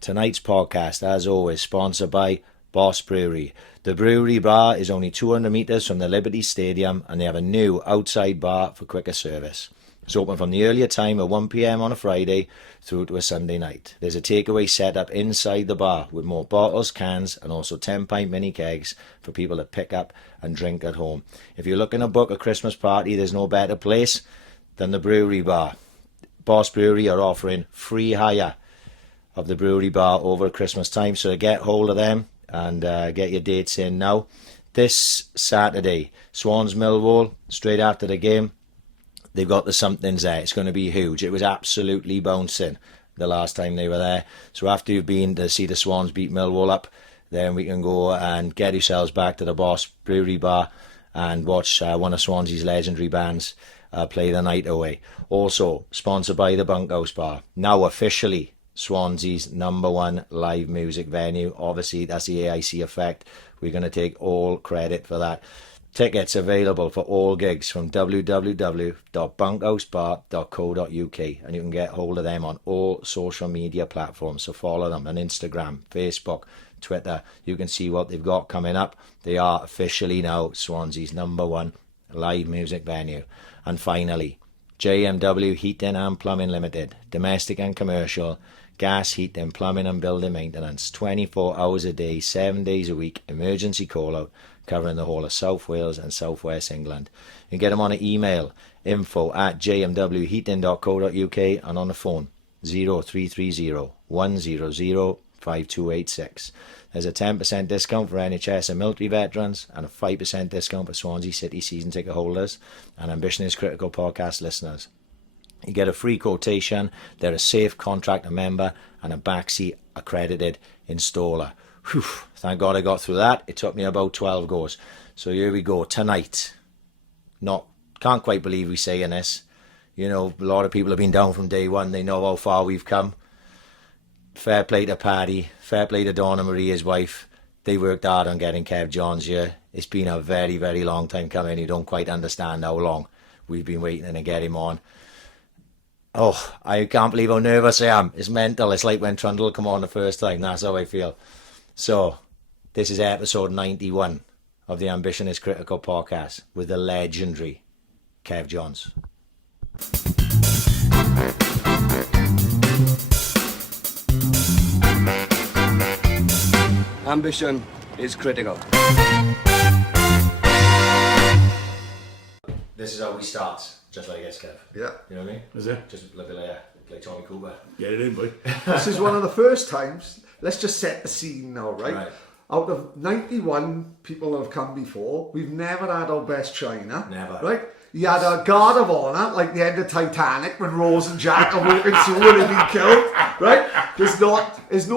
Tonight's podcast, as always, sponsored by Boss Brewery. The brewery bar is only 200 metres from the Liberty Stadium and they have a new outside bar for quicker service. It's open from the earlier time of 1 p.m. on a Friday through to a Sunday night. There's a takeaway set up inside the bar with more bottles, cans and also 10-pint mini kegs for people to pick up and drink at home. If you're looking to book a Christmas party, there's no better place than the brewery bar. Boss Brewery are offering free hire of the brewery bar over Christmas time, so get hold of them and get your dates in now. This Saturday, Swans Millwall, straight after the game, they've got the somethings there. It's going to be huge. It was absolutely bouncing the last time they were there. So after you've been to see the Swans beat Millwall up, then we can go and get yourselves back to the Boss Brewery bar and watch one of Swansea's legendary bands play the night away. Also, sponsored by the Bunkhouse Bar, now officially Swansea's #1 live music venue. Obviously, that's the AIC effect. We're going to take all credit for that. Tickets available for all gigs from www.bunkhousebar.co.uk, and you can get hold of them on all social media platforms. So follow them on Instagram, Facebook, Twitter. You can see what they've got coming up. They are officially now Swansea's #1 live music venue. And finally, JMW Heating and Plumbing Limited, domestic and commercial, gas, heating, plumbing and building maintenance, 24 hours a day, 7 days a week, emergency call out, covering the whole of South Wales and South West England. You can get them on an email, info@jmwheating.co.uk, and on the phone, 0330 100 5286. There's a 10% discount for NHS and military veterans and a 5% discount for Swansea City season ticket holders and Ambition is Critical podcast listeners. You get a free quotation, they're a safe contractor member and a backseat accredited installer. Whew, thank God I got through that. It took me about 12 goes. So here we go. Tonight, can't quite believe we're saying this. You know, a lot of people have been down from day one. They know how far we've come. Fair play to Paddy. Fair play to Donna Marie, his wife. They worked hard on getting Kev Johns here. It's been a very, very long time coming. You don't quite understand how long we've been waiting to get him on. Oh, I can't believe how nervous I am. It's mental. It's like when Trundle come on the first time. That's how I feel. So, this is episode 91 of the Ambition is Critical podcast with the legendary Kev Johns. Ambition is critical. This is how we start, just like this, Kev. Yeah. You know what I mean? Is it? Just look like Tommy Cooper. Get it in, boy. This is one of the first times. Let's just set the scene now, right? Out of 91 people that have come before, we've never had our best China. Never. Right? You had a guard of honour, like the end of Titanic, when Rose and Jack are walking through and they've been killed. Right? There's no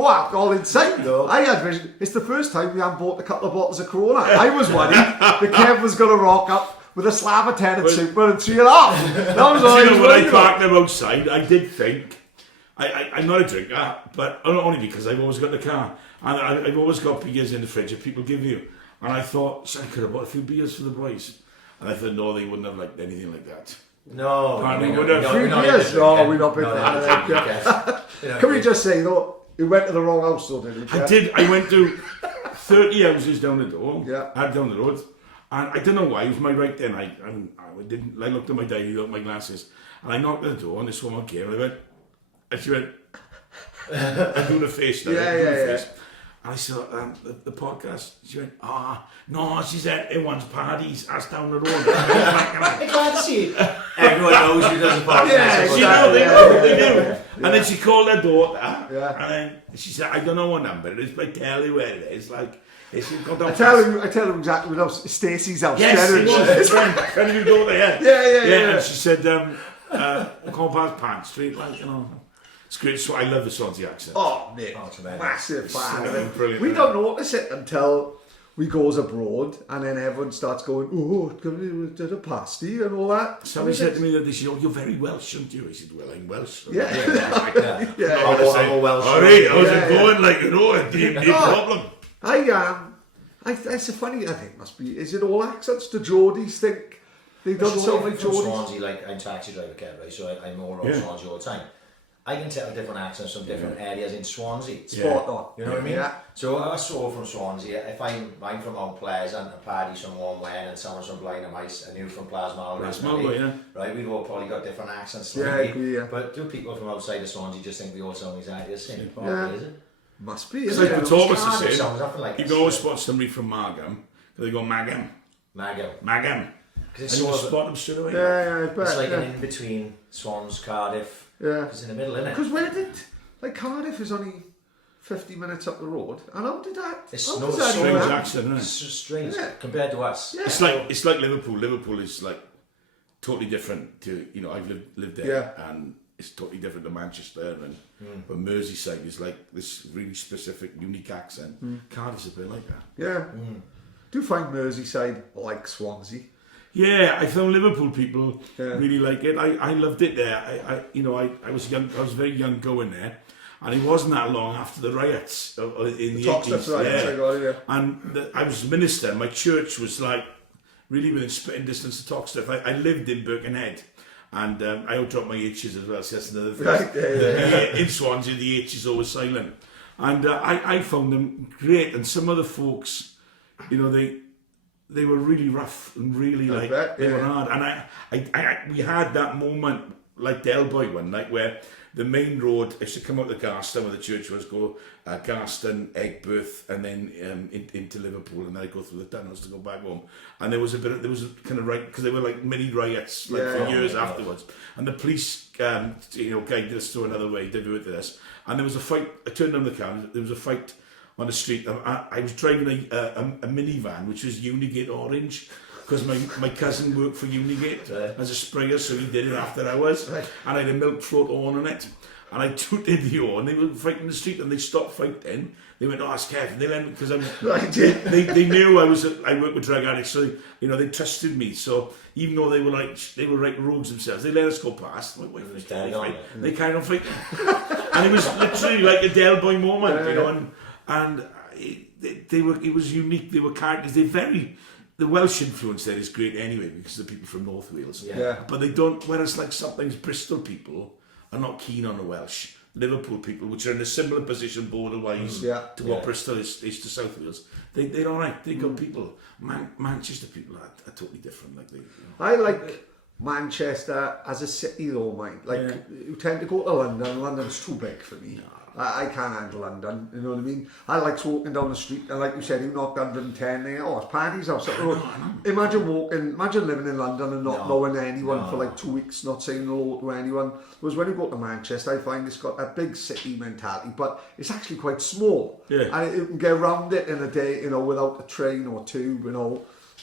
alcohol inside. No. I had vision. It's the first time we haven't bought a couple of bottles of Corona. I was worried that Kev was going to rock up with a slab of tenant super and 3.5. That was all I was when worried I about. parked them outside, I did think, I'm not a drinker, but only because I've always got the car. And I've always got beers in the fridge that people give you. And I thought, so I could have bought a few beers for the boys. And I thought, no, they wouldn't have liked anything like that. No. Apparently Few beers? No, we're not big fans. Can we just say, though, you went to the wrong house, though, didn't you? I did. I went to 30 houses down the door, down the road. And I don't know why, it was my right then. I looked at my diary, looked at my glasses, and I knocked at the door, and this woman came, and she went, I'm doing a face now. Face. And I said, the podcast. She went, no, she said, everyone's parties, us down the road. I can't see it. Everyone knows who does a podcast. They knew. And then she called her daughter, and then she said, I don't know what number it is, but tell you where it is. Like, I tell him exactly what Stacey's house. Yes, it was. Friend of your daughter, yeah. And she said, Compass Pant Street, like, you know. It's great. So I love the Swansea accent. Oh, mate, massive fan of it. Brilliant. We don't notice it until we goes abroad, and then everyone starts going, "Oh, did a pasty and all that." Somebody said to me that they said, "Oh, you're very Welsh, aren't you?" I said, "Well, I'm Welsh." Yeah. I'm a Welsh. All right, how's it going? Like, you know, no problem. It's a funny. I think it must be. Is it all accents? Do Geordies think they don't sound like Geordies? Swansea, like I'm taxi driver, Kev, right? So I'm all around Swansea all the time. I can tell different accents from different areas in Swansea. Spot on. You know what I mean? Yeah. So I saw from Swansea, if I'm from Mount Pleasant, and Paddy's from Warm Wen, and someone's from Blynham Ice, and you from Plasmalbury, yeah. right? We've all probably got different accents. Yeah, I agree, yeah. But do people from outside of Swansea just think we all sound exactly the same? Probably, is it? Must be. It's Isn't like it? the Thomas is Cardiff saying, sounds often like you us. can always spot somebody from Margam, because they go Magam. Because it's And you sort of, spot them straight away. Yeah, I bet. it's like yeah. an in-between Swans, Cardiff. Yeah. It's in the middle, isn't it? Because where did, like Cardiff is only 50 minutes up the road, and how did that? It's how no does that Strange even happen? accent, isn't it? It's so strange Yeah. compared to us. Yeah. It's like Liverpool. Liverpool is like totally different to, you know, I've lived there, and it's totally different to Manchester, and but Merseyside is like this really specific, unique accent. Cardiff's a bit like that. Yeah. Do you find Merseyside like Swansea? Yeah, I found Liverpool people Yeah. really like it. I loved it there. I was young. I was very young going there, and it wasn't that long after the riots in the 80s. Riots, I got it, yeah. And I was minister. My church was like really within spitting distance of Toxteth. I lived in Birkenhead, and I would drop my H's as well. So that's another thing. Right, yeah. In Swansea, the H is always silent, and I found them great. And some of the folks, you know, they were really rough and really I like bet, they were yeah. hard. And I we had that moment like Del Boy one night where the main road I used to come out the Garston where the church was, go Garston, Aigburth, and then into Liverpool, and then I go through the tunnels to go back home. And there was a kind of right, because they were like mini riots like for years afterwards, and the police guided us to another way, diverted us, and there was a fight. I turned on the car. There was a fight on the street. I was driving a minivan which was Unigate orange, because my cousin worked for Unigate as a sprayer, so he did it after hours, and I had a milk float horn on it, and I tooted the horn. They were fighting in the street, and they stopped fighting. They went, "Oh, it's Kev." They let me, because they knew I worked with drug addicts, so they trusted me. So even though they were like rogues themselves, they let us go past. They kind of fighting, and it was literally like a Del Boy moment, and it was unique. They were characters. The Welsh influence there is great anyway, because the people from North Wales. Yeah. But they don't. Whereas like sometimes Bristol people are not keen on the Welsh. Liverpool people, which are in a similar position border-wise to what Bristol is to South Wales, they're all right. They got people. Manchester people are totally different. Like I like Manchester as a city though, mate. Like you tend to go to London. London's too big for me. I can't handle London, you know what I mean? I like walking down the street, and like you said, you knocked 110 there. Oh, it's Paddy's house up the road. Imagine living in London and not knowing anyone for like 2 weeks, not saying hello to anyone. Whereas when you go to Manchester, I find it's got a big city mentality, but it's actually quite small. Yeah. And you can get around it in a day, without a train or tube,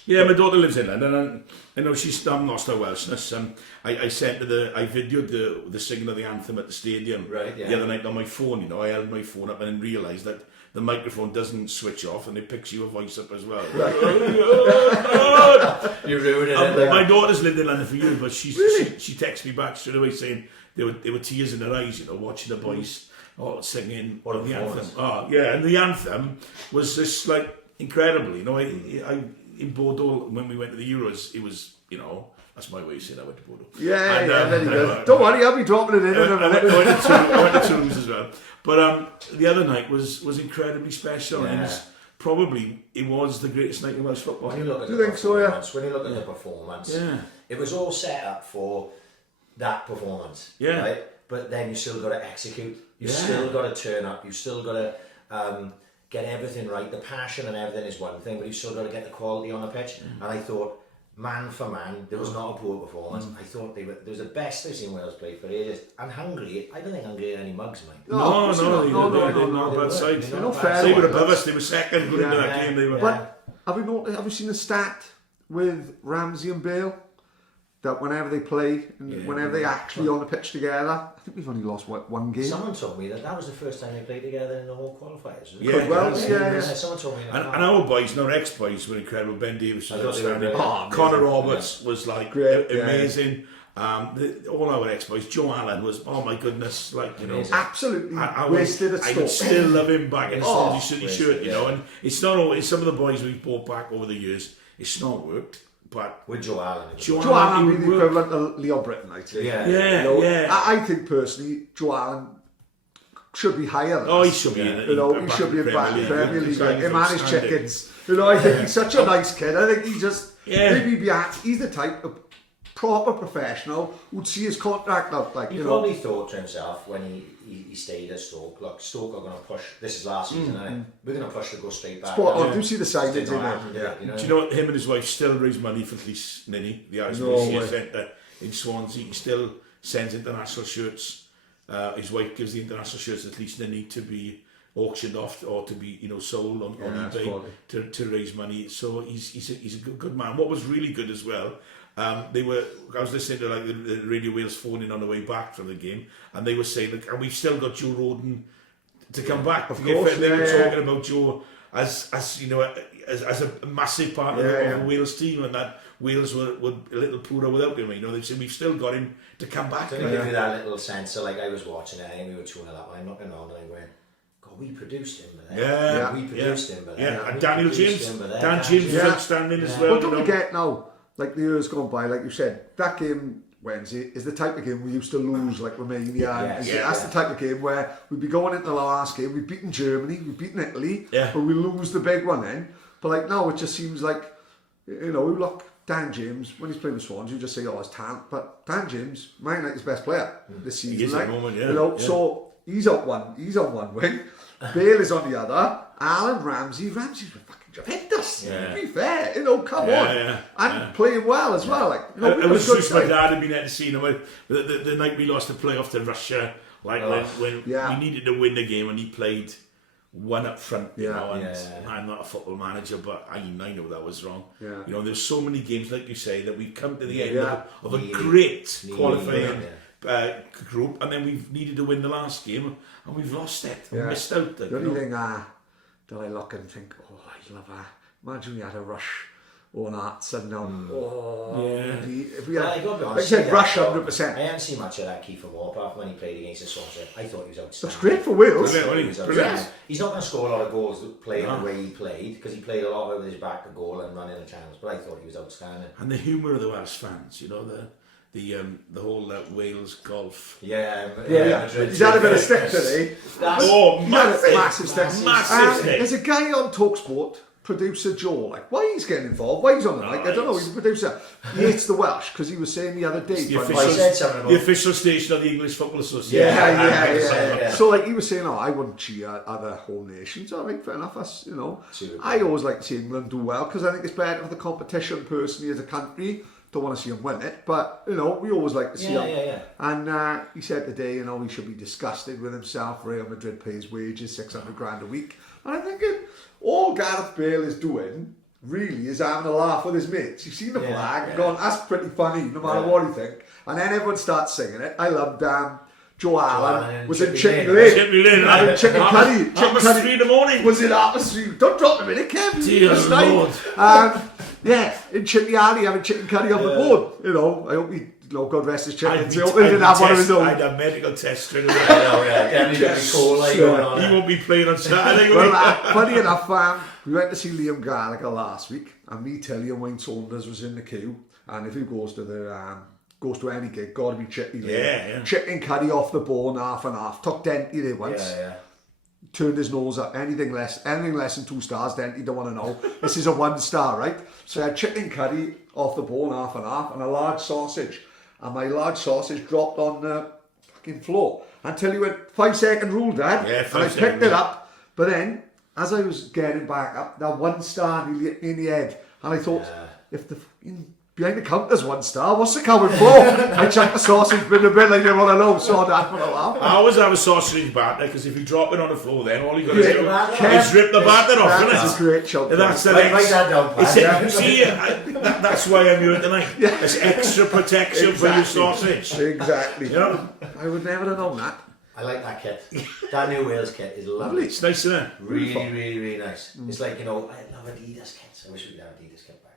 Yeah, my daughter lives in London, and she's lost her Welshness. I videoed the singing of the anthem at the stadium the other night on my phone. I held my phone up and then realised that the microphone doesn't switch off, and it picks your voice up as well. You ruined it. My daughter's lived in London for years, but she texted me back straight away saying there were tears in her eyes, watching the boys singing the anthem. And the anthem was just like incredible. I in Bordeaux, when we went to the Euros, it was, that's my way of saying I went to Bordeaux. Very good. Don't worry, I'll be dropping it in a minute. I went to Toulouse as well. But the other night was incredibly special, and it was the greatest night in Welsh football. When you look at Do you think so, yeah? When you look at the performance, it was all set up for that performance, right? But then you still got to execute. You still got to turn up. You still got to get everything right. The passion and everything is one thing, but you still got to get the quality on the pitch. And I thought, man for man, there was not a poor performance. I thought there was the best I've seen Wales play for ages. And Hungary, I don't think Hungary had any mugs, mate. No, they not bad side. They're not fair. They were above us. They were second going into that game. They were. But have you seen the stat with Ramsey and Bale? That whenever they play, and whenever they actually on the pitch together, I think we've only lost one game. Someone told me that was the first time they played together in the whole qualifiers. Someone told me that. And our boys, our ex-boys, were incredible. Ben Davis was outstanding. Really Connor Roberts was like amazing. All our ex-boys. Joe Allen was, oh my goodness, absolutely wasted at I Stoke. still love him back in his Swansea City shirt, and it's not always, some of the boys we've brought back over the years, it's not worked. but with Joe Allen. Joe Allen would be the equivalent of Leo Britton, I think. Yeah. I think personally, Joe Allen should be higher than he should be in it. He should be in Premier League. Him and his chickens. I think he's such a nice kid. I think he just he's the type of proper professional who'd see his contract out like he probably thought to himself when he stayed at Stoke, look, Stoke are going to push, this is last season, isn't it? We're going to push to go straight back. Spot on, do you see the signings in there? Do you know what, him and his wife still raise money for Llys Nini, the Irish Police Centre in Swansea. He still sends international shirts. His wife gives the international shirts at Llys Nini to be auctioned off or to be sold on eBay to raise money. So he's a good man. What was really good as well, I was listening to like the Radio Wales phone in on the way back from the game, and they were saying, look, and we've still got Joe Rodon to come back. Of course, they were talking about Joe as as a massive part of the Wales team, and that Wales were a little poorer without him. They said we've still got him to come back. Didn't give you that little sense of like I was watching it and we were 2-0 up. I'm looking on and I went, God, we produced him there. We produced him there. And Daniel James. Dan James was outstanding as well. Well, don't forget now, like the years gone by, like you said, that game Wednesday is the type of game we used to lose, like Romania. That's the type of game where we'd be going into the last game, we've beaten Germany, we've beaten Italy, but we lose the big one then. But like now, it just seems like, look, Dan James, when he's playing with Swans, you just say, his talent. But Dan James, Man United's best player this season. He is at the moment, So he's on one wing, Bale is on the other, Alan Ramsey's fucking tremendous. To be fair, come on. And playing well as well. Like, it was just my dad had been there to see him the night we lost the playoff to Russia, when we needed to win the game and he played one up front, and I'm not a football manager, but I know that was wrong. There's so many games, like you say, that we've come to the end of a great qualifying group, and then we've needed to win the last game, and we've lost it. We missed out. The only thing that I look and think, I love that. Imagine we had a rush on that sudden if we had, like I said, rush 100%. I haven't seen much of that Kiefer Moore apart from when he played against the Swansea. I thought he was outstanding. That's great for Wales. He's not going to score a lot of goals playing the way he played, because he played a lot with his back to goal and running the channels, but I thought he was outstanding. And the humour of the Welsh fans, the whole Wales golf. He's had a bit of stick today. Massive stick. There's a guy on TalkSport, producer Joe, why he's getting involved, why he's on the mic, I don't know, he's a producer. He hates the Welsh because he was saying the other day, the official station of the English Football Association. So he was saying, I wouldn't cheer other home nations. Alright, fair enough. I always like to see England do well because I think it's better for the competition personally as a country. Don't want to see him win it, but we always like to see him. And he said today, he should be disgusted with himself. Real Madrid pays wages, 600 grand a week. And I'm thinking, all Gareth Bale is doing really is having a laugh with his mates. You've seen the flag and gone, that's pretty funny, no matter what you think. And then everyone starts singing it. I loved Joe Allen was in Chicken Lane. Having chicken curry. Half past 3 in the morning. Was it half past 3? Don't drop him in it, Kev. Dear Lord. In Chitley Alley having chicken curry off the board. I hope he, God rest his chickens. He didn't have one of his own. I'd have medical test straight away. He won't be playing on Saturday. Funny enough, we went to see Liam Gallagher last week, and me tell you, Wayne Saunders was in the queue, and if he goes to any gig, got to be Chitley Lane. Chicken curry off the bone, half and half. Took Denty there once. Turned his nose up. Anything less than 2 stars, Denty don't want to know. This is a 1 star, right? So I had chicken curry off the bone, half and half, and a large sausage. And my large sausage dropped on the fucking floor. Until you went 5-second rule, Dad. And I picked it up. But then, as I was getting back up, that 1 star nearly hit me in the head. And I thought, if the fucking behind the counter's 1 star, what's the coming for? I chucked the sausage bin a bit, I didn't want to know, so that for a laugh. I always have a sausage batter, because if you drop it on the floor then, all you got to do is rip the batter off, isn't it? That's a great show. That's that's why I'm here tonight. It's extra protection for your sausage. Exactly. I would never have known that. I like that kit. That new Wales kit is lovely. It's nice, isn't it? Really, really, really nice. It's like, I love Adidas kits. I wish we could have Adidas kit back.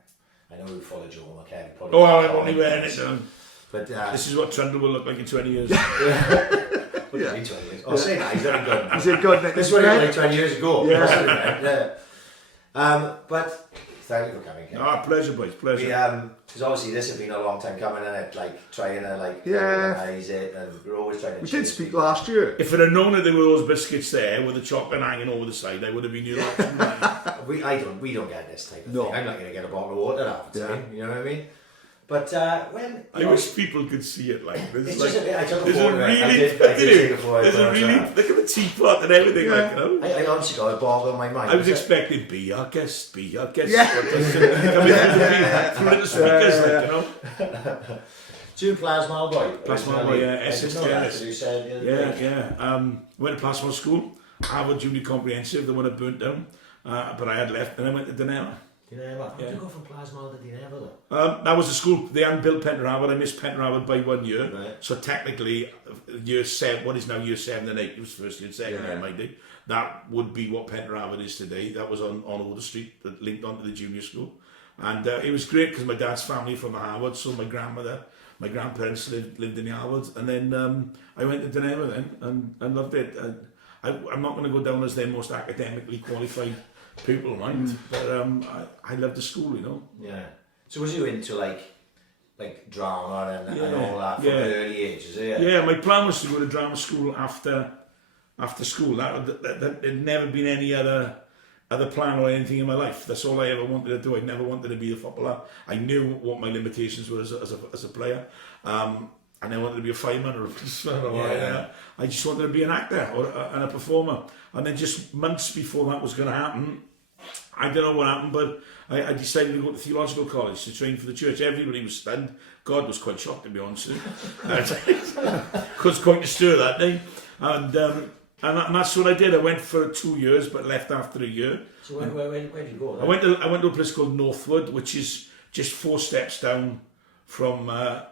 I know we follow Joe McKay. I'm only wearing it. But this is what Trundle will look like in 20 years. I'll say that, he's very good. Is it good? This was like 20 years ago. But Thank you for coming, Kev. Ah, pleasure, boys, pleasure. Because obviously this has been a long time coming, and it trying to organise it, and we're always trying to. We did speak last year. If I'd have known that there were those biscuits there with the chocolate hanging over the side, I would have been your option. We don't get this type of No. thing. I'm not going to get a bottle of water half the time. You know what I mean? But when I wish people could see it like this. it's Like, just a bit. I took a there's a photo of it. I really, did take a photo there's a of it. really, look at the teapot and everything, like, you know. I honestly got a boggle in my mind. I was expecting be our guest. Yeah. Come in through the speakers, like, you know. Two Plasma boy. Plasma boy, yeah, I didn't Essex know that, Terrace. as you said the other day. Yeah. Went to Plasma School, Harvard Junior Comprehensive, the one I burnt down. But I had left, and I went to Dunella. How did you go from Plasma to Dineva though? That was the school. They hadn't built Pentre Harvard. I missed Pentre Harvard by 1 year. Right. So technically, year 7, what is now year 7 and 8, it was first year and second year, my day. That would be what Pentre Harvard is today. That was on Alder Street, that linked onto the junior school. And it was great because my dad's family from Harvard, so my grandparents lived in the Harvard. And then I went to Dunella then and loved it. I'm not going to go down as their most academically qualified people, mind, but I loved the school, you know. Yeah. So was you into like drama and all that from early ages? Yeah, my plan was to go to drama school after school. There'd never been any other plan or anything in my life. That's all I ever wanted to do. I never wanted to be a footballer. I knew what my limitations were as a player. I never wanted to be a fireman or a policeman or I just wanted to be an actor and a performer. And then just months before that was going to happen, I don't know what happened, but I decided to go to theological college to train for the church. Everybody was stunned. God was quite shocked, to be honest with you. Because quite a stir that day. And that's what I did. I went for 2 years, but left after a year. So where did you go? I went to a place called Northwood, which is just 4 steps down from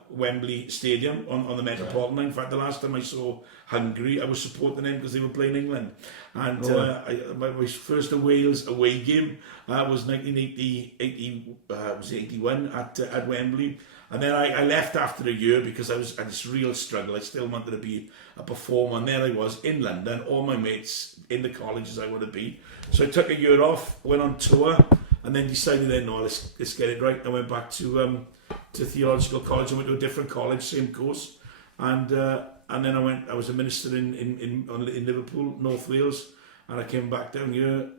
Wembley Stadium on the Metropolitan line. In fact, the last time I saw Hungary, I was supporting them because they were playing England. And my first Wales away game was 1981 at Wembley. And then I left after a year because I had this real struggle. I still wanted to be a performer. And there I was in London, all my mates in the colleges I want to be. So I took a year off, went on tour, and then decided then, no, let's get it right. I went back to theological college. I went to a different college, same course, and then I was a minister in Liverpool, North Wales, and I came back down here,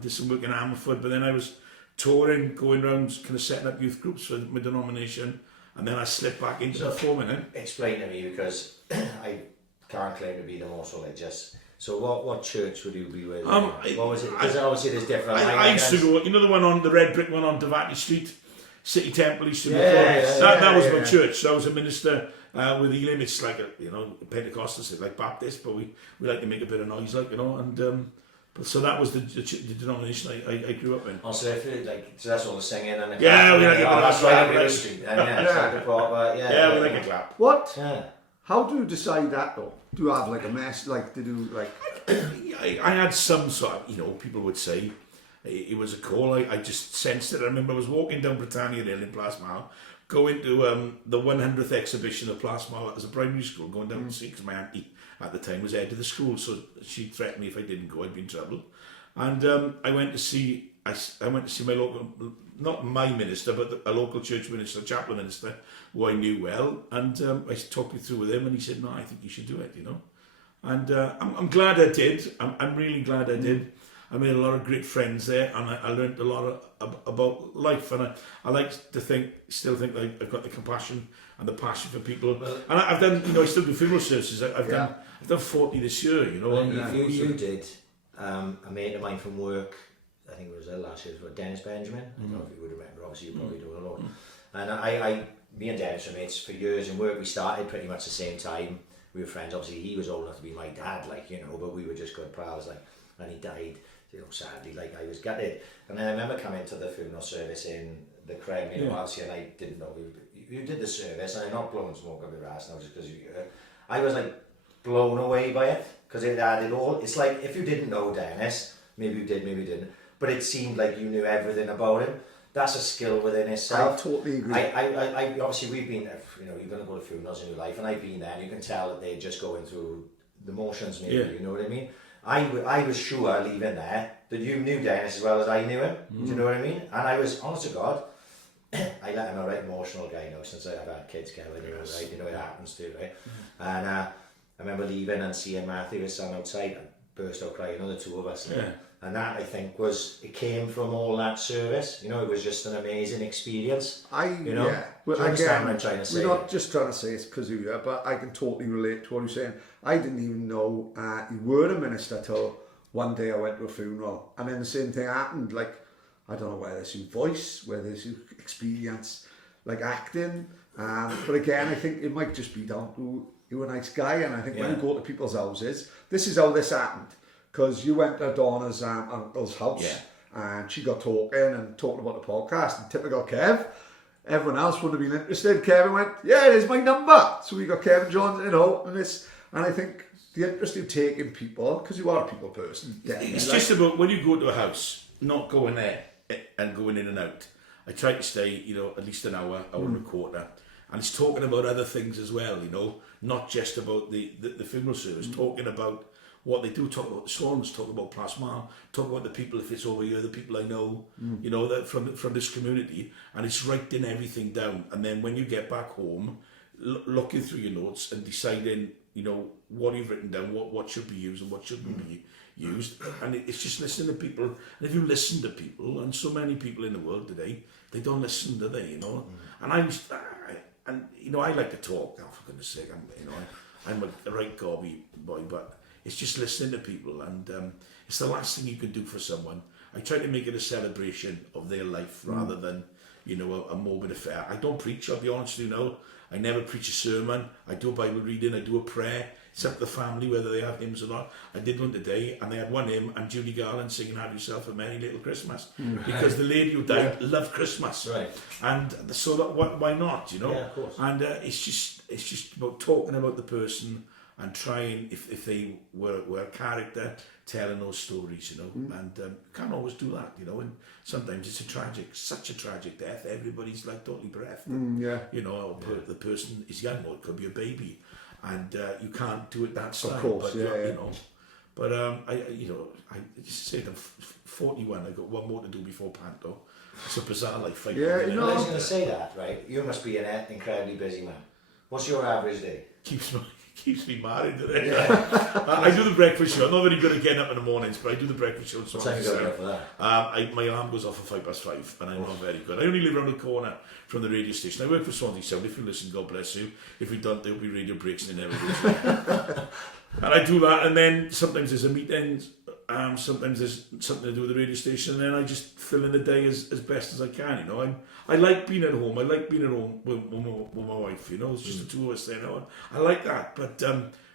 did some work in Ammerford, but then I was touring, going around, kind of setting up youth groups for my denomination, and then I slipped back into performing. Explain to me, because I can't claim to be the most religious. So what church would you be with? What was it? Because obviously there's different. I used to go, you know, the one on the red brick one on Devati Street, City Temple, used to be that was my church. So I was a minister with Elim. It's like a Pentecostals, like Baptist, but we like to make a bit of noise, like, you know. And but so that was the denomination I grew up in. Oh, so so that's all the singing and the we like that's right up the street. We like a clap. What? Yeah. How do you decide that though? Do you have like a mess, like to do like? I had some sort of, you know, people would say it was a call. I just sensed it. I remember I was walking down Britannia Hill in Plasmal, going to the 100th exhibition of Plasmal as a primary school, going down to see, because my auntie at the time was head of the school, so she threatened me if I didn't go, I'd be in trouble. And I went to see my local, not my minister, but a local church minister, chaplain minister, who I knew well, and I talked it through with him, and he said, no, I think you should do it, you know. And I'm glad I did. I'm really glad I did. I made a lot of great friends there, and I learned a lot about life. And I like to still think that I've got the compassion and the passion for people. And I've done, you know, I still do funeral services. I've done 40 this year, you know. Well, you did. A mate of mine from work, I think it was last year, was Dennis Benjamin. I don't know if you would remember. Obviously, you probably do a lot. And me and Dennis were mates for years in work. We started pretty much the same time. We were friends. Obviously, he was old enough to be my dad, like, you know, but we were just good pals, like. And he died, you know, sadly, like, I was gutted. And then I remember coming to the funeral service in the Creme, you know, obviously, and I didn't know you did the service, and I'm not blowing smoke up your ass now just because I was like blown away by it, because it had it all. It's like, if you didn't know Dennis, maybe you did, maybe you didn't, but it seemed like you knew everything about him. That's a skill within itself. I totally agree. I obviously, we've been, you know, you're going to go to funerals in your life, and I've been there, and you can tell that they're just going through the motions, maybe, you know what I mean? I was sure leaving there that you knew Dennis as well as I knew him. Do you know what I mean? And I was, honest to God, I let him a right emotional guy now since I've had kids, Kevin, right? You know, it happens to, right? And I remember leaving and seeing Matthew, his son, outside and burst out crying, the two of us. Yeah. And that, I think, it came from all that service. You know, it was just an amazing experience. You know? Yeah. Well, do you understand again, what I'm trying to say? we're not just trying to say it's because of you, but I can totally relate to what you're saying. I didn't even know you were a minister till one day I went to a funeral. And then the same thing happened. Like, I don't know whether it's your voice, whether it's your experience, like acting. But again, I think it might just be down to you're a nice guy. And I think when you go to people's houses, this is how this happened. Because you went to Donna's uncle's house and she got talking about the podcast, and typical Kev, everyone else would have been interested. Kevin went, yeah, there's my number. So we got Kev Johns, and I think the interest you've taken people, because you are a people person. It's just about when you go to a house, not going there and going in and out. I try to stay, at least an hour and a quarter. And it's talking about other things as well, not just about the funeral service, talking about what they do, talk about the Swans, talk about Plasma, talk about the people, if it's over here, the people I know, that from this community, and it's writing everything down. And then when you get back home, looking through your notes and deciding, what you've written down, what should be used and what shouldn't be used. And it's just listening to people. And if you listen to people, and so many people in the world today, they don't listen, do they? And I like to talk now, for goodness sake. I'm a right gobby boy, but it's just listening to people, and it's the last thing you can do for someone. I try to make it a celebration of their life rather than, a morbid affair. I don't preach, I'll be honest with you. I never preach a sermon. I do a Bible reading, I do a prayer. It's up to the family whether they have hymns or not. I did one today, and they had one hymn, and Judy Garland singing "Have Yourself a Merry Little Christmas," because the lady who died loved Christmas, right? And so that why not, Yeah, of course. And it's just about talking about the person. And trying, if they were a character, telling those stories, and can't always do that, and sometimes it's such a tragic death. Everybody's like totally bereft. The person is young, or it could be a baby, and you can't do it that style. Of course, but I just say I'm 41. I got one more to do before Panto. It's a bizarre life. I was going to say that, right? You must be an incredibly busy man. What's your average day? Keeps me married, doesn't it? Yeah. I do the breakfast show. I'm not very good at getting up in the mornings, but I do the breakfast show. What time you got for that? My alarm goes off at 5:05, and I'm not very good. I only live around the corner from the radio station. I work for Swansea Sound. If you listen, God bless you. If you don't, there'll be radio breaks and they never do. And I do that, and then sometimes there's a meeting, sometimes there's something to do with the radio station, and then I just fill in the day as best as I can. I like being at home. I like being at home with my wife. It's just the two of us there. I like that, but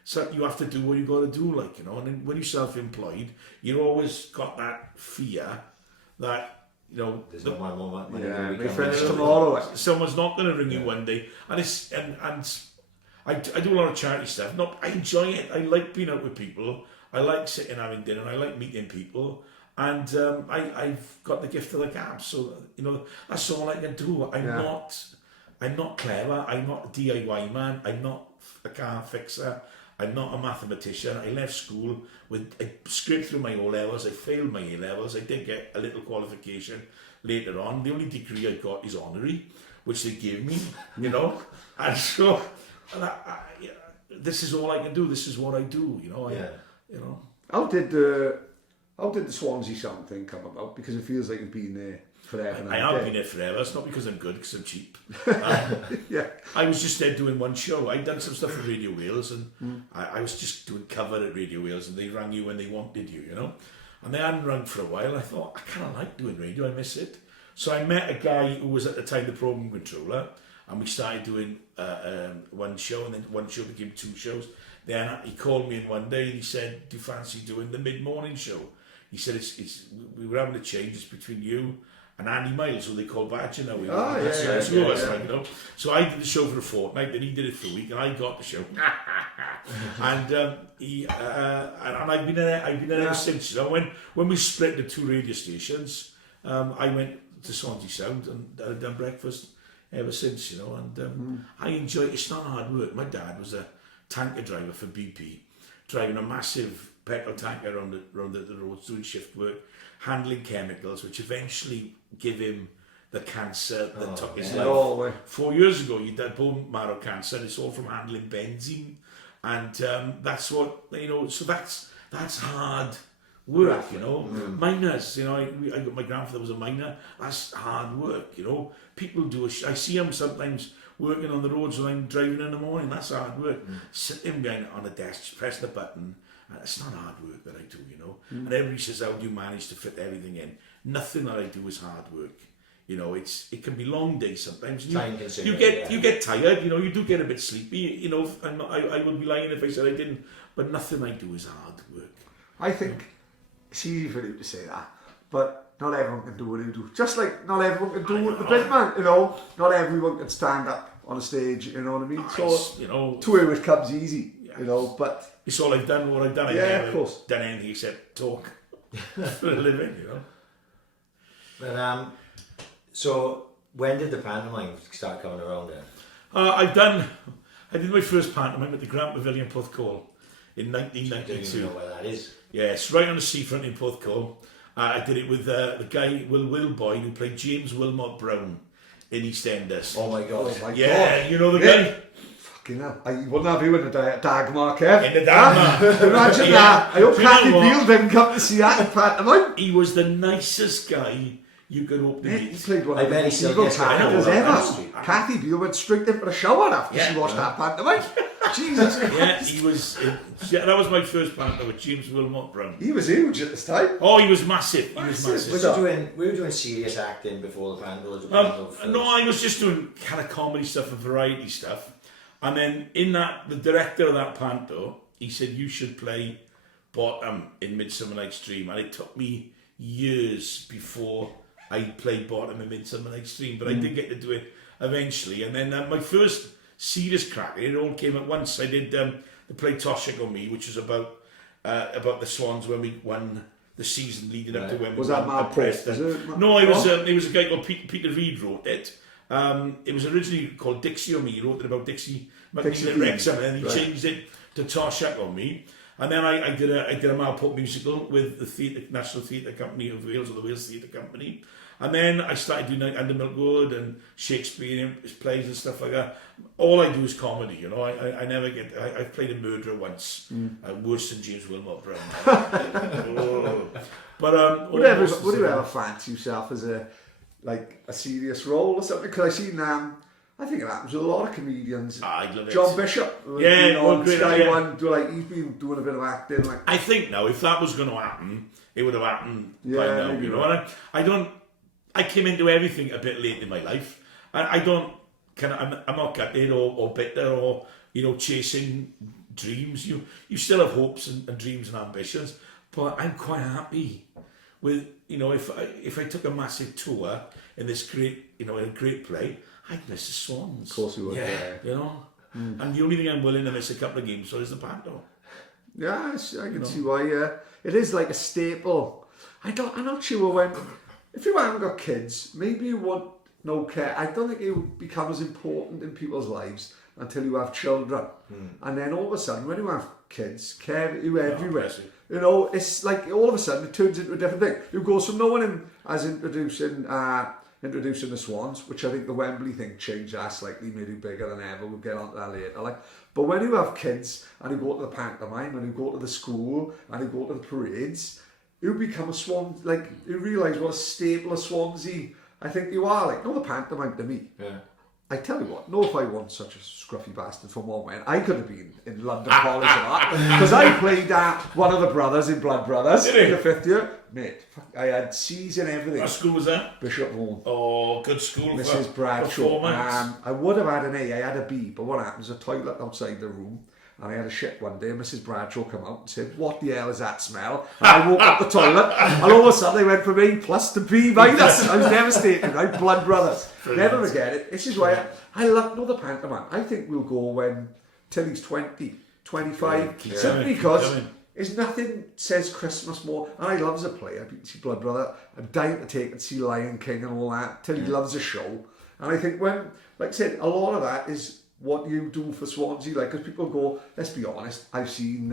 so you have to do what you got to do, And then when you're self-employed, you always got that fear that there's no one moment. We finish tomorrow. Someone's not going to ring you one day, and I do a lot of charity stuff. No, I enjoy it. I like being out with people. I like sitting having dinner. I like meeting people. And I've got the gift of the gab, so that's all I can do. I'm not clever. I'm not a DIY man. I'm not a car fixer. I'm not a mathematician. I left school I scraped through my O-levels. I failed my A-levels. I did get a little qualification later on. The only degree I got is honorary, which they gave me. And so this is all I can do. This is what I do. How did the Swansea Sound thing come about? Because it feels like you've been there forever. I have been there forever. It's not because I'm good, because I'm cheap. I was just there doing one show. I'd done some stuff at Radio Wales, and I was just doing cover at Radio Wales, and they rang you when they wanted you, And they hadn't rung for a while. I thought, I kind of like doing radio. I miss it. So I met a guy who was at the time the program controller, and we started doing one show, and then one show became two shows. Then he called me in one day and he said, "Do you fancy doing the mid-morning show?" He said, we were having a change. It's between you and Andy Miles, who they call Badger now. So I did the show for a fortnight, then he did it for a week, and I got the show. And I've been there ever since. When we split the two radio stations, I went to Swansea Sound, and I've done breakfast ever since. And I enjoy it. It's not hard work. My dad was a tanker driver for BP, driving a massive petrol tanker around the roads, doing shift work, handling chemicals, which eventually give him the cancer that took his life. 4 years ago, he had bone marrow cancer, and it's all from handling benzene. And that's what, so that's hard work, Miners, I got my grandfather was a miner. That's hard work, People do I see them sometimes working on the roads when I'm driving in the morning. That's hard work. Sitting behind on a desk, press the button. It's not hard work that I do, And everybody says, how do you manage to fit everything in? Nothing that I do is hard work. It can be long days sometimes. You get tired. You do get a bit sleepy. I would be lying if I said I didn't. But nothing I do is hard work. I think it's easy for you to say that, but not everyone can do what you do. Just like not everyone can do what the big man. Not everyone can stand up on a stage. You know what I mean? So to it, it comes easy. But it's all I've done. What I've done. I've never done anything except talk for a living. But so when did the pantomime start coming around then? I did my first pantomime at the Grand Pavilion, Porthcawl in 1992. Do you know where that is? Yeah, it's right on the seafront in Porthcawl. I did it with the guy Will Boyd, who played James Wilmot Brown in EastEnders. Oh my God! Yeah, you know the guy. Fucking hell! I wouldn't have you in the Dagmar, Kev. In the Dagmar. Imagine that. I hope Kathy Beale didn't come to see that pantomime. He was the nicest guy you could hope to meet. He played one of the bet he most still evil gets characters around ever. Kathy Beale went straight into the shower after she watched that pantomime. Jesus Christ. Yeah, he was. That was my first pantomime with James Wilmot Brown. He was huge at this time. Oh, he was massive. He was massive. We were doing serious acting before the pantomime. No, I was just doing kind of comedy stuff and variety stuff. And then the director of that panto, he said, you should play Bottom in Midsummer Night's Dream. And it took me years before I played Bottom in Midsummer Night's Dream, but I did get to do it eventually. And then my first serious crack, it all came at once. I did the play Toshak on Me, which was about the Swans when we won the season leading up to Wembley. Was that Mark Preston? No, it was a guy called Peter Reid wrote it. It was originally called Dixie on Me. He wrote it about Dixie McNeil at Wrexham, and then he changed it to Toshak on Me. And then I did a Malport musical with the National Theatre Company of Wales, or the Wales Theatre Company. And then I started doing Under Milkwood and Shakespearean plays and stuff like that. All I do is comedy, I never get. I've played a murderer once, worse than James Wilmot Brown. But would you ever fancy yourself as a serious role or something? Because I seen I think it happens with a lot of comedians. I'd love it. John Bishop, he's been doing a bit of acting. I think now, if that was going to happen, it would have happened by now. And I came into everything a bit late in my life, and I'm not gutted or bitter or chasing dreams. You still have hopes and dreams and ambitions, but I'm quite happy with if I took a massive tour in this great in a great play, I'd miss the Swans. Of course you would. And the only thing I'm willing to miss a couple of games for is the panto. Yeah, I can see why. It is like a staple. I'm not sure when. If you haven't got kids, maybe you want no care. I don't think it will become as important in people's lives until you have children. And then all of a sudden, when you have kids, care you everywhere. It's like all of a sudden it turns into a different thing. You go from no one as introducing the Swans, which I think the Wembley thing changed that slightly, made it bigger than ever. We'll get on to that later. But when you have kids and you go to the pantomime and you go to the school and you go to the parades, you become a Swan, you realise what a staple of Swansea I think you are. The pantomime to me. Yeah. I tell you what, if I wasn't such a scruffy bastard from one way, I could have been in London College and that. Because I played one of the brothers in Blood Brothers in the 5th year. Mate, I had C's and everything. What school was that? Bishop Vaughan. Oh, good school. Mrs. Bradshaw. I would have had an A, I had a B, but what happened was a toilet outside the room. And I had a shit one day, and Mrs. Bradshaw came out and said, "What the hell is that smell?" And I woke up the toilet, and all of a sudden they went from A+ to B-. I was devastated, right? Blood Brothers. Brilliant. Never forget it. This is why I love the pantomime. I think we'll go till he's 20, 25. Yeah. Simply because there's nothing says Christmas more. And I loves a play. I've been to see Blood Brother. I'm dying to take and see Lion King and all that. Till he loves a show. And I think like I said, a lot of that is what you do for Swansea, because people go, let's be honest, I've seen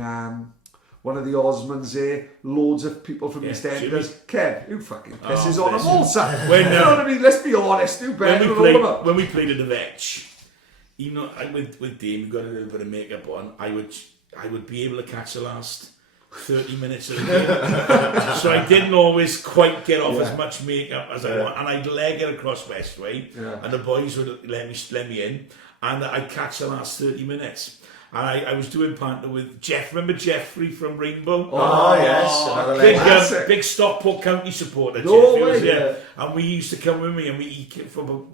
one of the Osmonds there, loads of people from East Enders. Kev, who fucking pisses on them all, son? You know what I mean? Let's be honest, who better than all of them? When we played at the Vetch, even though with Dame, you've got a little bit of makeup on, I would be able to catch the last 30 minutes of the game. So I didn't always quite get off as much makeup as I want, and I'd leg it across Westway, and the boys would let me in, and I'd catch the last 30 minutes. And I was doing banter with Jeff. Remember Jeffrey from Rainbow? Oh yes. Big Stockport County supporter. No Jeff. way, Yeah. And we used to come with me, and we came for about,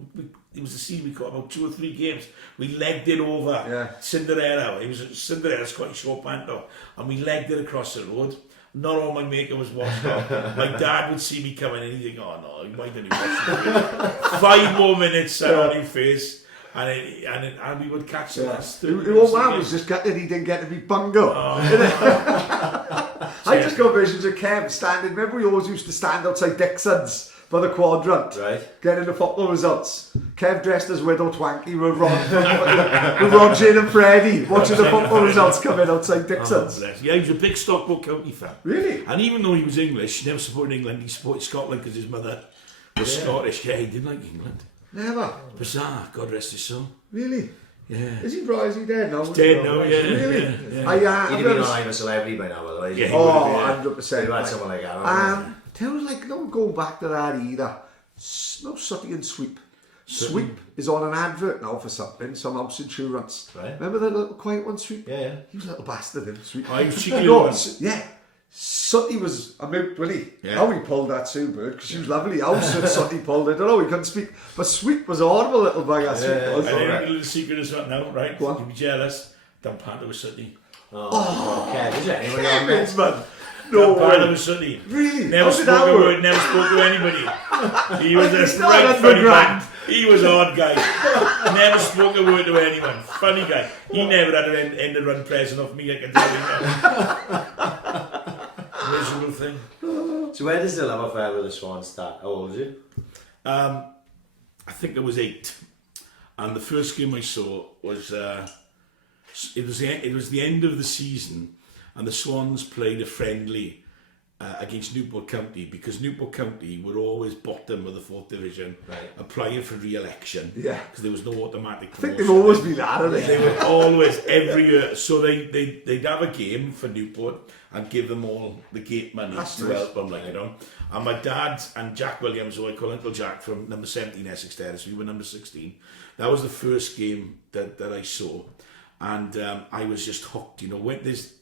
it was a season we caught about 2 or 3 games. We legged it over Cinderella. It was Cinderella's quite a short banter, and we legged it across the road. Not all my makeup was washed off. My dad would see me coming and he'd think, oh no, you might only wash it. 5 more minutes on your face. And we would catch the last 30 minutes. Old man was just gutted he didn't get to be bungo. I just got visions of Kev standing. Remember we always used to stand outside Dixon's by the quadrant, getting the football results. Kev dressed as Widow Twanky with Ron, Jane and Freddie watching the football results come in outside Dixon's. He was a big Stockport County fan. Really? And even though he was English, he never supported England, he supported Scotland because his mother was Scottish. Yeah, he didn't like England. Never. Bizarre, God rest his soul. Really? Yeah. Is he dead now? He's dead now, yeah. Really? Yeah. He'd have been a celebrity by now, by the way. Yeah, 100%. Had someone like that. Tell us, like, don't go back to that either. No, Sutty and Sweep. Sweep is on an advert now for something, some house insurance. Right. Remember that little quiet one, Sweep? Yeah. He was a little bastard, him, Sweep. Oh, he was cheeky little one. Yeah. Sutty was a moot, wasn't he? Yeah. How he pulled that Sue Bird, because she was lovely. How Sutty pulled it. I don't know, he couldn't speak. But Sweep was a horrible little bugger. I think a little secret is what now, right? Go on. You'd be jealous. Don't partner with Sutty. Okay, is there anyone on that? man. No partner with Sutty. Really? Never spoke a word, never spoke to anybody. He was a right funny guy. He was an odd guy. Never spoke a word to anyone. Funny guy. He never had an end of run present off me, I can tell you now. Miserable thing. So where does the love affair with the Swans start? How old was you? I think I was 8, and the first game I saw was it was the end of the season, and the Swans played a friendly against Newport County, because Newport County were always bottom of the 4th division, applying for re-election. Yeah, because there was no automatic. I think they've always been that, haven't they? They were always every year. So they'd have a game for Newport and give them all the gate money to help them, like, you know. And my dad and Jack Williams, who I call Uncle Jack, from number 17 Essex Terrace, we were number 16. That was the first game that I saw, and I was just hooked. You know, when there's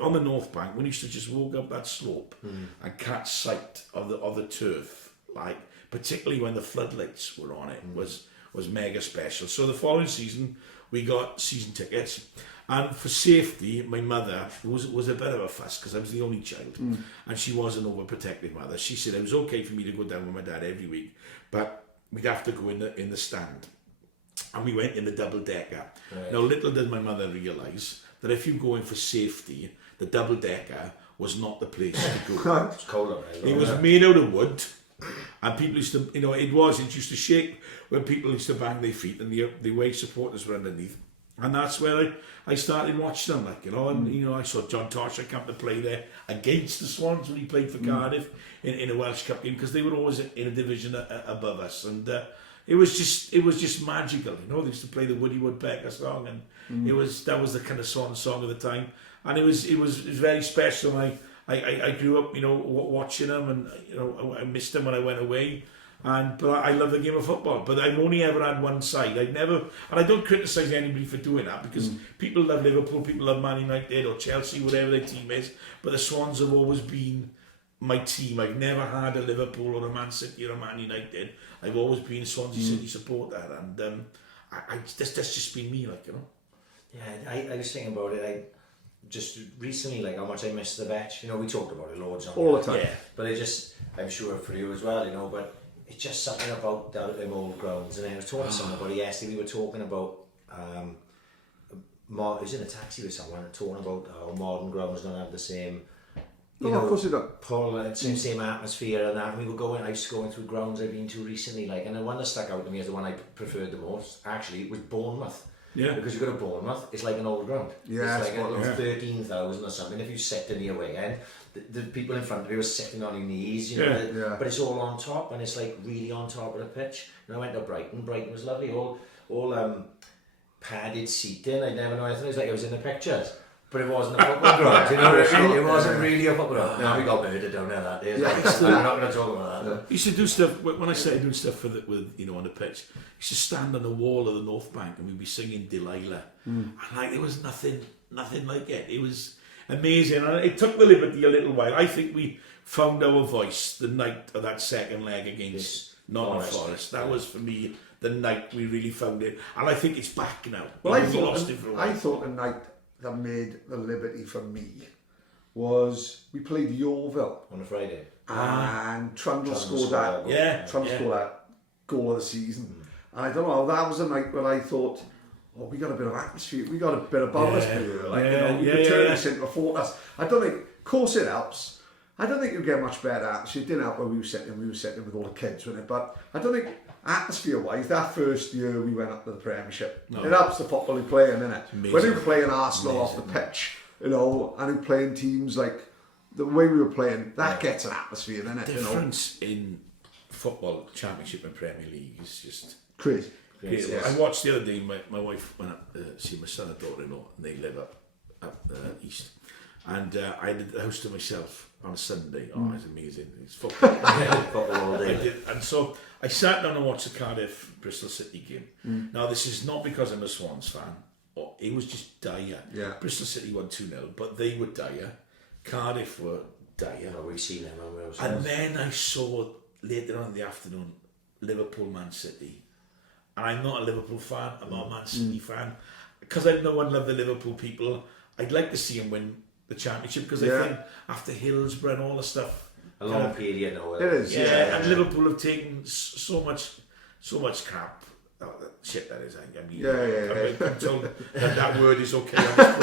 on the North Bank, when you used to just walk up that slope and catch sight of the turf, like particularly when the floodlights were on it, was mega special. So the following season we got season tickets, and for safety, my mother was a bit of a fuss because I was the only child, and she was an overprotective mother. She said it was okay for me to go down with my dad every week, but we'd have to go in the stand, and we went in the double decker. Right. Now, little did my mother realise that if you go in for safety, the double decker was not the place to go. It's cold out there. It was made out of wood, and people used to, you know, it used to shake when people used to bang their feet, and the away supporters were underneath. And that's where I started watching them, like, you know, and, you know, I saw John Tosher come to play there against the Swans when he played for Cardiff in a Welsh Cup game, because they were always in a division above us, and it was just magical, you know. They used to play the Woody Woodpecker song, and that was the kind of song of the time, and it was very special. And I grew up, you know, watching them, and, you know, I missed them when I went away. But I love the game of football, but I've only ever had one side. And I don't criticise anybody for doing that, because people love Liverpool, people love Man United or Chelsea, whatever their team is, but the Swans have always been my team. I've never had a Liverpool or a Man City or a Man United. I've always been a Swansea City supporter, and that's just been me, like, you know. Yeah, I was thinking about it, just recently, like, how much I missed the Vetch. You know, we talked about it loads on all the time. Yeah. But I'm sure for you as well, you know, but it's just something about them old grounds. And I was talking to somebody yesterday, we were talking about, I was in a taxi with someone and talking about how modern grounds don't have the same, you know, of course they don't. pull, same atmosphere and that. And we were I was going through grounds I've been to recently, like, and the one that stuck out to me as the one I preferred the most, actually, was Bournemouth. Yeah. Because you go to Bournemouth, it's like an old ground. Yeah, it's like spot on. 13,000 or something. If you sit in the away end, the people in front of you are sitting on your knees, you know. Yeah. But it's all on top, and it's like really on top of the pitch. And I went to Brighton. Brighton was lovely. All padded seating. I never know anything. It was like I was in the pictures. But it wasn't a football ground, you know what I mean? It wasn't really a football ground. No, we got murdered down there that day. I'm not going to talk about that. You used to do stuff, when I started doing stuff with you know, on the pitch, you used to stand on the wall of the North Bank and we'd be singing Delilah. And like, there was nothing like it. It was amazing. And it took the Liberty a little while. I think we found our voice the night of that second leg against Nottingham Forest. That was, for me, the night we really found it. And I think it's back now. Well, I thought the night that made the Liberty for me was we played Yeovil on a Friday. And Trundle scored that. Trundle scored that goal of the season. And I don't know, that was a night when I thought, oh, we got a bit of atmosphere, we got a bit of ballast here. Like, you know, we could turn this into a fortress. I don't think, of course it helps. I don't think you get much better atmosphere. It didn't help when we were sitting with all the kids, wasn't it? But I don't think atmosphere-wise, that first year we went up to the Premiership, it helps the football you're playing, innit? When you're playing Arsenal off the pitch, you know, and you're playing teams like the way we were playing, that gets an atmosphere, innit? The difference in football, Championship and Premier League is just crazy. Yes. I watched the other day, my wife went up to see my son and daughter-in-law, and they live up east. And I had the house to myself on a Sunday. Oh, it's amazing. It's football. Football all day. And so I sat down and watched the Cardiff Bristol City game. Now, this is not because I'm a Swans fan. It was just dire. Yeah. Bristol City won 2-0, but they were dire. Cardiff were dire. Oh, we've seen them. And then I saw later on in the afternoon Liverpool Man City. And I'm not a Liverpool fan, I'm not a Man City fan. Because I know and love the Liverpool people, I'd like to see them win the Championship, because I think after Hillsborough and all the stuff, a long period now. It is, and Liverpool have taken so much crap. Oh, shit, that is. I mean, I'm told that word is okay on this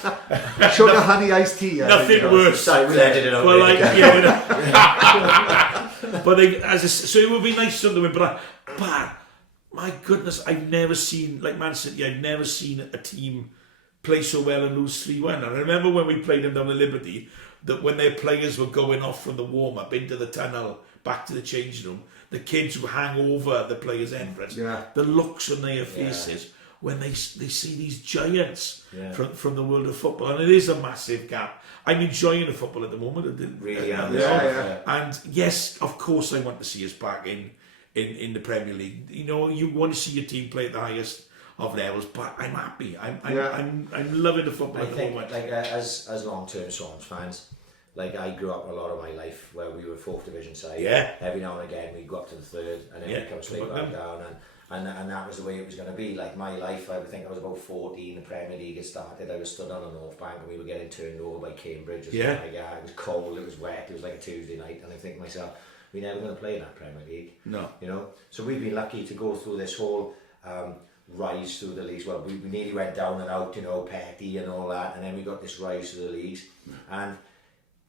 program. Sugar, honey, iced tea. Nothing worse. So we ended it up. Well, like, but so it would be nice to win. But my goodness, I've never seen, like Man City, I've never seen a team play so well and lose 3-1. And I remember when we played them down the Liberty, that when their players were going off from the warm-up into the tunnel, back to the changing room, the kids would hang over the players' entrance. The looks on their faces when they see these giants from the world of football. And it is a massive gap. I'm enjoying the football at the moment. I didn't really And yes, of course I want to see us back in the Premier League. You know, you want to see your team play at the highest of levels, but I'm happy. I'm loving the football at the moment. Like as long-term Swans fans, like I grew up a lot of my life where we were 4th division side. Every now and again we'd go up to the 3rd, and then we'd come straight back down, and that was the way it was going to be. Like my life, I would think I was about 14. The Premier League had started. I was stood on the North Bank, and we were getting turned over by Cambridge. It was cold. It was wet. It was like a Tuesday night, and I think to myself, we're never going to play in that Premier League. No, you know. So we've been lucky to go through this whole rise through the leagues. Well, we nearly went down and out, you know, petty and all that, and then we got this rise through the leagues, and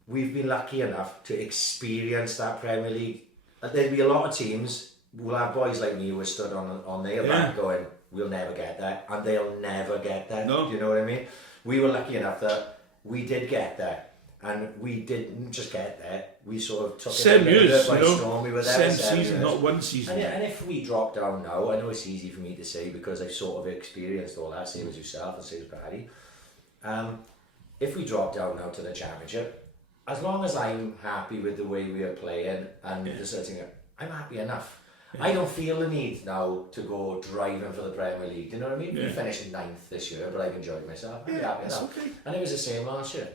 we've been lucky enough to experience that Premier League. And there'll be a lot of teams will have boys like me who are stood on their back going, we'll never get that, and they'll never get that. Do you know what I mean? We were lucky enough that we did get there, and we didn't just get there, we sort of took it by storm. We were there 7 seasons, not 1 season. And if we drop down now, I know it's easy for me to say because I've sort of experienced all that, same as yourself and same as Paddy. If we drop down now to the Championship, as long as I'm happy with the way we are playing and the sort of thing, I'm happy enough. I don't feel the need now to go driving for the Premier League. Do you know what I mean? We finished 9th this year, but I've enjoyed myself. I'm happy enough. Okay. And it was the same last year.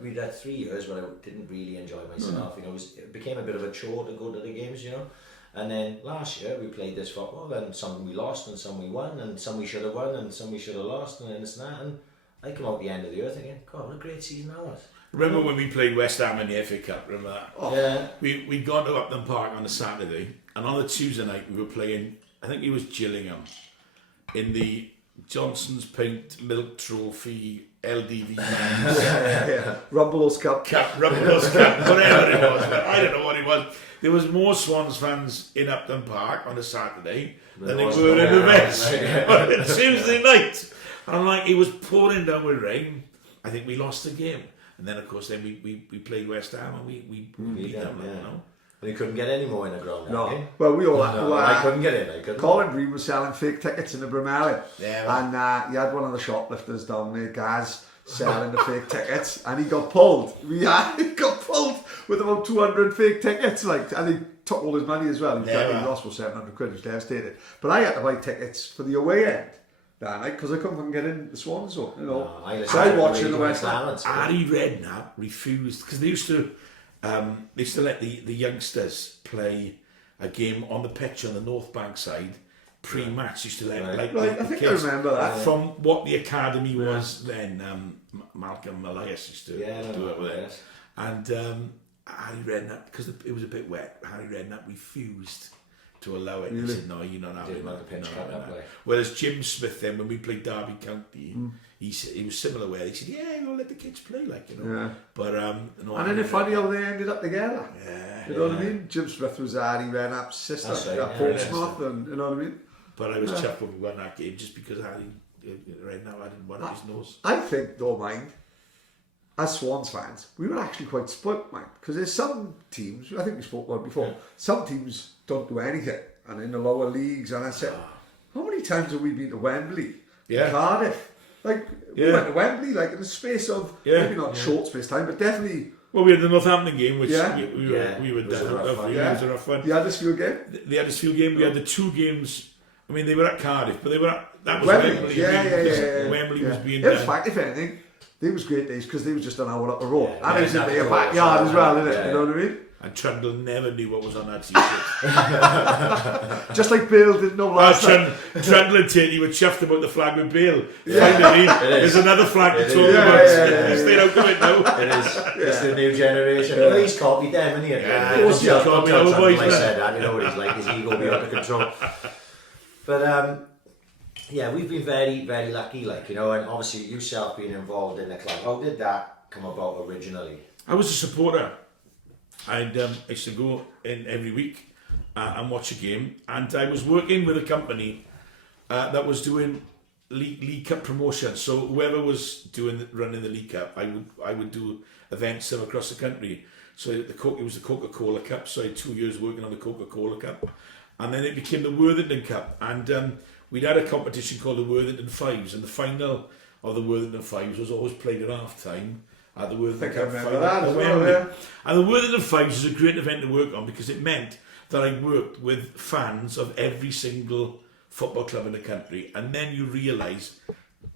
We had 3 years where I didn't really enjoy myself. You know, it became a bit of a chore to go to the games. You know, and then last year we played this football, and some we lost, and some we won, and some we should have won, and some we should have lost, and this and that. And I come out the end of the earth thinking, God, what a great season that was. Remember when we played West Ham in the FA Cup? Remember that? Oh. Yeah. We'd gone to Upton Park on a Saturday, and on the Tuesday night we were playing, I think it was Gillingham, in the Johnson's Paint Milk Trophy LDV Rumbelows Cup, whatever it was. I don't know what it was. there was more Swans fans in Upton Park on a Saturday than they were in the Vets on Tuesday night. And I'm like, it was pouring down with rain. I think we lost the game. And then, of course, we played West Ham and we beat them, you know. We couldn't get any more in the ground. No. Well, we all had to. I couldn't get in. Colin Green was selling fake tickets in the Brumallet. Yeah, and he had one of the shoplifters down there, Gaz, selling the fake tickets, and he got pulled. He got pulled with about 200 fake tickets, and he took all his money as well. He lost for 700 quid, which devastated. But I had to buy tickets for the away end that night because I couldn't get in the Swans, you know. So I watched in the West Ham. Harry Redknapp refused because they used to let the youngsters play a game on the pitch on the North Bank side pre-match. Used to let I think I remember that from what the academy was then. Malcolm Elias used to do it with it, and Harry Redknapp, because it was a bit wet. Harry Redknapp refused to allow it. He said, "No, you're not having that." Whereas Jim Smith, then when we played Derby County, he was similar. Where he said, "Yeah, we'll let the kids play, Yeah. But no, and then it's funny how they ended up together. Yeah, you know what I mean. Jim Smith was Harry Redknapp's sister at Portsmouth, and you know what I mean. But I was chuffed when we won that game just because Harry Redknapp had one of his nose. I think, though, mind, as Swans fans, we were actually quite split, mind, because there's some teams, I think we spoke about before, some teams don't do anything, and in the lower leagues, and I said, how many times have we been to Wembley? Cardiff? We went to Wembley, in the space of, maybe not short space time, but definitely... Well, we had the Northampton game, which we were down. It was a rough one. The Huddersfield game? The Huddersfield game, we had the two games. I mean, they were at Cardiff, but that was Wembley. Yeah. Wembley was being done. In fact, if anything, they was great days because they was just an hour up the road. And it was in their backyard as well, isn't it? You know what I mean? And Trundle never knew what was on that t-shirt. Just like Bale didn't know last night. Trundle and Tierney were chuffed about the flag with Bale. Finally, there's another flag to talk about. Stay out of it now. It is. It's the new generation. Well, he's copied them, isn't he? He's copied our boys. I said that. You know what he's like. His ego be out of control. But we've been very, very lucky, and obviously yourself being involved in the club. How did that come about originally? I was a supporter. I used to go in every week and watch a game, and I was working with a company that was doing League Cup promotion. So whoever was running the League Cup, I would do events across the country. So it was the Coca-Cola Cup. So I had 2 years working on the Coca-Cola Cup, and then it became the Worthington Cup, and we'd had a competition called the Worthington Fives, and the final of the Worthington Fives was always played at half time at the Worthington Cup final at Wembley. And the Worthington Fives was a great event to work on because it meant that I worked with fans of every single football club in the country, and then you realise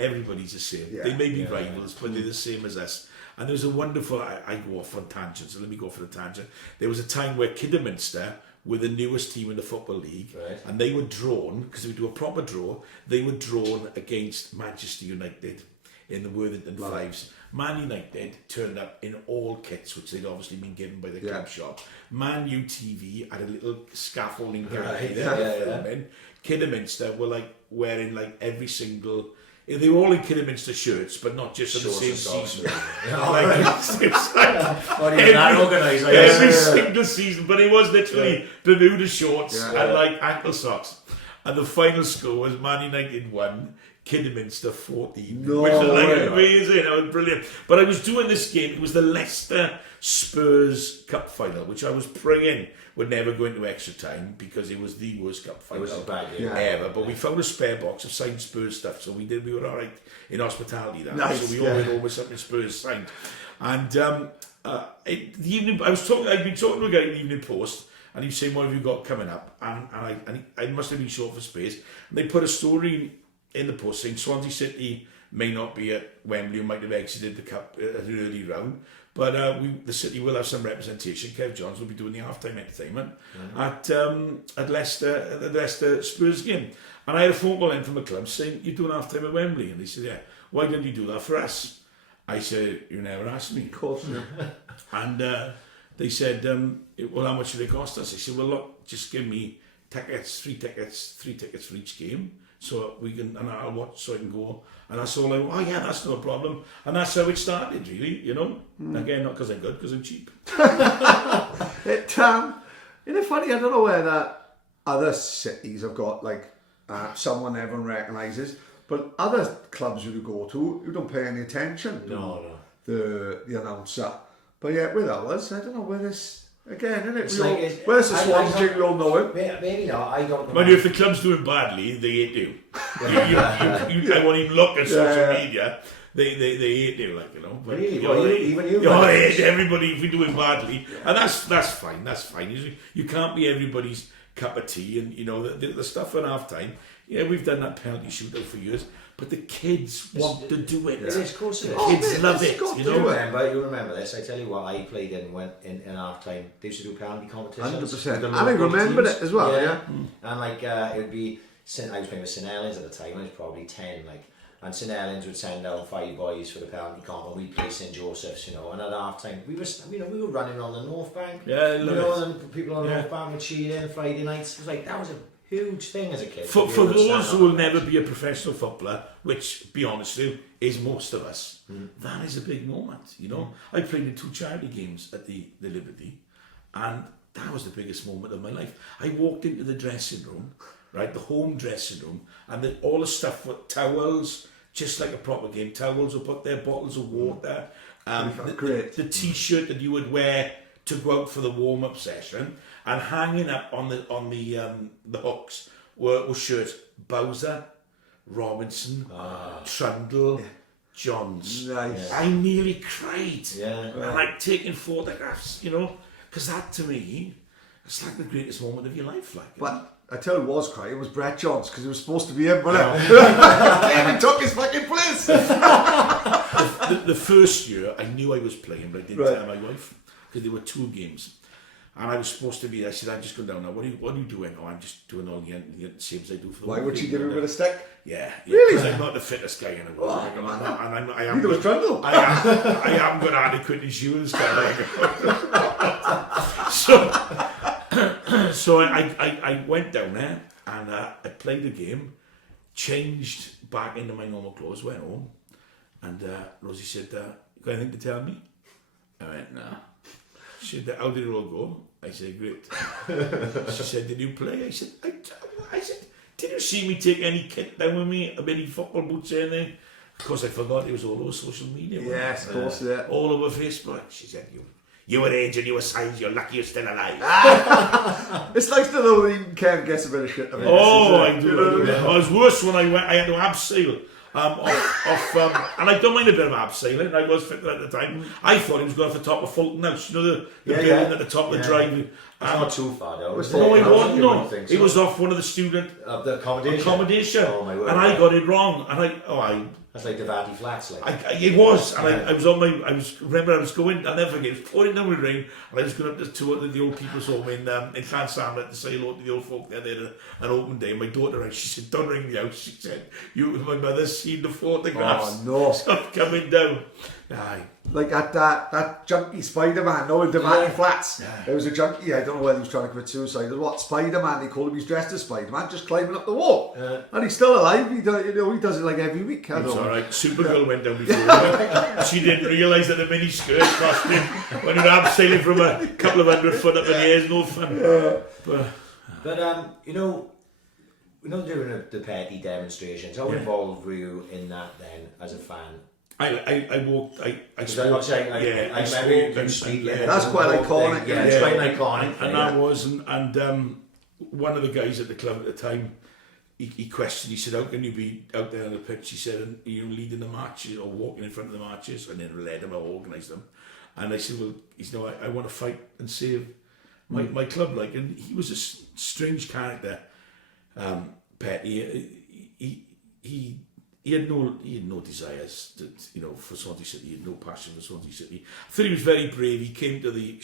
everybody's the same. They may be rivals, but they're the same as us. And there was a wonderful, I go off on tangents, so let me go for the tangent. There was a time where Kidderminster were the newest team in the Football League, and they were drawn, because we do a proper draw, they were drawn against Manchester United in the Worthington Fives. Man United turned up in all kits, which they'd obviously been given by the club shop. Man U TV had a little scaffolding gallery there filming. Kidderminster were wearing every single... They were all in Kidderminster shirts, but not just on the same season. Every single season, but it was literally Bermuda shorts and ankle socks. And the final score was Man United 1, Kidderminster 14, which was amazing. It was brilliant. But I was doing this game. It was the Leicester Spurs Cup final, which I was praying would never go into extra time because it was the worst cup final ever. But we found a spare box of signed Spurs stuff, so we were all right in hospitality. So we all went home with something Spurs signed. And the evening, I'd been talking to a guy in the Evening Post, and he was saying, "What have you got coming up?" And I must have been short for space. And they put a story in the Post saying Swansea City may not be at Wembley, or might have exited the cup at an early round. But the City will have some representation. Kev Johns will be doing the half-time entertainment at Leicester, the Leicester Spurs game. And I had a phone call in from the club saying, "You're doing half-time at Wembley?" And they said, "Yeah, why don't you do that for us?" I said, "You never asked me." Of course not. And they said, "Well, how much did it cost us?" I said, "Well, look, just give me tickets, three tickets for each game. So we can, and I'll watch so I can go." And that's all oh yeah, that's no problem. And that's how it started, really, Again, not because I'm good, because I'm cheap. Isn't it funny? I don't know whether other cities have got like someone everyone recognises, but other clubs you go to, you don't pay any attention to the announcer. But yet with ours, I don't know where this again, isn't it? It's like where's the Swansea? We all know it. Maybe not. I don't know. But if the club's doing badly, they hate you. I won't even look at social media. They hate you, like, you know. But, Really? you know, Well, they hate everybody if we're doing badly, and that's fine. That's fine. You can't be everybody's cup of tea, and you know the stuff at half time. Yeah, we've done that penalty shootout for years, but the kids want to do it. It is, of course it is. Kids love it. You know. You remember this? I tell you what, I played in half time. They used to do penalty competitions. 100%. And I remember it as well. Yeah. And like it would be. I was playing with St Helens at the time. I was probably 10. Like. And St Helens would send down 5 boys for the penalty comp, and we'd play St Joseph's, you know. And at half time, we were running on the North Bank. Yeah, and people on the North Bank would cheer in Friday nights. It was like that was a huge thing as a kid. For those who will never be a professional footballer, which, be honest with you, is most of us, that is a big moment, you know. I played in 2 charity games at the Liberty, and that was the biggest moment of my life. I walked into the dressing room, right, the home dressing room, and all the stuff with towels, just like a proper game. Towels would put their bottles of water, the t-shirt that you would wear to go out for the warm-up session, and hanging up on the hooks were shirts Bowser, Robinson, Trundle, Johns. Nice. I nearly cried. Yeah. And like taking photographs, you know, because that to me, it's like the greatest moment of your life. Like, But I tell you, was crying. It was Brett Johns because it was supposed to be him, wasn't it? Even took his fucking place. the first year, I knew I was playing, but I didn't tell my wife because there were 2 games, and I was supposed to be. I said, "I'm just going down now. What are you doing?" "Oh, I'm just doing all the same as I do for the." Why would she give him with a stick? Yeah, Really? Because I'm not the fittest guy in the world. I am. Neither was Trundle. I am got adequate insurance. So I went down there and I played the game, changed back into my normal clothes, went home, and Rosie said, "You got anything to tell me?" I went, "No." She said, "How did it all go?" I said, "Great." She said, "Did you play?" I said, I said, "Did you see me take any kit down with me, a any football boots or anything?" Of course, I forgot it was all over social media. Yes, of course, yeah. All over Facebook. She said, You were age and you were size, you're lucky you're still alive." It's nice to know that even Kev gets a bit of shit. I do. It was worse when I had to abseil. And I don't mind a bit of abseiling. I was fit at the time. I thought he was going off the top of Fulton House, you know, the building at the top of the drive. It's not too far though. No, it wasn't. No, it was off one of the student the accommodation. Oh my word! And I got it wrong. And that's like the Vati Flats, like. It was, and I was on my. Remember, I was going. I'll never forget. It was pouring down with rain, and I was going up to the old people's home in Llansamlet to say hello to the old folk there. They had an open day. My daughter rang. She said, "Don't ring the house." She said, "My mother's seen the photographs." Oh no! Stuff coming down. Aye. Like at that junkie Spider-Man, no, in the Valley Flats. Yeah. There was a junkie, I don't know whether he was trying to commit suicide or what. Spider-Man, they call him, he's dressed as Spider-Man, just climbing up the wall. And he's still alive. He does it like every week. It's alright. Supergirl went down before. She didn't realise that the mini skirt cost him when you're abseiling from a couple of 100 foot up in the air is no fun. But you know, during the petty demonstrations, how involved were you in that then as a fan? I walked. That's quite iconic. Yeah, it's quite iconic. And that was, and one of the guys at the club at the time, he questioned. He said, "How can you be out there on the pitch?" He said, "And you're leading the marches or walking in front of the marches." And then led them, I organised them. And I said, "Well, I want to fight and save my club." Like, and he was a strange character. Petty. He had no desires for Swansea City. He had no passion for Swansea City. I thought he was very brave. He came to the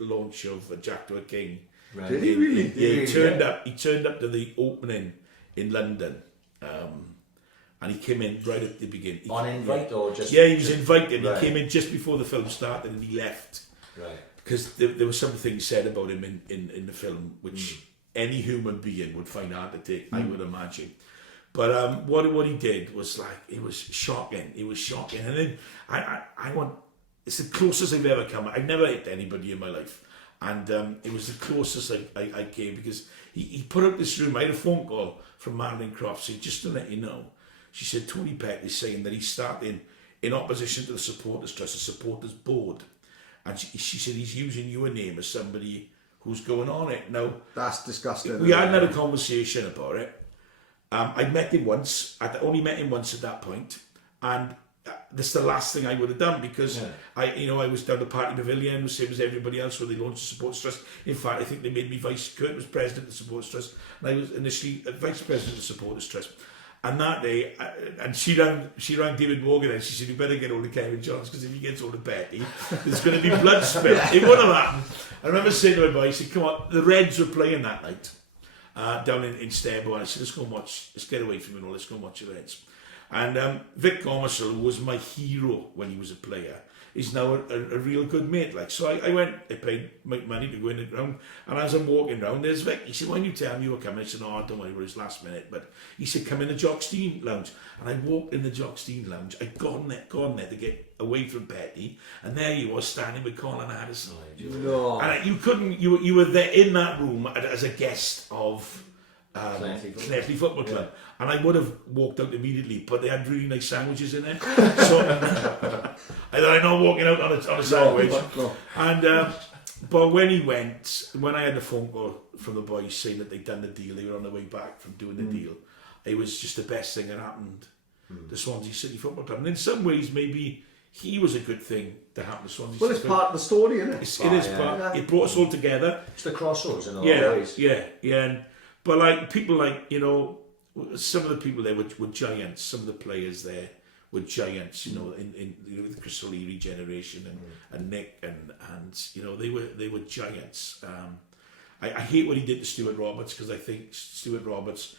launch of Jack to a King. Right. Did he really? Yeah, he turned up. He turned up to the opening in London, and he came in right at the beginning. On invite or just? Yeah, he was invited. Right. He came in just before the film started, and he left. Right. Because there was some things said about him in the film which any human being would find hard to take. I would imagine. But what he did was it was shocking. It was shocking. And then I want, it's the closest I've ever come. I've never hit anybody in my life. And it was the closest I came, because he put up this room. I had a phone call from Marilyn Croft saying, just to let you know, she said, Tony Peck is saying that he's starting in opposition to the Supporters Trust, the Supporters Board. And she said he's using your name as somebody who's going on it. Now, that's disgusting. We hadn't had a conversation about it. I'd met him once. I'd only met him once at that point, and that's the last thing I would have done, because I was down the Party Pavilion, same as everybody else, where they launched the Supporters Trust. In fact, I think they made me Kurt was president of the Supporters Trust, and I was initially vice president of the Supporters Trust. And that day, and she rang David Morgan, and she said, you better get hold of Kev Johns, because if he gets hold of Betty, there's going to be blood spilled. It would have happened. I remember saying to my boy, he said, come on, the Reds were playing that night down in Sterbo, and I said, let's get away from it all, let's go and watch the Reds. And Vic Gomersall, who was my hero when he was a player, is now a real good mate. Like, so I went, I paid my money to go in the ground, and as I'm walking around, there's Vic. He said, why didn't you tell me you were coming? I said, no, don't worry, it was last minute. But he said, come in the Jockstein Lounge. And I walked in the Jockstein Lounge. I'd gone there to get away from Petty, and there he was standing with Colin Addison. No. And you couldn't, you were there in that room as a guest of Clefley Football Club, and I would have walked out immediately, but they had really nice sandwiches in there, so I thought, I'm not walking out on a sandwich. No. And but when I had the phone call from the boys saying that they'd done the deal, they were on their way back from doing the deal, it was just the best thing that happened to Swansea City Football Club. And in some ways, maybe he was a good thing to happen to Swansea City. Well, it's part of the story, isn't it? It is part. It brought us all together. It's the crossroads in a lot of ways. Yeah. But like people like, some of the people there were giants. Some of the players there were giants, in the Chris O'Leary generation and Nick and they were giants. I hate what he did to Stuart Roberts, because I think Stuart Roberts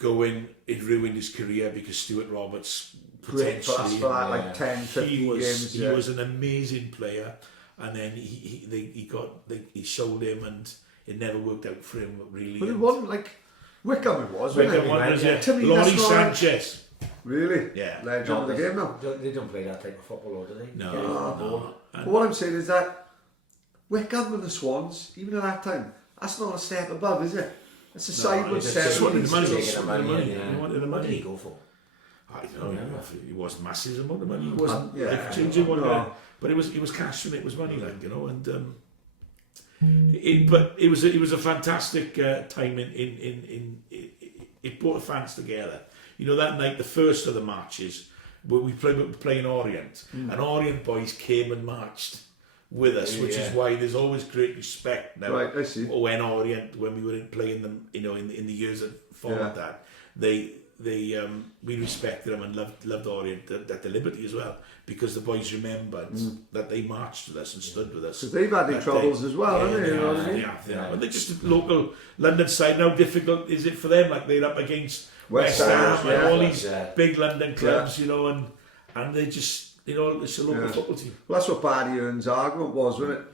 it ruined his career, because Stuart Roberts potentially for that, like 10, 15 games. He was an amazing player, and then he showed him, and it never worked out for him really. But it wasn't like Wickham. It was. Wickham was, Lonnie Sanchez. Really? Yeah. Legend of the game now. They don't play that type of football, do they? No. But what I'm saying is that Wickham and the Swans, even at that time, that's not a step above, is it? It's a sideward step. Just wanted the money. What did he go for? I don't know. It wasn't massive amount of money. It Wasn't wasn't life-changing one, but it was cash and it was money, like, and but it was a fantastic time in it brought the fans together. That night, the first of the matches, where we playing Orient, and Orient boys came and marched with us, which is why there's always great respect now. Right, I see. When we were playing them, in the years that followed that, we respected them and loved Orient at the Liberty as well, because the boys remembered that they marched with us and stood with us. Because they've had their troubles as well, haven't they? Yeah. And they're just a local London side. How difficult is it for them? Like, they're up against West Ham and all these big London clubs, and they just, it's a local football team. Well, that's what Barry Earn's argument was, wasn't it?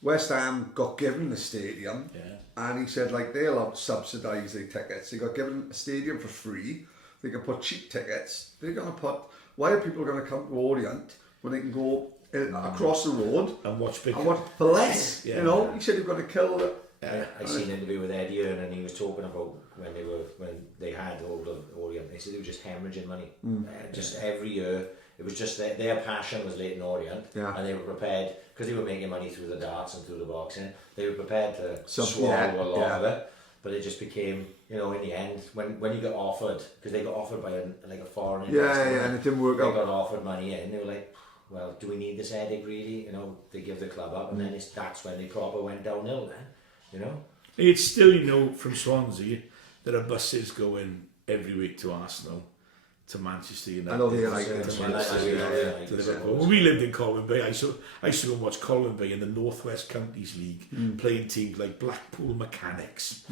West Ham got given the stadium, and he said, like, they allowed to subsidise their tickets. They got given a stadium for free. They can put cheap tickets. Why are people going to come to Orient when they can go across the road and watch for less? He said you've got to kill it. I seen an interview with Eddie Earn, and he was talking about when they had hold of Orient. They said they were just hemorrhaging money. Just every year, it was just their passion was Leyton Orient, and they were prepared, because they were making money through the darts and through the boxing. They were prepared to swallow a lot of it. But it just became, in the end, when you got offered, because they got offered by a foreign investor, and it didn't work out. They got offered money in, they were like, well, do we need this headache really? They give the club up, and then that's when they proper went downhill then, It's still, from Swansea, there are buses going every week to Arsenal, to Manchester United. I know they like it. To Liverpool. When we lived in Colwyn Bay, I used to go and watch Colwyn Bay in the North West Counties League, playing teams like Blackpool Mechanics.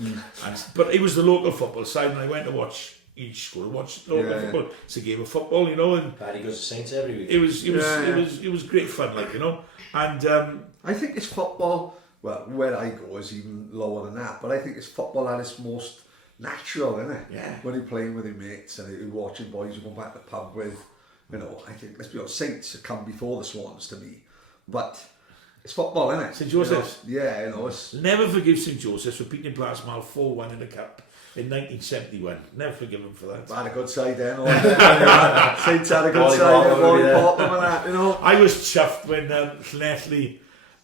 But it was the local football side, and I went to watch each school and watch local football. It's a game of football, and Paddy goes to Saints every week. It was great fun, and I think it's football. Well, where I go is even lower than that, but I think it's football at its most natural, isn't it? Yeah. When you're playing with your mates and you're watching boys you go back to the pub with, I think, let's be honest, Saints have come before the Swans to me. But It's football, isn't it? St Joseph's. Yeah, you know, it's... Never forgive St Joseph's for beating Plasmal 4-1 in the cup in 1971. Never forgive them for that. Had a good side then. Saints had a good side. I was chuffed when Llanelli,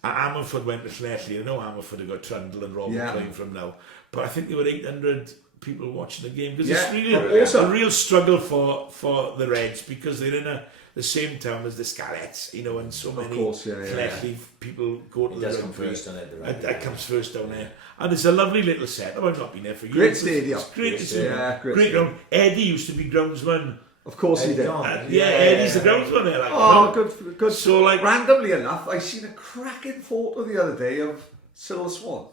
Ammerford went to Llanelli. I know Ammerford have got Trundle and Robin playing from now, but I think there were 800 people watching the game because it's really a real struggle for the Reds because they're in the same town as the Scarlets, you know, and so many Llanelli people go to the rugby. Come first on it. That comes first down there. And it's a lovely little set. I've not been there for years. Great stadium. It's great stadium. Great ground. Eddie used to be groundsman. Of course he did. Eddie's the groundsman there. Like, good. So, like, randomly enough, I seen a cracking photo the other day of Cyril Swan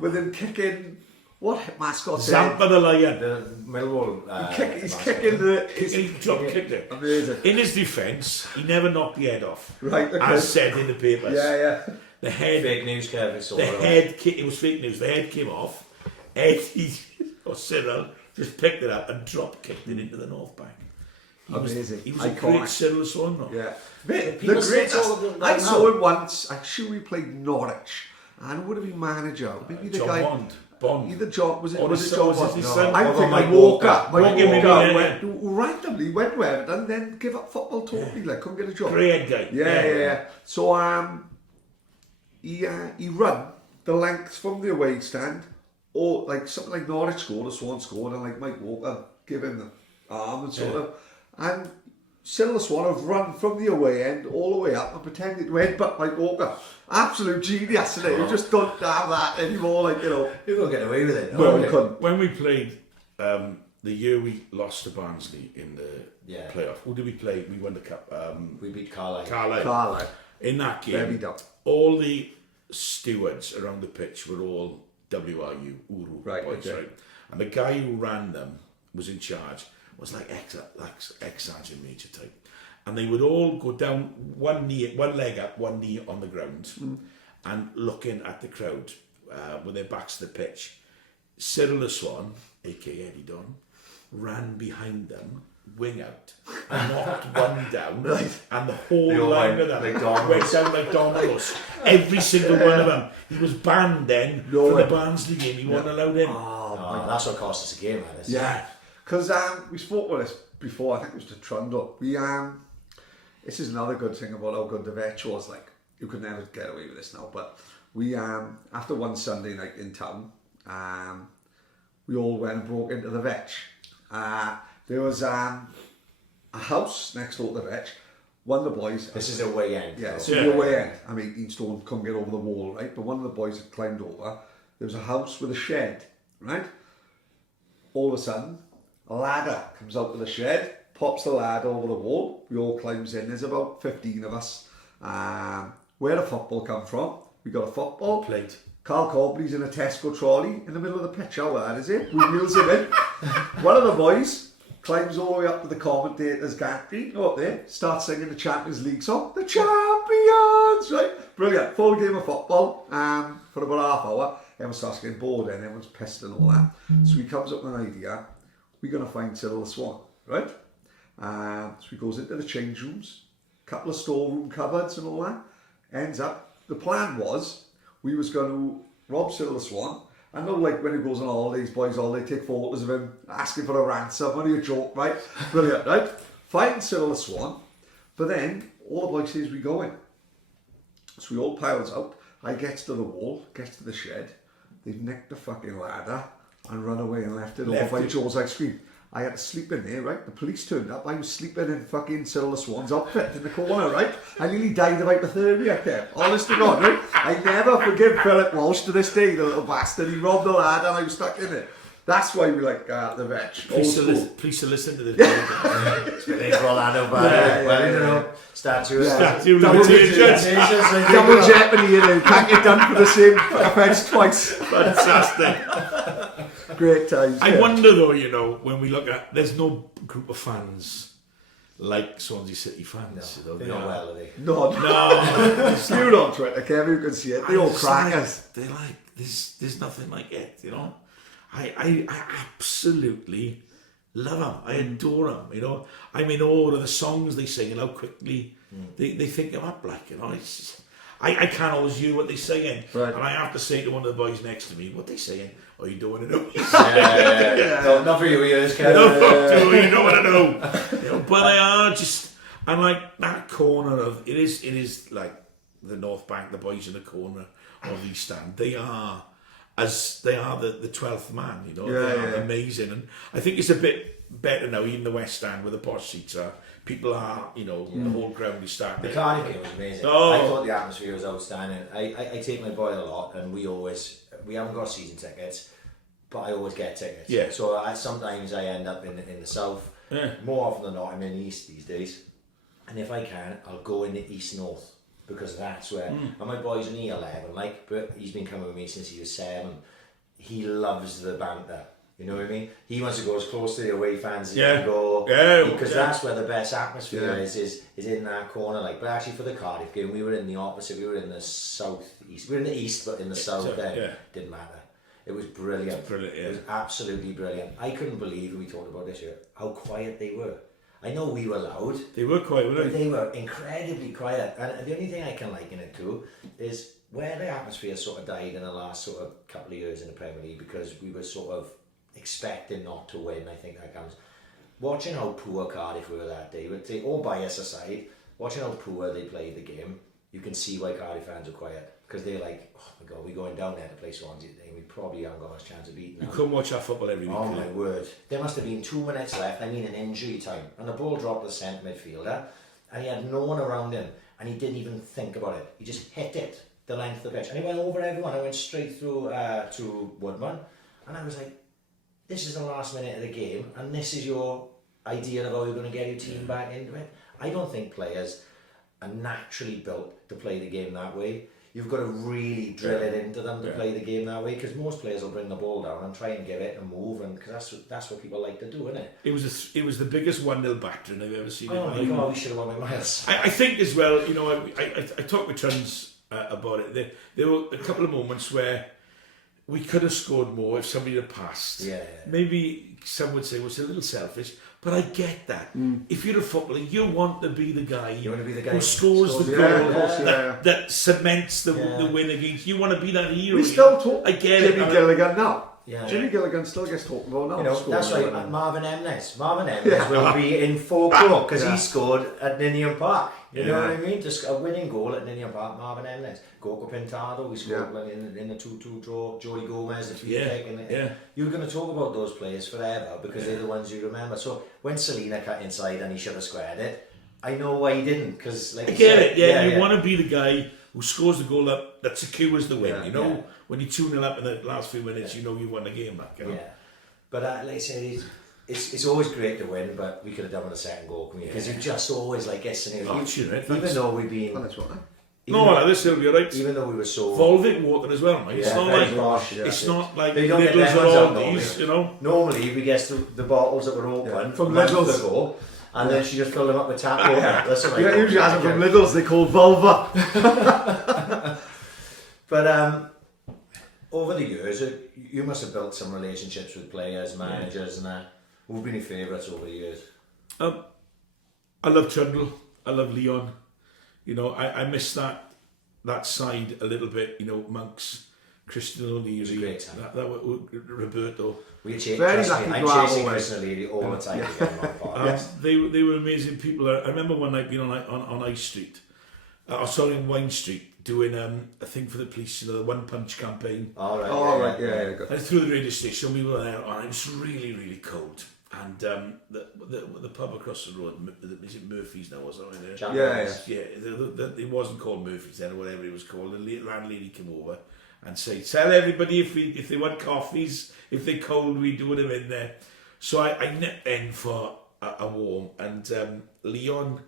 with him kicking. What mascot? Zampa the Lion. The Millwall. He's kicking the. He drop kicked it. Amazing. In his defence, he never knocked the head off. Right. Okay. As said in the papers. Yeah. The head. Fake news, Kev. It was fake news. The head came off. Eddie or Cyril just picked it up and drop kicked it into the North Bank. Amazing. He was a great Cyril Swan, though. Yeah. The greatest. I saw him once. I'm sure we played Norwich. And would have been manager. Maybe the John guy. Bond. Either John was it? Or Was it John? was it his son? I think Mike I Walker. Walker. Randomly went to Everton and then give up football totally. Like couldn't get a job. Great guy. Yeah. So he run the length from the away stand, or like something like Norwich scored, or Swan scored, and like Mike Walker give him the arm and sort of, and Cyril Swan have run from the away end all the way up and pretended to headbutt Mike Walker. Absolute genius, isn't it? You just don't have that anymore, like, you know. You don't get away with it. No, you couldn't. When we played the year we lost to Barnsley in the playoff, who did we play? We won the cup. We beat Carlisle. Carlisle. In that game, all the stewards around the pitch were all WRU, Uru boys, right? And the guy who ran them was in charge, was like ex-sergeant major type. And they would all go down one leg up, one knee on the ground, and looking at the crowd with their backs to the pitch. Cyril the Swan, aka Eddie Don, ran behind them, wing out, and knocked one down, and the whole line of them went down like dominoes. Every single one of them. He was banned then for the Barnsley game. He wasn't allowed in. Oh, that's what cost us a game, that is. Yeah, because we spoke about this before. I think it was to Trundle. This is another good thing about how good the vetch was. Like, you could never get away with this now. But we after one Sunday night in town, we all went and broke into the vetch. There was a house next door to the vetch. One of the boys... This is away end. Yeah, it's the away end. I'm 18 stone, couldn't get over the wall, right? But one of the boys had climbed over. There was a house with a shed, right? All of a sudden, a ladder comes out of the shed, pops the ladder over the wall. We all climbs in. There's about 15 of us. Where the football come from? We got a football. Plate. Carl Cobley's in a Tesco trolley in the middle of the pitch. How hard is it? We wheels him in. One of the boys climbs all the way up to the commentator's gantry, up there, starts singing the Champions League song. The Champions! Right? Brilliant. Full game of football for about half hour. Everyone starts getting bored and everyone's pissed and all that. So he comes up with an idea. We're going to find Cyril the Swan, right? So he goes into the change rooms, couple of storeroom cupboards and all that. Ends up, the plan was, we was going to rob Cyril the Swan. I know, like, when he goes on holidays, boys, all they take photos of him asking for a ransom. Only a joke, right? Brilliant, right? Find Cyril the Swan. But then, all the boys says we go in. So we all piles out. I gets to the wall, gets to the shed. They've nicked the fucking ladder and run away and left it over by Joe's ice cream. I had to sleep in there, right? The police turned up. I was sleeping in fucking Cyril the Swan's outfit in the corner, right? I nearly died of hypothermia, Kev. Honest to God, right? I never forgive Philip Walsh to this day, the little bastard. He robbed the lad and I was stuck in it. That's why we like the vetch. Please to listen to this. It's been for Orlando, but statue double jeopardy, you know. Can't get done for the same offence twice. Fantastic. Great times. I wonder though, you know, when we look at, there's no group of fans like Swansea City fans. No, they're not well, are they? No. You're on Twitter, Kev, you can see it. They're all crackers. They're like, there's nothing like it, you know. I absolutely love them. I adore them, you know. I'm in awe of the songs they sing and how quickly they think them up, like, you know. I can't always hear what they're saying. Right. And I have to say to one of the boys next to me, what they saying? Oh, you don't want to know. No, not for your ears, Kev. No, you don't want to know. You know, but they are just, and like that corner of, it is like the North Bank, the boys in the corner of the stand. They are the 12th man, you know. They are amazing. And I think it's a bit better now, even the West Stand where the posh seats are. People are, you know, the whole ground is starting. The Cardiff game was amazing. Oh. I thought the atmosphere was outstanding. I take my boy a lot, and we haven't got season tickets, but I always get tickets. Yeah. So sometimes I end up in the south. Yeah. More often than not, I'm in the east these days. And if I can, I'll go in the east-north, because that's where... And my boy's only 11, like, but he's been coming with me since he was 7. He loves the banter. You know what I mean? He wants to go as close to the away fans as he can go. Yeah. Because that's where the best atmosphere is in that corner. Like, but actually for the Cardiff game, we were in the opposite. We were in the south-east. We were in the east, but in the south then. Yeah. Didn't matter. It was brilliant. It was absolutely brilliant. I couldn't believe, we talked about this year, how quiet they were. I know we were loud. They were quiet, weren't they? They were incredibly quiet. And the only thing I can liken it to is where the atmosphere sort of died in the last sort of couple of years in the Premier League, because we were sort of expecting not to win. I think that comes watching how poor Cardiff were that day. But all bias aside, watching how poor they played the game, you can see why Cardiff fans are quiet, because they're like, oh my god, we're going down there to play Swansea today. We probably haven't got much chance of beating them. You couldn't watch our football every week. Oh my word! There must have been 2 minutes left. I mean, an injury time, and the ball dropped to the centre midfielder, and he had no one around him, and he didn't even think about it. He just hit it the length of the pitch, and he went over everyone. I went straight through to Woodman, and I was like, this is the last minute of the game, and this is your idea of how you're going to get your team back into it. I don't think players are naturally built to play the game that way. You've got to really drill it into them to play the game that way, because most players will bring the ball down and try and give it a move, and because that's what people like to do, isn't it? It was the biggest 1-0 battering I've ever seen. Oh my god, we should have won by miles. I think as well, you know, I talked with Trunz about it. There were a couple of moments where we could have scored more if somebody had passed. Yeah. Maybe some would say, well, it's a little selfish, but I get that. If you're a footballer, you want to be the guy, who scores the goal, that cements the win against. You want to be that hero. We still talk I get Jimmy Gilligan now. Yeah. Jimmy Gilligan still gets talked about now. You know, that's right, Marvin Emnes. Marvin Emnes will be in folklore because he scored at Ninian Park. You know what I mean? Just a winning goal at Ninian Park, Marvin Emnes. Gorka Pintado, we scored in the 2-2 draw. Jody Gomez, the free kick. You're going to talk about those players forever because they're the ones you remember. So when Selena cut inside and he should have squared it, I know why he didn't, because like I get it. You want to be the guy who scores the goal up that secures the win. You know, when you 2-0 up in the last few minutes, you know you won the game back. You know? Yeah, but like I said, it's always great to win, but we could have done with a second goal, because you just always like guessing it. Even though we've been. This will be alright. Even though we were so Volvic water as well, mate. It's not like posh, it's not like they don't get Lidl's them or ones all these, you know. Normally we guess the bottles that were open from Lidl's ago, and then she just filled them up with tap water. That's what I usually has them from Lidl's. They call vulva. But over the years, you must have built some relationships with players, managers, and that. Who've been your favourites over the years? I love Trundle. I love Leon. You know, I miss that side a little bit. You know, Monks, Christian O'Leary, that Roberto. I'm chasing Christian O'Leary all the time. They were amazing people. I remember one night being on High Street, on Wine Street, doing a thing for the police, you know, the One Punch campaign. And through the radio station, we were there, and it was really, really cold. And the pub across the road, is it Murphy's now or something there? It wasn't called Murphy's then, or whatever it was called. The landlady came over and said, tell everybody if they want coffees, if they're cold, we do them in there. So I nipped in for a warm, and Leon,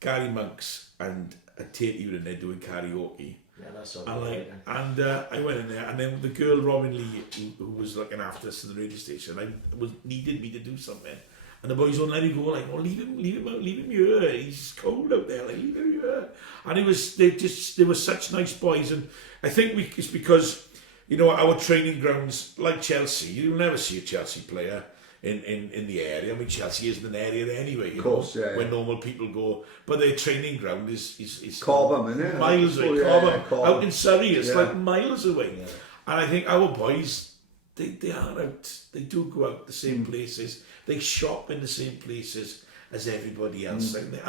Gary Monks, and Tate were in there doing karaoke. Yeah, that's so and I went in there, and then the girl Robin Lee, who was looking after us in the radio station, needed me to do something, and the boys won't let me go. Like, oh, leave him here. He's cold out there. Like, leave him here. And they were such nice boys, and I think it's because, you know, our training grounds, like Chelsea, you'll never see a Chelsea player in the area. I mean, Chelsea isn't an area anyway, you course, know, yeah, where normal people go. But their training ground is Cobham, isn't it? miles away. Cobham, out in Surrey, it's like miles away. Yeah. And I think our boys, they are out. They do go out the same places. They shop in the same places as everybody else. And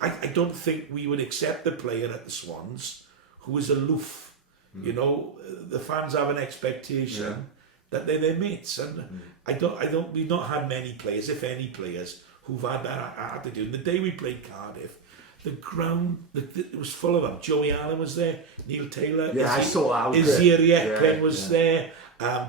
I don't think we would accept the player at the Swans who is aloof. You know, the fans have an expectation that they're their mates, and we've not had many players, if any players, who've had that attitude. The day we played Cardiff, the ground, it was full of them. Joey Allen was there, Neil Taylor, I saw that. Izzy was there,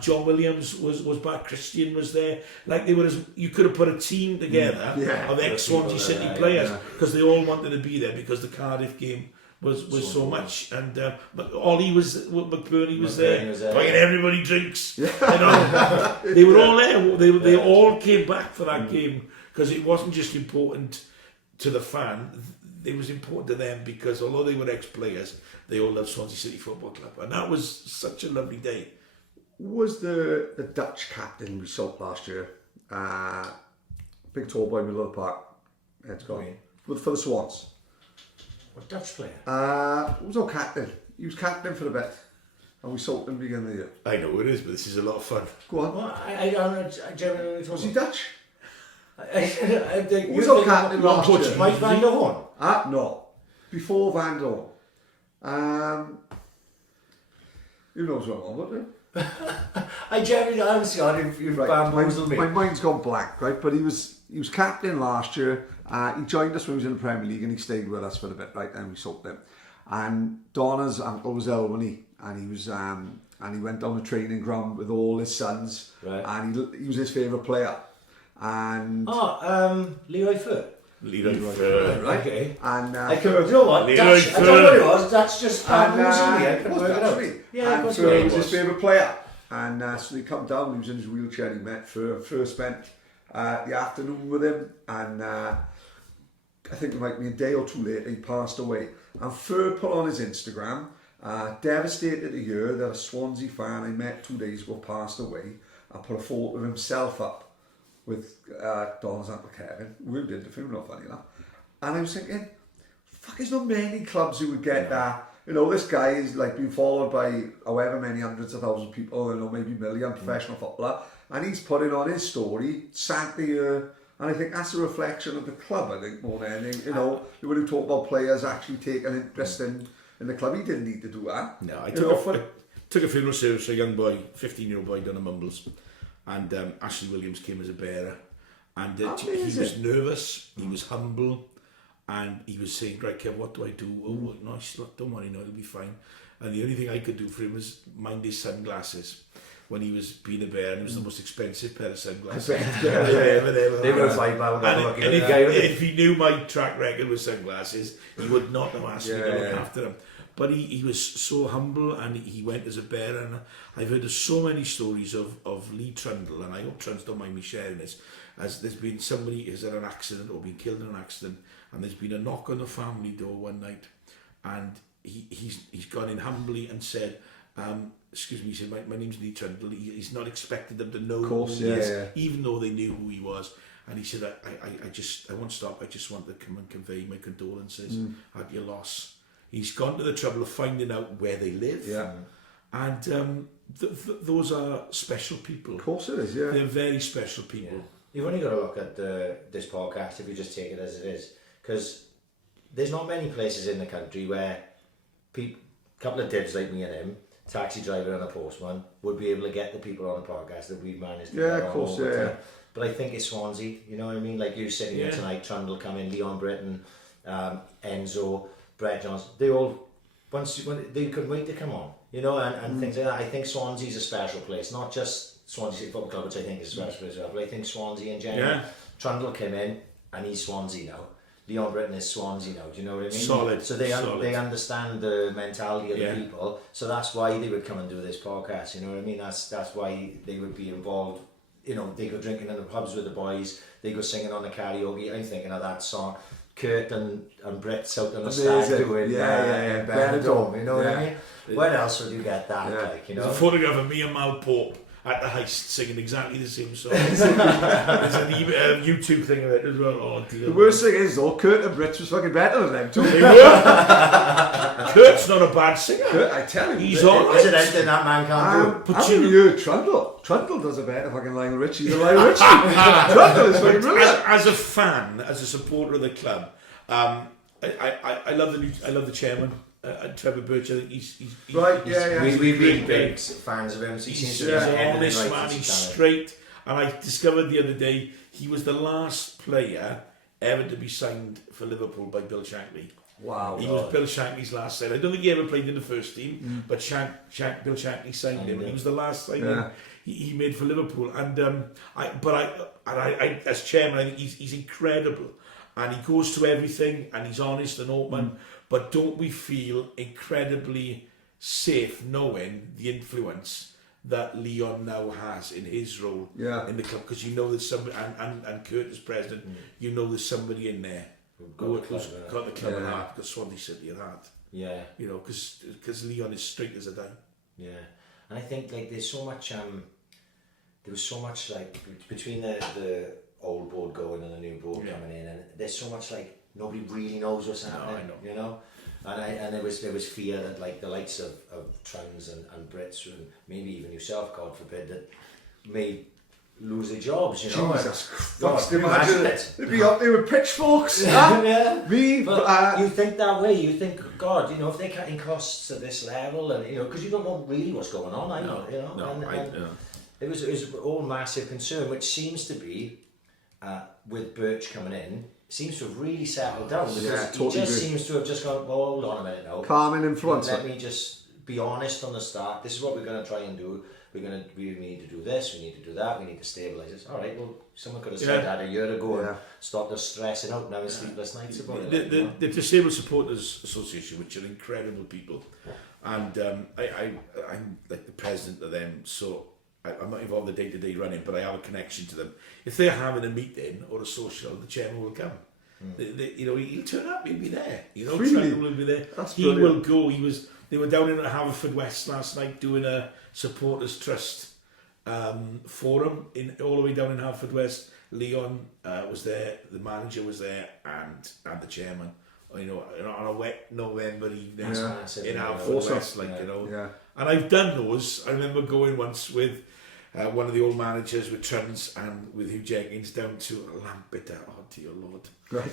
John Williams was back, Christian was there. Like you could have put a team together of ex-Swansea City players, because they all wanted to be there because the Cardiff game was so much, and but Ollie McBurney was there, buying everybody drinks. You know, they were all there. They all came back for that game, because it wasn't just important to the fan. It was important to them, because although they were ex-players, they all loved Swansea City Football Club, and that was such a lovely day. Was the Dutch captain we sold last year? Big tall boy, middle of the park. Let's go for the Swans. What Dutch player? He was our captain. He was captain for a bit, and we sold him at the beginning of the year. I know it is, but this is a lot of fun. Go on. Well, I don't know. I generally Was he Dutch? Who was our captain last year? Mike Van der Horn? No. Before Van der Horn. Who knows what I'm on about? I generally, honestly, you've bamboozled me. My mind's gone blank, right? But he was captain last year. He joined us when he was in the Premier League, and he stayed with us for a bit, right? And we sold him. And Donna's uncle was ill, wasn't he? And he was and he went down the training ground with all his sons. Right. And he was his favourite player. And Leroy Fur. Leroy Fur, right? Okay. And I couldn't. You know what? Leroy I don't know what it was. That's just bamboozled me. I it couldn't was work it out. actually. Yeah, and of course Fur it was was. his favourite player. And so he come down. He was in his wheelchair. He met Fur. Fur spent the afternoon with him, and I think it might be a day or two later he passed away. And Fur put on his Instagram, devastated to hear that a Swansea fan I met 2 days ago passed away. I put a photo of himself up with Don's Uncle Kevin, who did the funeral, funny enough. And I was thinking, fuck, there's not many clubs who would get that. You know, this guy is like been followed by however many hundreds of thousands of people, you know, maybe a million professional footballer, and he's putting on his story, sank the year. And I think that's a reflection of the club, I think, more than anything. You know, when you talk about players actually taking an interest in the club, he didn't need to do that. No, I took a funeral service for a young boy, 15-year-old boy down at Mumbles, and Ashley Williams came as a bearer, and he was nervous, he was humble, and he was saying, right, Kev, what do I do? Oh, no, don't worry, no, it'll be fine. And the only thing I could do for him was mind his sunglasses. When he was being a bear, and it was the most expensive pair of sunglasses They were £5. And if he knew my track record with sunglasses, he would not have asked me to look after him. But he was so humble, and he went as a bear. And I've heard of so many stories of Lee Trundle, and I hope Trundle don't mind me sharing this, as there's been somebody who's had an accident or been killed in an accident, and there's been a knock on the family door one night, and he's gone in humbly and said, excuse me, he said, my name's Lee Trundle. He's not expected them to know who he is, even though they knew who he was. And he said, I won't stop. I just want to come and convey my condolences at your loss. He's gone to the trouble of finding out where they live. Yeah. And those are special people. Of course it is, yeah. They're very special people. Yeah. You've only got to look at this podcast if you just take it as it is. Because there's not many places in the country where a couple of dibs like me and him, taxi driver and a postman, would be able to get the people on the podcast that we've managed to get on over time. But I think it's Swansea, you know what I mean? Like you sitting here tonight, Trundle coming, Leon Britton, Enzo, Brett Johns, they all, when they couldn't wait to come on, you know, and things like that. I think Swansea's a special place, not just Swansea City Football Club, which I think is a special place as well, but I think Swansea in general. Yeah. Trundle came in, and he's Swansea now. Leon Britton is Swansea now, do you know what I mean? Solid. So they understand the mentality of the people, so that's why they would come and do this podcast, you know what I mean? That's why they would be involved, you know, they go drinking in the pubs with the boys, they go singing on the karaoke. I'm thinking of that song, Kurt and Brett's out on the stag doing Benidorm, you know what I mean? Where else would you get that, like, you know? There's a photograph of me and Mal Pope at the heist singing exactly the same song. There's a YouTube thing of it as well. Oh dear. The worst thing is though, Kurt and Brits was fucking better than them too. They were. Kurt's not a bad singer. Kurt, I tell you. He's all Is right. it anything that man can't do? I haven't heard Trundle. Trundle does a better fucking Lionel Richie than Lionel Richie. Trundle is fucking brilliant. As a fan, as a supporter of the club, I love the chairman, Trevor Birch. I think he's Right, yeah. We've been big fans of him. He's honest man, he's straight. And I discovered the other day he was the last player ever to be signed for Liverpool by Bill Shankly. Wow. He was Bill Shankly's last sign. I don't think he ever played in the first team, but Bill Shankly signed him, and he was the last signing he made for Liverpool. And I as chairman, I think he's incredible, and he goes to everything, and he's honest and open. But don't we feel incredibly safe knowing the influence that Leon now has in his role in the club? Because you know there's somebody, and Kurt as president, you know there's somebody in there who's got the club at heart, got Swansea City at heart. Yeah. You know, because Leon is straight as a dime. Yeah. And I think like there's so much there was so much like between the old board going and the new board coming in, and there's so much like nobody really knows what's happening. You know. And there was fear that like the likes of Trans and Brits and maybe even yourself, God forbid, that may lose their jobs, you know. Jesus Christ, imagine it. They'd be up there with pitchforks. Me, but you think that way. You think, God, you know, if they're cutting costs at this level, and you know, because you don't know really what's going on. I know, you know. It was all massive concern, which seems to be with Birch coming in. Seems to have really settled down because he just seems to have just gone, well, hold on a minute now. Calming influence. Let me just be honest on the start. This is what we're going to try and do. We need to do this, we need to do that, we need to stabilise this. All right, well, someone could have said that a year ago and stopped us stressing out now in sleepless nights about it. The Disabled Supporters Association, which are incredible people, and I'm like the president of them, so I'm not involved in the day-to-day running, but I have a connection to them. If they're having a meeting or a social, the chairman will come. You know, he'll turn up, he'll be there. You know, really? will be there. That's he brilliant. will go. They were down in Haverfordwest last night doing a supporters trust forum all the way down in Haverfordwest. Leon was there, the manager was there, and the chairman. You know, on a wet November evening in Haverfordwest, you know. Yeah. And I've done those. I remember going once with one of the old managers with Trans and with Hugh Jenkins down to Lampeter. Oh dear Lord! Right.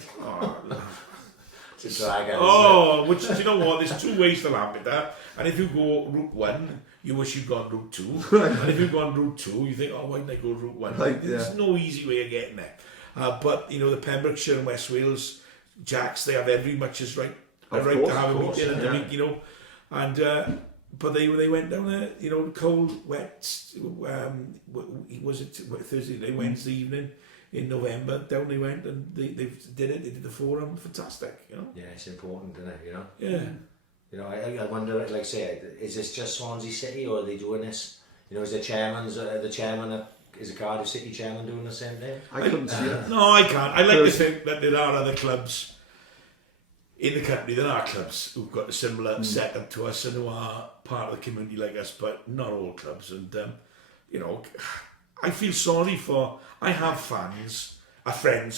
Which do you know what? There's two ways to Lampeter, and if you go route 1, you wish you'd gone route 2, and if you go on route 2, you think, oh, why didn't I go route 1? There's no easy way of getting there. But you know, the Pembrokeshire and West Wales Jacks, they have every much as right to have a meeting and to meet, you know, and. But they went down there, you know, cold, wet. Was it Thursday night, Wednesday evening in November? Down they went and they did it. They did the forum. Fantastic, you know. Yeah, it's important, isn't it? You know. Yeah. You know, I wonder, like, say, is this just Swansea City, or are they doing this? You know, is the chairman, is the Cardiff City chairman doing the same thing? I couldn't see it. No, I can't. I like to think that there are other clubs in the country, there are clubs who've got a similar setup to us and who are part of the community like us, but not all clubs. And, you know, I feel sorry for... I have friends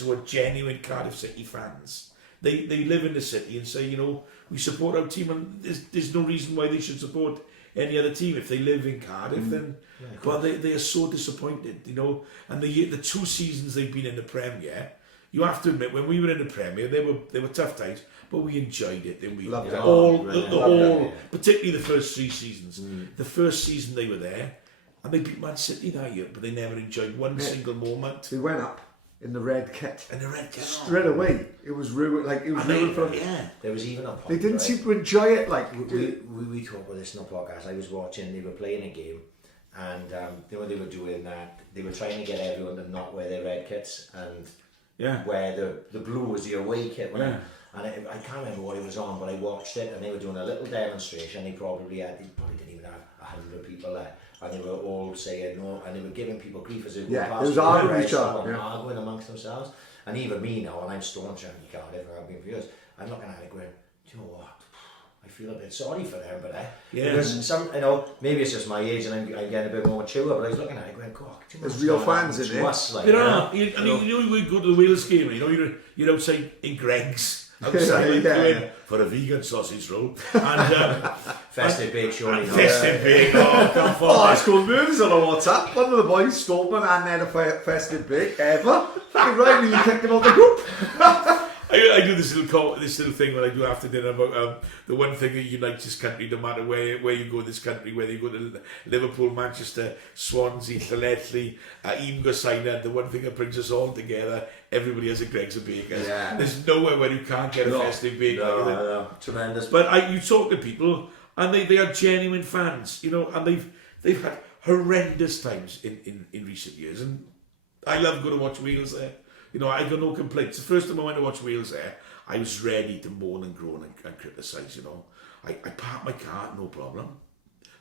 who are genuine Cardiff City fans. They live in the city and say, you know, we support our team, and there's no reason why they should support any other team. If they live in Cardiff, then... Yeah, but they are so disappointed, you know. And the 2 seasons they've been in the Premier, you have to admit, when we were in the Premier, they were tough times, but we enjoyed it, didn't we? Loved it. All, particularly the first 3 seasons. The first season they were there, and they beat Man City that year, but they never enjoyed one single moment. They went up in the red kit. In the red kit. Straight away. It was ruined. Like, it was ruined from... Yeah. There was even a point, they didn't seem to enjoy it. Like, we talked about this in the podcast. I was watching, they were playing a game, and you know, they were doing that. They were trying to get everyone to not wear their red kits and wear the blue was the away kit. And I can't remember what it was on, but I watched it, and they were doing a little demonstration. They probably didn't even have 100 people there, and they were all saying no, and they were giving people grief as they were past. It was arguing amongst themselves. And even me now, and I'm staunch anti-Cardiff, I've been for years, I'm looking at it going, do you know what? I feel a bit sorry for them, but Yeah. because some, maybe it's just my age and I'm getting a bit more mature, but I was looking at it going, God, there's real fans in there. There are, and we go to the Wales game, you're outside in Greg's. Outside for a vegan sausage roll and festive bake, surely. Festive bake, come for I scored murders on WhatsApp. One of the boys stole one and then a festive bake ever. Fucking right, you kicked him out the group. I do this little thing when I do after dinner about the one thing that unites this country, no matter where you go in this country, whether you go to Liverpool, Manchester, Swansea, Llanelli, even Gossaina, the one thing that brings us all together, everybody has a Greg's and Bakers. Yeah. There's nowhere where you can't get a festive bake. No, tremendous. But you talk to people and they are genuine fans, and they've had horrendous times in recent years, and I love going to watch Wales there. I got no complaints. The first time I went to watch Wales there, I was ready to moan and groan and criticise, I parked my car, no problem.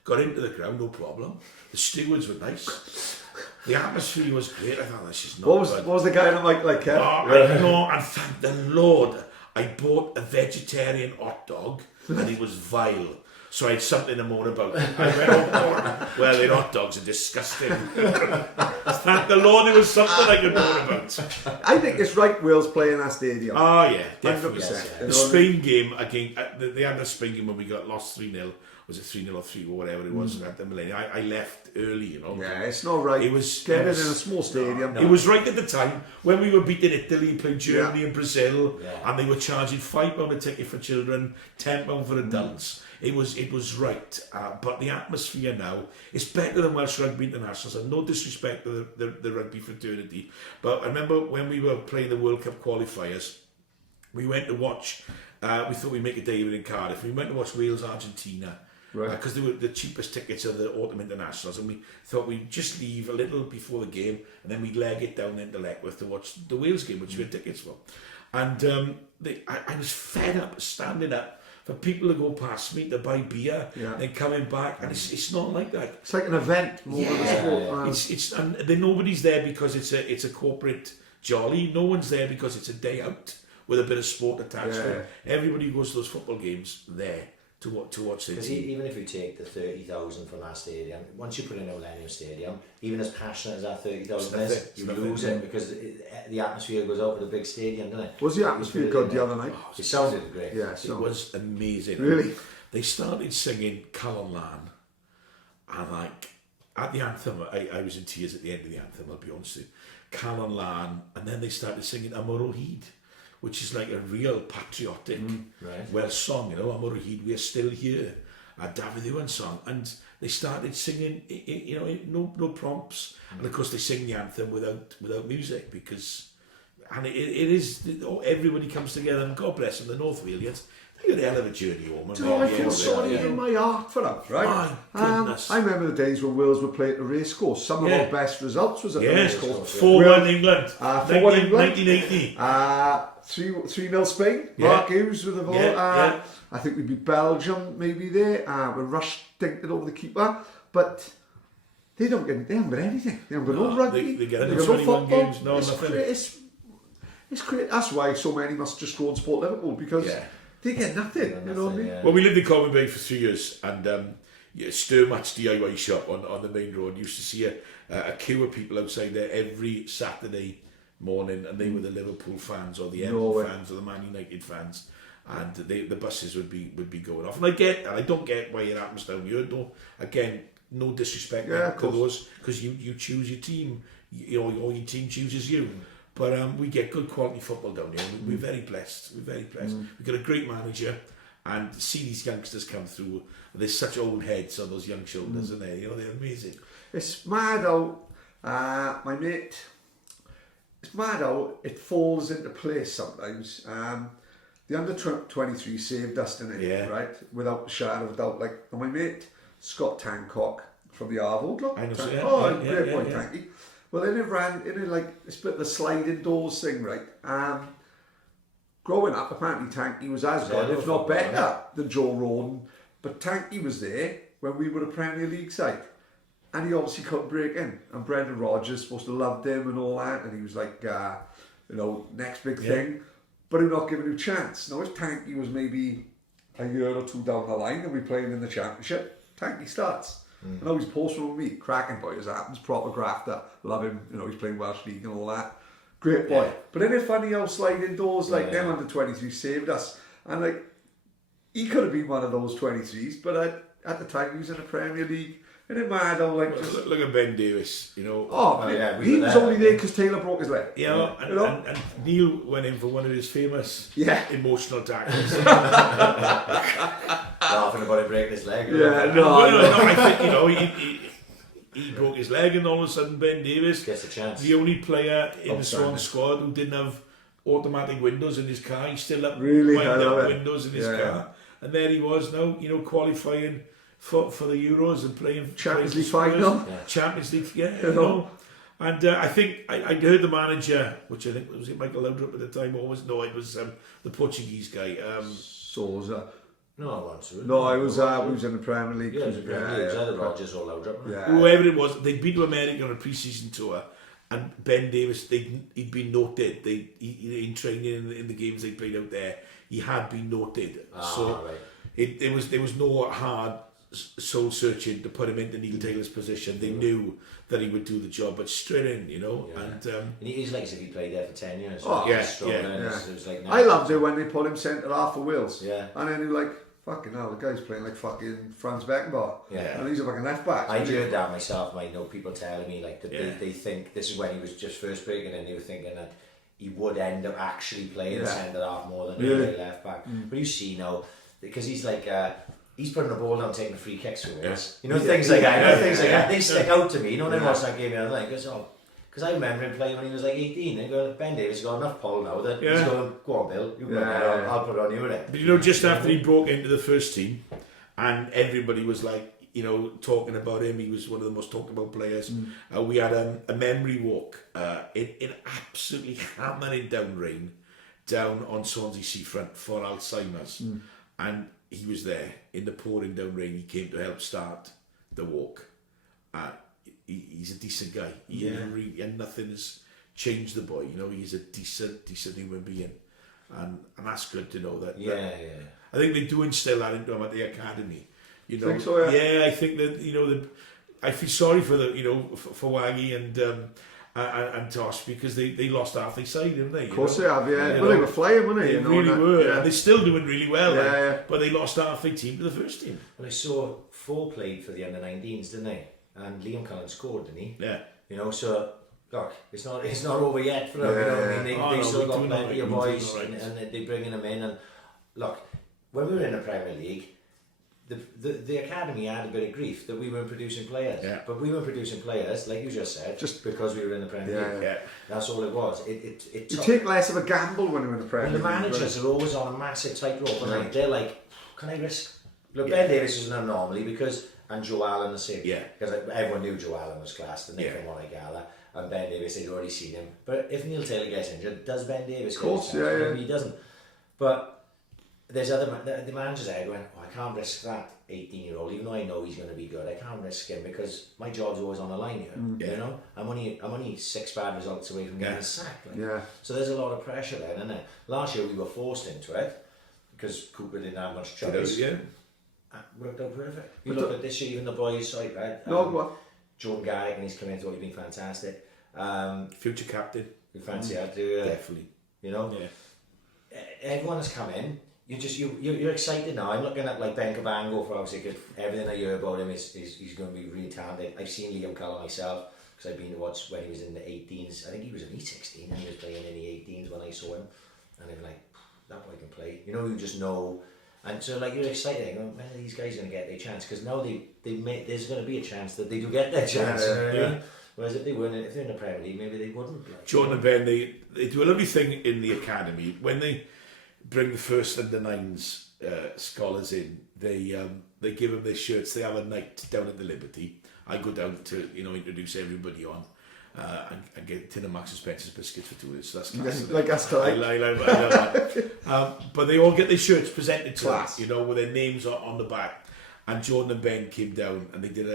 Got into the ground, no problem. The stewards were nice. The atmosphere was great. I thought, this is not What was the guy on the mic like, Kev? I know, and thank the Lord, I bought a vegetarian hot dog, and it was vile. So I had something to moan about. I went home, well, the hot dogs are disgusting. Thank the Lord there was something I could moan about. I think it's right Wales playing that stadium. Oh, yeah, definitely. 100%. The Spain game, again, they had the Spain game when we got lost 3-0. Was it 3-0 or 3 or whatever it was at the millennium? I left early, Yeah, it's not right. It was getting in a small stadium. No. It was right at the time when we were beating Italy, playing Germany and Brazil, and they were charging £5 a ticket for children, £10 for adults. It was right, but the atmosphere now is better than Welsh Rugby Internationals, and no disrespect to the rugby fraternity, but I remember when we were playing the World Cup qualifiers, we went to watch, we thought we'd make a day of it in Cardiff, we went to watch Wales-Argentina, because they were the cheapest tickets of the autumn internationals, and we thought we'd just leave a little before the game, and then we'd leg it down into Letchworth to watch the Wales game, which we had tickets for. And I was fed up standing up for people to go past me to buy beer, then coming back, and it's not like that. It's like an event more than a sport. And then nobody's there because it's a corporate jolly. No one's there because it's a day out with a bit of sport attached to it. Everybody who goes to those football games there to watch their team. Even if you take the 30,000 from that stadium, once you put in a Millennium Stadium, even as passionate as that 30,000 is, you lose it because the atmosphere goes out with a big stadium, doesn't it? Was the atmosphere good the other night? It sounded great. Yeah, it was amazing. Really? They started singing Calon Lan, and at the anthem, I was in tears at the end of the anthem, I'll be honest with you. Calon Lan, and then they started singing Amor o Hyd, which is like a real patriotic Welsh song, Amor o Hyd, we are still here, a David Iwan song, and they started singing, no prompts, and of course they sing the anthem without music, because, and it is, everybody comes together, and God bless them, the North Walians, they got a hell of a journey home. I feel sorry in my heart for them, right? My goodness. I remember the days when Wales were playing at the racecourse. Some of our best results was at the racecourse. 4-1 England. 4-1 England. 1980. 3-0 Spain. Mark Hughes with the ball. I think we beat Belgium maybe there. We rushed dinked it over the keeper. But they haven't got anything. They haven't got no rugby. They get no football games. No, nothing. It's great. That's why so many must just go and support Liverpool, because they get nothing. You know what I mean? Well, we lived in Colwyn Bay for 3 years, and Stir Match DIY shop on the main road. Used to see a queue of people outside there every Saturday morning, and they were the Liverpool fans or the Everton fans or the Man United fans, and the buses would be going off. And I get that. I don't get why it happens down here. Though, again, no disrespect to those, because you choose your team, or your team chooses you. But we get good quality football down here. We're very blessed. We've got a great manager, and see these youngsters come through. There's such old heads on those young shoulders, and they're amazing. It's mad how my mate. It's mad how it falls into place sometimes. The under-23 saved us, didn't it? Right, without a shadow of doubt. Like my mate Scott Tancock from the Arvo Club. I know. Great boy, Tanky. Well, then it ran in like a split the sliding doors thing, right? Growing up, apparently Tanky was as good, if not better, than Joe Roden. But Tanky was there when we were a Premier League side, and he obviously couldn't break in. And Brendan Rodgers supposed to love him and all that, and he was like, next big thing. But he'd not given him a chance. Now, if Tanky was maybe a year or two down the line and we're playing in the championship, Tanky starts. I know he's posting with me, cracking boy as happens, proper grafter, love him, you know, he's playing Welsh League and all that. Great boy. But isn't it funny how sliding doors like them under 23 saved us? And like, he could have been one of those 23s, but at the time he was in the Premier League. And it mad how like just... Look at Ben Davis, you know. He was only there because Taylor broke his leg. Yeah, and Neil went in for one of his famous emotional tackles. Laughing about him breaking his leg. No, I think, you know, he broke his leg and all of a sudden Ben Davis gets a chance. The only player in the Swan squad who didn't have automatic windows in his car. He still had windows in his car. And there he was now, you know, qualifying for the Euros and playing Champions League final. Champions League, you know. And I think I heard the manager, which I think was it Michael Laudrup at the time, it was the Portuguese guy. Sousa. No, I was in the Premier League. Yeah, it was the Premier League. Either Rodgers or Laudrup. Whoever it was, they'd been to America on a pre-season tour, and Ben Davis, he'd been noted. In training in the games they played out there, he had been noted. There was no hard soul searching to put him into Neil Taylor's position. They knew that he would do the job, but straight in, you know. And he's like as if he played there for 10 years. So It was like, I loved it when they put him centre half for Wales. Yeah. And then you're like, fucking hell, the guy's playing like fucking Franz Beckenbauer. Yeah. And he's a fucking left back. I heard that myself, mate. You know, people telling me like that they think this is when he was just first breaking and they were thinking that he would end up actually playing centre half more than left back. But you see now, because he's like he's putting the ball down, taking the free kicks for Wales. You know, things like that. Things like that. They stick out to me. You know, when I watch that game the other night, because I remember him playing when he was like 18. And going, Ben Davis got enough pull now that he's going, go on, Bill, you put that on, I'll put it on you with it. But you know, just after he broke into the first team, and everybody was like, you know, talking about him, he was one of the most talked about players. We had a memory walk in absolutely hammering down rain down on Swansea seafront for Alzheimer's, and he was there in the pouring down rain. He came to help start the walk. He's a decent guy. And nothing has changed the boy. You know, he's a decent human being, and that's good to know that. I think they do instill that into him at the academy. You know, think so, I think that, you know, I feel sorry for the, you know, for Waggy and Tosh, because they lost half their side, didn't they? Of course they have, But they were flying, weren't they? They really were. And they're still doing really well. But they lost half their team to the first team. Well, I saw 4 played for the under-19s, didn't they? And Liam Cullen scored, didn't he? Yeah. You know, so look, it's not over yet for them. You know what I mean? They still got plenty of boys, and they bringing them in. And look, when we were in the Premier League, the academy had a bit of grief that we weren't producing players. Yeah. But we weren't producing players, like you just said, just because we were in the Premier League. Yeah. That's all it was. You take less of a gamble when you're in the Premier League. And the managers are always on a massive tightrope, and they're like, can I risk? Look, Ben Davis is an anomaly and Joe Allen the same. Yeah. Because everyone knew Joe Allen was class, didn't they, from what I gather. And Ben Davis, they'd already seen him. But if Neil Taylor gets injured, does Ben Davis get injured? Of course, He doesn't. But there's the managers there going, I can't risk that 18-year-old, even though I know he's going to be good. I can't risk him because my job's always on the line here. You know, I'm only 6 bad results away from getting sacked. So there's a lot of pressure there, isn't there? Last year we were forced into it because Cooper didn't have much choice. Worked out perfect. You look at this year, even the boys' side, right? Jordan Garrick, and he's come in, thought he'd been fantastic. Future captain. We fancy that, do definitely. You know, everyone has come in. You're excited now. I'm looking at like Ben Cabango for obviously because everything I hear about him is he's going to be really talented. I've seen Liam Cullen myself because I've been to watch when he was in the 18s. I think he was only 16 and he was playing in the 18s when I saw him, and I'm like, that boy can play. You know, you just know. And so, like, you're excited. When are these guys going to get their chance? Because now there's going to be a chance that they do get their chance. You know what I mean? Whereas if they're in the Premier League, maybe they wouldn't. Like, Jordan and Ben, they do a lovely thing in the academy when they bring the first under-9s scholars in. They give them their shirts. They have a night down at the Liberty. I go down to introduce everybody on. And get a tin of Marks and Spencer's biscuits for 2 days. So that's class. Like us tonight. I love that. But they all get their shirts presented to us, you know, with their names on the back. And Jordan and Ben came down and they did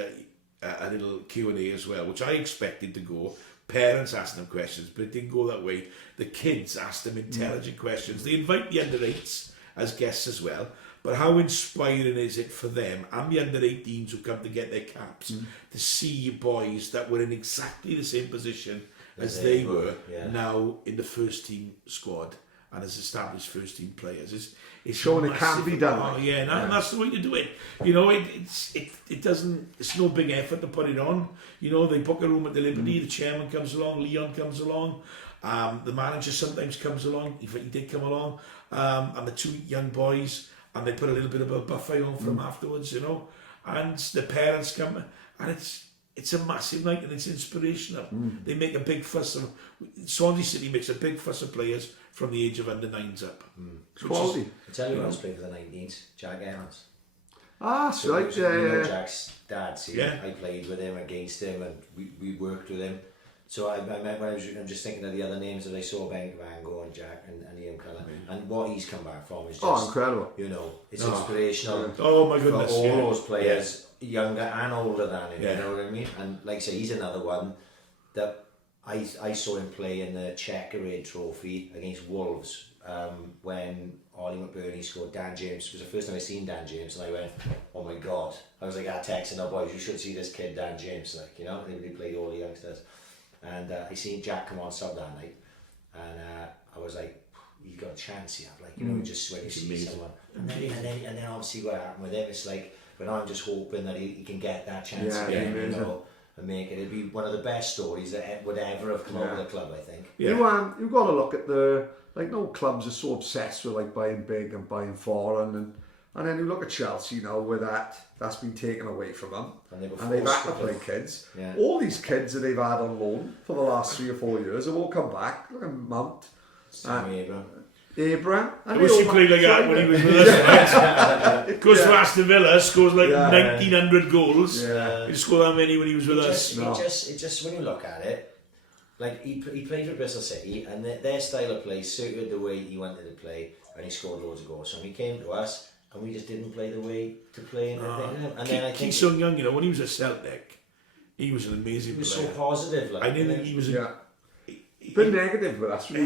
a little Q&A as well, which I expected to go. Parents asked them questions, but it didn't go that way. The kids asked them intelligent questions. They invite the under-8s as guests as well. But how inspiring is it for them and the under-18s who come to get their caps to see boys that were in exactly the same position as they were now in the first team squad and as established first team players. It's showing it can be done. Oh, yeah, and that's the way to do it. You know, it doesn't. It's no big effort to put it on. You know, they book a room at the Liberty. The chairman comes along. Leon comes along. The manager sometimes comes along. He did come along. And the two young boys, and they put a little bit of a buffet on for them afterwards. You know, and the parents come, and it's a massive night and it's inspirational. They make a big fuss of Swansea City makes a big fuss of players from the age of under 9s up. Quality. I tell you who else played for the 19s, Jack Evans. Ah, So right, you know yeah. Jack's dad, see, I played with him, against him, and we worked with him. So I'm just thinking of the other names that I saw, Ben Vango and Jack and Ian Cullen, and what he's come back from is just incredible. You know, it's inspirational. Oh my goodness! For all those players, younger and older than him. You know what I mean? And like I say, he's another one that I saw him play in the Checkerade Trophy against Wolves when Ollie McBurney scored. Dan James, it was the first time I seen Dan James, and I went, oh my god. I was like, texting our boys, you should see this kid Dan James, like, you know, he played all the youngsters. And I seen Jack come on sub that night, and I was like, you got a chance here, like, you know, just when you see someone. And then obviously what happened with him, it's like, but I'm just hoping that he can get that chance again, you know, and make it. It'd be one of the best stories that would ever have come out of the club, I think. You've got to look at no clubs are so obsessed with like buying big and buying foreign, and then you look at Chelsea now where that's been taken away from them, and they've had to play kids. Yeah. All these kids that they've had on loan for the last 3 or 4 years have all come back. Look at Mount, Abraham. And was he played like that when he was with us? Right? Goes to Aston Villa, scores like 1,900 goals. Yeah. He scored that many when he was with us. It just when you look at it, like he played for Bristol City, and their style of play suited the way he wanted to play, and he scored loads of goals. So when he came to us, and we just didn't play the way to play. And then I think he's so young, you know. When he was at Celtic, he was an amazing player. He was so positive. Like, I didn't think he was. Been negative with us. He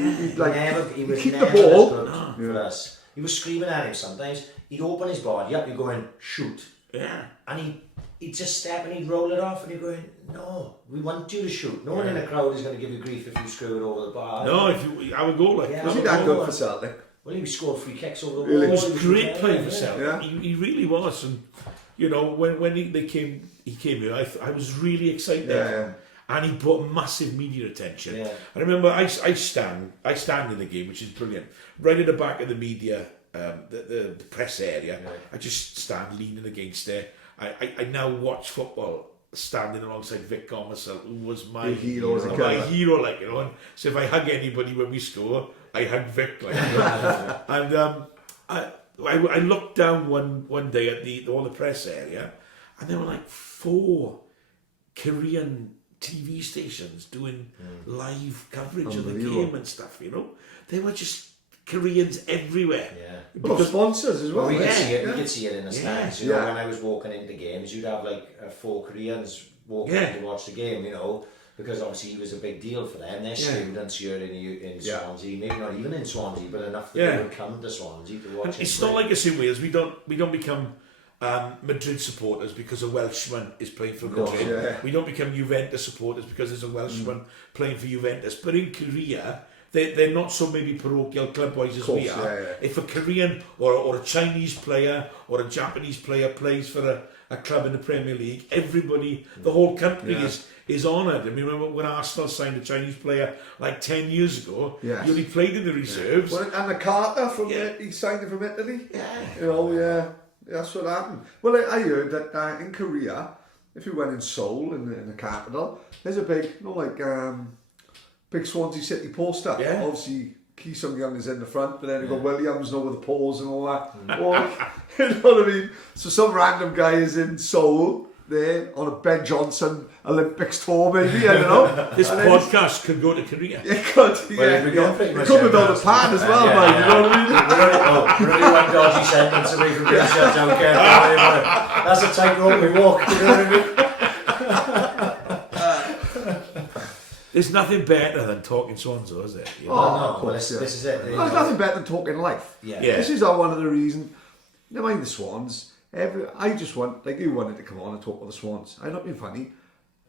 was keep the ball for us. He was screaming at him sometimes. He'd open his body up, you're going, shoot. Yeah. And he'd just step and he'd roll it off, and you're going, no, we want you to shoot. No one in the crowd is going to give you grief if you screw it over the bar. No, I would go like that. Was he that good for Celtic? Well, he scored free kicks over the wall. He was great playing for Celtic. Yeah. He really was. And, you know, when he came here, I was really excited. Yeah. And he brought massive media attention. Yeah. I remember I stand in the game, which is brilliant. Right at the back of the media, the press area. Yeah. I just stand leaning against there. I now watch football standing alongside Vic Gomersall, who was my hero, like, you know. And so if I hug anybody when we score, I hug Vic, like, you know. And I looked down one day at all the press area, and there were like 4 Korean TV stations doing live coverage of the game and stuff, you know. They were just Koreans everywhere. Yeah. Because sponsors as well. We could see it in the stands. You know, when I was walking into games, you'd have like 4 Koreans walking in to watch the game, you know, because obviously he was a big deal for them. They're students here in Swansea, maybe not even in Swansea, but enough that they would come to Swansea to watch. It's not like us in Wales. We don't become Madrid supporters because a Welshman is playing for Madrid. Yeah. We don't become Juventus supporters because there's a Welshman playing for Juventus. But in Korea, they're not so maybe parochial club boys as we are. Yeah. If a Korean or a Chinese player or a Japanese player plays for a club in the Premier League, everybody, the whole country is honoured. I mean, remember when Arsenal signed a Chinese player like 10 years ago, he only played in the reserves. Well, and the Carter, he signed it from Italy. Yeah. You know, that's what happened. Well, I heard that in Korea, if you went in Seoul, in the capital, there's a big, big Swansea City poster. Yeah. Obviously, Ki Sung-young is in the front, but then you've got Williams with the paws and all that. You know what I mean? So some random guy is in Seoul there on a Ben Johnson Olympics tour, maybe, I don't know. This podcast could go to Korea. It could, It could be down the pan as well, mate, you know what I mean? Really one dodgy sentence away from being shut down, Kev. That's a tightrope we walk, you know what I mean? There's nothing better than talking Swansea, is there? You know? Of course, this is it. There's nothing better than talking life. Yeah. This is one of the reasons. never mind the Swans. I just want, like you wanted to come on and talk about the Swans. I'm not being funny.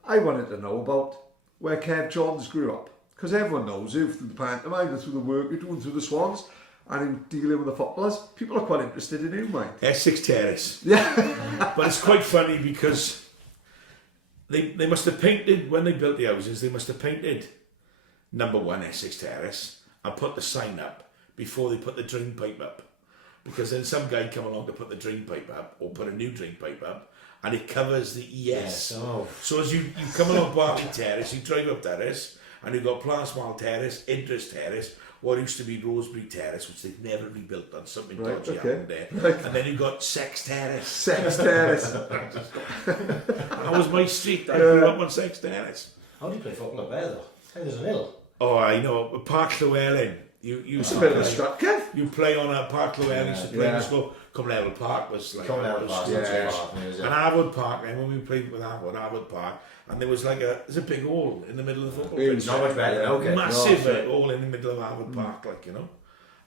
I wanted to know about where Kev Johns grew up. Because everyone knows you through the pantomime and through the work you're doing through the Swans and in dealing with the footballers. People are quite interested in you, mate. Essex Terrace. Yeah. But it's quite funny because they must have painted, when they built the houses, they must have painted number 1 Essex Terrace and put the sign up before they put the drain pipe up. Because then some guy come along to put the drain pipe up or put a new drain pipe up and it covers the ES. Yes. Oh. So as you come along Bartley Terrace, you drive up Terrace and you've got Plasmal Terrace, Idris Terrace, what used to be Rosebery Terrace, which they've never rebuilt on something dodgy happened there. Right. And then you've got Sex Terrace. Sex Terrace. That was my street. I grew up on Sex Terrace. How do you play football up there though? There's a hill. Oh, I know. Park Llewellyn. It's a bit of a strut, Kev. You play on a Park Llewellyn, used to play Yeah. in school. Cumlevel Park was like... Cumlevel Park, yeah. And Harwood Park, then when we played with Harwood Park, and there was like there's a big hole in the middle of the football pitch. Not much better, okay. Massive hole in the middle of Harwood Park, like, you know.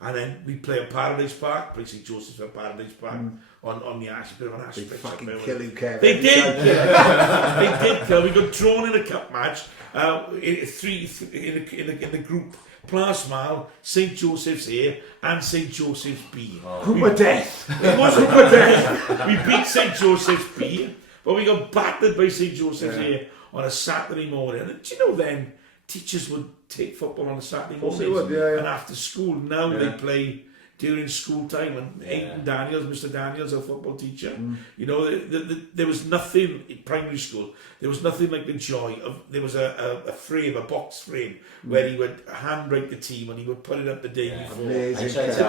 And then we play at Paradise Park, play St Joseph's at Paradise Park, on the ash, a bit of an ash They pitch. fucking kill you, Kev. They did! They did kill. We got drawn in a cup match, in the group. Plasmal, St Joseph's A and St Joseph's B. Who were death? It was Hooper Death. We beat St Joseph's B, but we got battered by St Joseph's A on a Saturday morning. And do you know then, teachers would take football on a Saturday morning and after school. Now they play during school time. And Aidan Daniels, Mr. Daniels, our football teacher, you know, there was nothing in primary school. There was nothing like the joy of. There was a frame, a box frame, where he would handwrite the team and he would put it up the day before.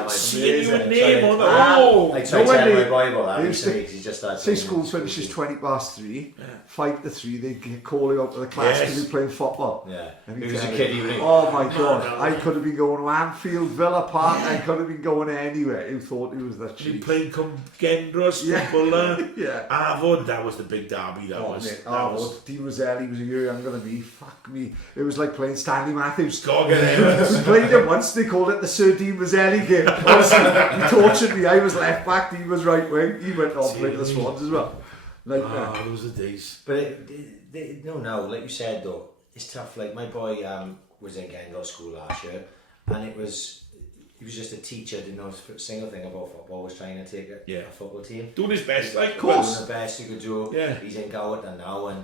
Seeing your name on it. Oh, I tried to tell my boy about that recently because he just started. Say school finishes 3:20, 5 to 3. They call you out to the class to be playing football. Yeah, And he was a kid. He was. Oh my God! I could have been going to Anfield, Villa Park. I could have been going anywhere. Who thought he was that cheap? He played Gendros, Buller, Yeah. Arvod. That was the big derby. That was. Dean Roselli was a year younger than me. Fuck me. It was like playing Stanley Matthews. Goggin Evans. We played him once. They called it the Sir Dean Roselli game. Honestly, he tortured me. I was left back. He was right wing. He went on to play for the Swans as well. Like, those are the days. But no, like you said though, it's tough. Like my boy was in Gendel school last year, and he was just a teacher, didn't know a single thing about football, was trying to take a football team. Doing his best, like, of course. Doing the best he could do. Yeah. He's in Gowerton now, and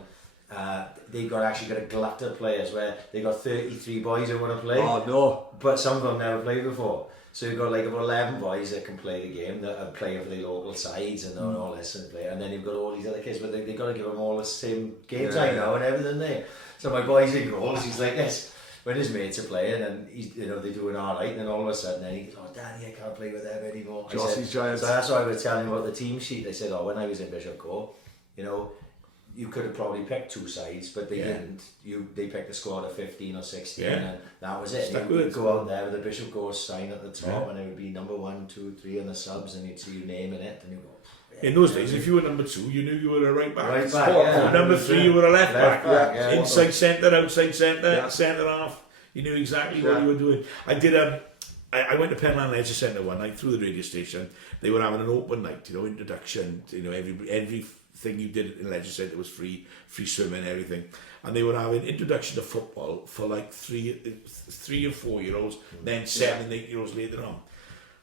they actually got a glut of players where they got 33 boys who want to play. Oh no. But some of them never played before. So you've got like about 11 boys that can play the game, that are playing for the local sides and all this and play. And then you've got all these other kids, but they've got to give them all the same game time now and everything there. So my boy's in goals, he's like this. When his mates are playing and he's, they're doing all right, and then all of a sudden then he goes, "Oh, Daddy, I can't play with them anymore." Jossie's Giants. So that's why I was telling him about the team sheet. They said, "Oh, when I was in Bishop Gore, you could have probably picked 2 sides, but they didn't. They picked a squad of 15 or 16, and that was it. Stuck You'd go out there with the Bishop Gore sign at the top, and it would be number 1, 2, 3 on the subs, and you'd see your name in it, and you go." In those days, if you were number 2, you knew you were a right back. Right back, yeah. Number 3, you were a left back. Yeah. Inside centre, outside centre, centre half. You knew exactly what you were doing. I did I went to Penland Leisure Centre one night through the radio station. They were having an open night, introduction. Everything you did in Leisure Centre was free swimming, everything. And they were having introduction to football for like 3 or 4 year olds, then 7 and 8 year olds later on.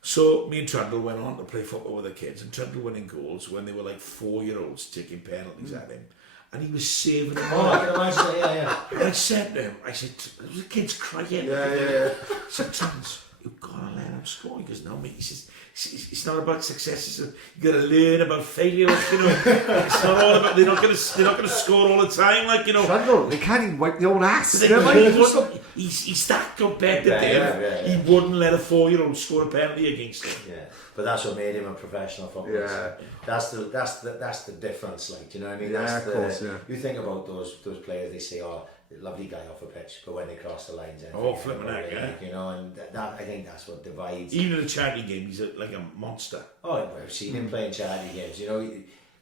So me and Trundle went on to play football with the kids, and Trundle winning goals when they were like 4 year olds taking penalties at him. And he was saving them all. I can imagine, yeah. And I said to him, the kid's crying. Yeah. I said, Trans, you've got to let him score. He goes, no, mate. He says, it's not about success. He says, you got to learn about failure. It's not all about. They're not going to score all the time, Trundle, they can't even wipe their own ass. He's that competitive. He wouldn't let a 4 year old score a penalty against him. Yeah. But that's what made him a professional footballer. Yeah. That's the difference, like, do you know what I mean? Yeah, that's of course, yeah. You think about those players, they say, "Oh, lovely guy off a pitch," but when they cross the lines, flipping heck, yeah. And that I think that's what divides. Even in a charity game, he's like a monster. Oh, I've seen him playing charity games.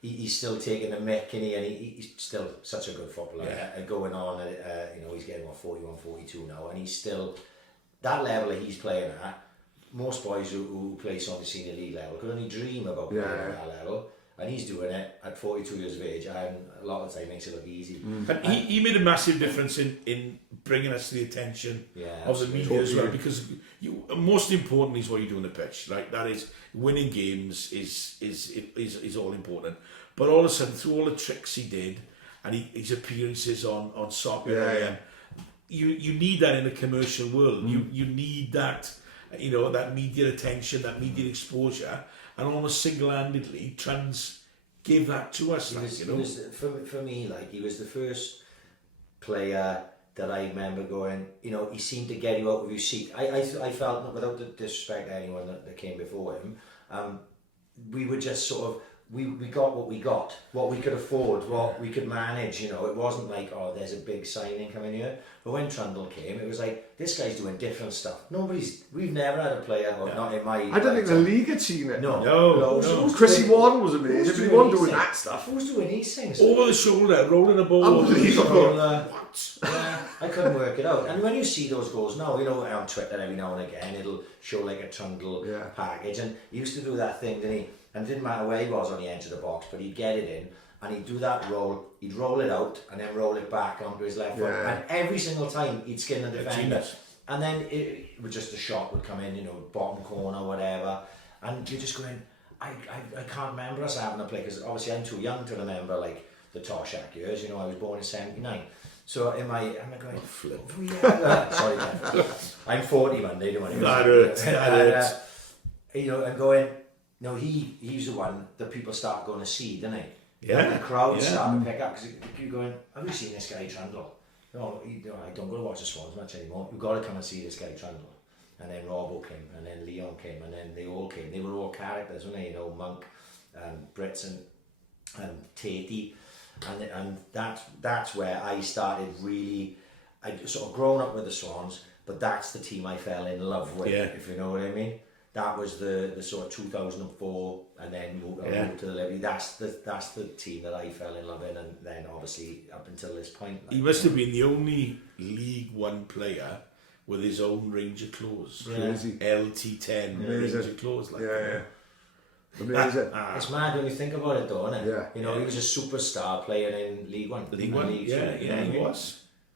He's still taking the mick, and he's still such a good footballer. And going on, he's getting 41, 42 now, and he's still that level that he's playing at. most boys who play Swansea Senior League level could only dream about playing at that level. And he's doing it at 42 years of age, and a lot of the time makes it look easy. And he made a massive difference in bringing us to the attention of the media as well, because most importantly is what you do on the pitch. Like, that is, winning games is all important. But all of a sudden, through all the tricks he did, and his appearances on soccer, you need that in a commercial world. You need that, that media attention, that media exposure. And almost single-handedly, Trans gave that to us. He was, for me, like, he was the first player that I remember going, he seemed to get you out of your seat. I felt, without the disrespect to anyone that came before him, we were just sort of, we got what we got, what we could afford, what we could manage. It wasn't like, oh, there's a big signing coming here. But when Trundle came, it was like, this guy's doing different stuff. We've never had a player, not in my... I don't think the league had seen it. No. Chrissy Warren was amazing, but he wasn't doing that stuff. Who's doing these things? Over the shoulder, rolling the ball. Unbelievable. What? I couldn't work it out. And when you see those goals now, on Twitter every now and again, it'll show like a Trundle package. And he used to do that thing, didn't he? And it didn't matter where he was on the edge of the box, but he'd get it in, and he'd do that roll, he'd roll it out, and then roll it back onto his left foot. And every single time, he'd skin the defender. And then it was just a shot would come in, bottom corner, whatever. And you're just going, I can't remember us having a play, because obviously I'm too young to remember, like, the Toshak years. I was born in 79. So am I going, flip? Sorry, man. I'm 40 Monday, don't worry. That hurts. I'm going, no, he's the one that people start going to see, didn't he? Yeah. The crowd start to pick up, because you're going, have you seen this guy Trundle? No, I don't go to watch the Swans much anymore. You've got to come and see this guy Trundle. And then Robbo came, and then Leon came, and then they all came. They were all characters, weren't they? Monk, Brits, and Tatey. And that's where I started really. I'd sort of grown up with the Swans, but that's the team I fell in love with, if you know what I mean. That was the sort of 2004, and then moved to the Liberty. That's the team that I fell in love in, and then obviously up until this point. He must have been the only League One player with his own range of clothes. Crazy. LT10 range of clothes. Amazing. It's mad when you think about it, though, isn't it? Yeah. He was a superstar player in League One. League One, he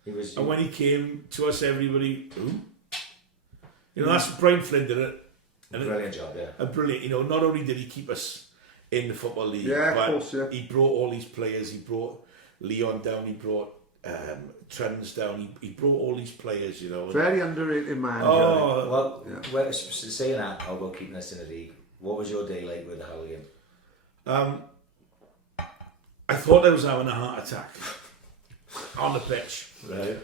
was. And when he came to us, everybody, that's Brian Flynn did it. Brilliant job, A brilliant, not only did he keep us in the Football League, but he brought all these players. He brought Leon down, he brought Trends down, he brought all these players, Very underrated man. Well, saying that, about keeping us in the league, what was your day like with the Hull game? I thought I was having a heart attack on the pitch. Right.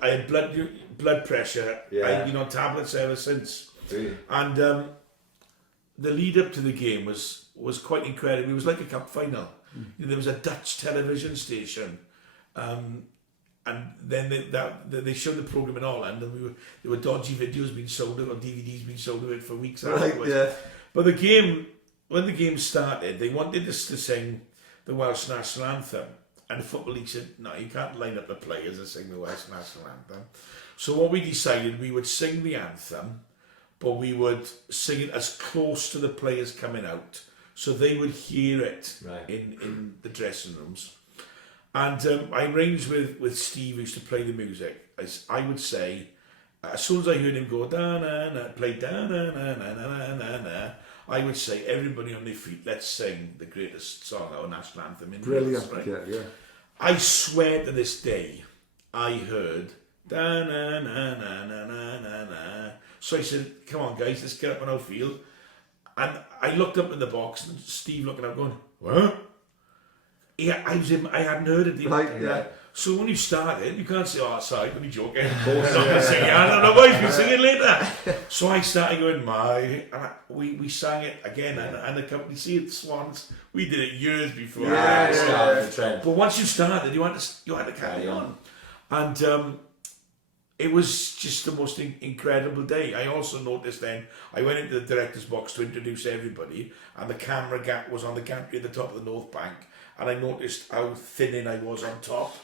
I had blood pressure. I've been on tablets ever since. Really? And the lead up to the game was quite incredible. It was like a cup final. There was a Dutch television station, and then they showed the programme in Holland, and there were dodgy videos being sold or DVDs being sold of it for weeks afterwards. But when the game started, they wanted us to sing the Welsh national anthem, and the Football League said, no, you can't line up the players and sing the Welsh national anthem. So what we decided, we would sing the anthem, but we would sing it as close to the players coming out, so they would hear it in the dressing rooms. And I arranged with Steve, who used to play the music. I would say, as soon as I heard him go, da-na-na, play da-na-na-na-na-na-na, I would say, everybody on their feet, let's sing the greatest song, our national anthem in Wales. Brilliant, yeah. I swear to this day, I heard da-na-na-na-na-na-na. So I said, come on guys, let's get up on our field. And I looked up in the box, and Steve looking up going, what? I hadn't heard it. So when you started, you can't say, oh, sorry, let me joking. I'm not going to sing it. I don't know why, we'll sing it later. So I started going, we sang it again, and the company, see it, Swans, we did it years before. But once you started, you had to carry on. And it was just the most incredible day. I also noticed then, I went into the director's box to introduce everybody, and the camera gap was on the gantry at the top of the North Bank, and I noticed how thin I was on top,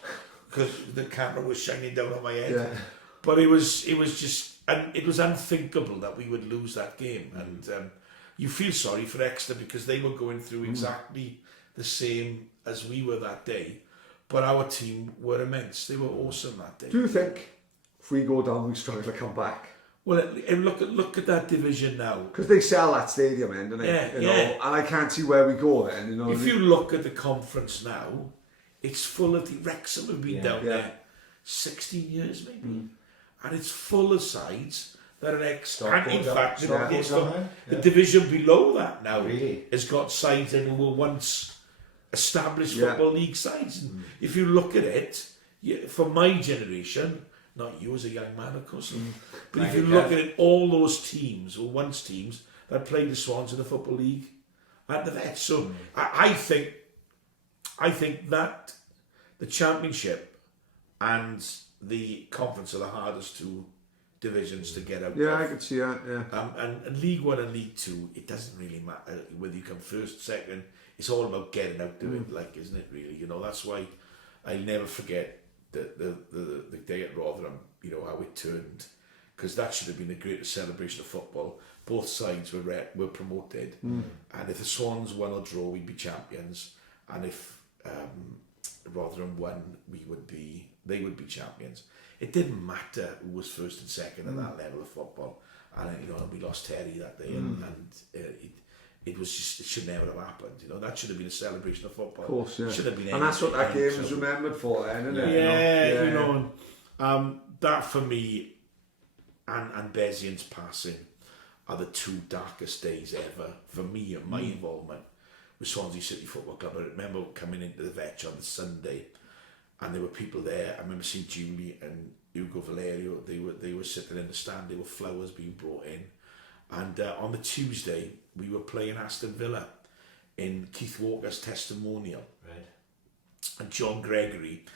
because the camera was shining down on my head. But it was just and it was unthinkable that we would lose that game. And you feel sorry for Exeter because they were going through exactly the same as we were that day, but our team were immense. They were awesome that day. Do you think if we go down, we struggle to come back? Well, and look at that division now. Because they sell that stadium end, don't they? Yeah, you know? yeah. And I can't see where we go then. You know, If you look at the conference now, it's full of the Wrexham have been down there 16 years maybe, and it's full of sides that are and in fact the division below that now has got sides in who were once established football league sides. And if you look at it, for my generation, not you as a young man, of course, but if you look at it, all those teams were once teams that played the Swans in the Football League at the Vets. So I think that the Championship and the Conference are the hardest two divisions to get out of. I could see that, yeah. And League One and League Two, it doesn't really matter whether you come first, second. It's all about getting out of it, like, isn't it, really? You know, that's why I'll never forget the day at Rotherham, you know, how it turned, because that should have been the greatest celebration of football. Both sides were promoted, and if the Swans won or draw, we'd be champions, and if Rotherham won, they would be champions. It didn't matter who was first and second at that level of football, and you know, we lost Terry that day, and it was just, it should never have happened. You know, that should have been a celebration of football. Of course, yeah. Should have been, and that's what that game is remembered for, then, isn't it? Yeah, you know, that for me, and Bezian's passing are the two darkest days ever for me and my involvement with Swansea City Football Club. I remember coming into the Vetch on the Sunday, and there were people there. I remember seeing Julie and Hugo Valerio. They were sitting in the stand. There were flowers being brought in. And on the Tuesday, we were playing Aston Villa in Keith Walker's testimonial. Right. And John Gregory,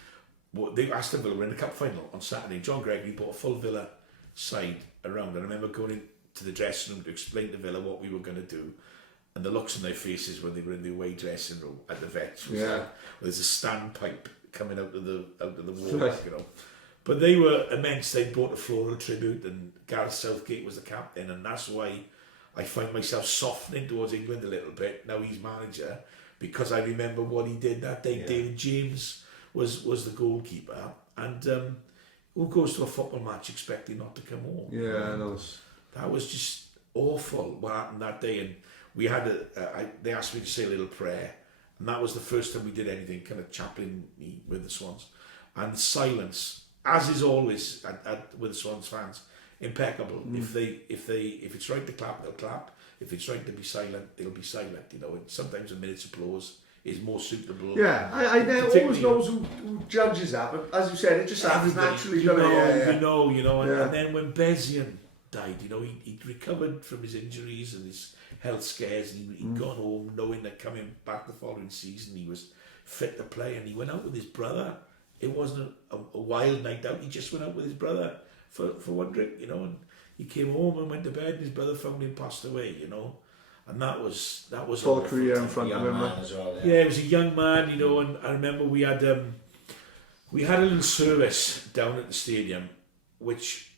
Aston Villa were in the cup final on Saturday. John Gregory brought a full Villa side around. And I remember going into the dressing room to explain to Villa what we were going to do. And the looks on their faces when they were in the away dressing room at the Vets was like, well, there's a standpipe coming out of the wall, you know. But they were immense. They brought a floral tribute, and Gareth Southgate was the captain, and that's why I find myself softening towards England a little bit now he's manager, because I remember what he did that day. David James was the goalkeeper, and who goes to a football match expecting not to come home? Yeah, that was just awful what happened that day. And we had they asked me to say a little prayer, and that was the first time we did anything kind of chaplain with the Swans, and silence, as is always with the Swans fans, impeccable. If it's right to clap, they'll clap. If it's right to be silent, they'll be silent. You know, and sometimes a minute's applause is more suitable. Yeah, I always knows who judges that, but as you said, it just happens naturally. You know, and then when Bezian died, you know, he'd recovered from his injuries and his health scares, and he'd gone home knowing that coming back the following season he was fit to play, and he went out with his brother. It wasn't a wild night out. He just went out with his brother for one drink, you know, and he came home and went to bed, and his brother found him passed away, you know, and that was full career in front of him as well. Yeah, he was a young man, you know, and I remember we had a little service down at the stadium, which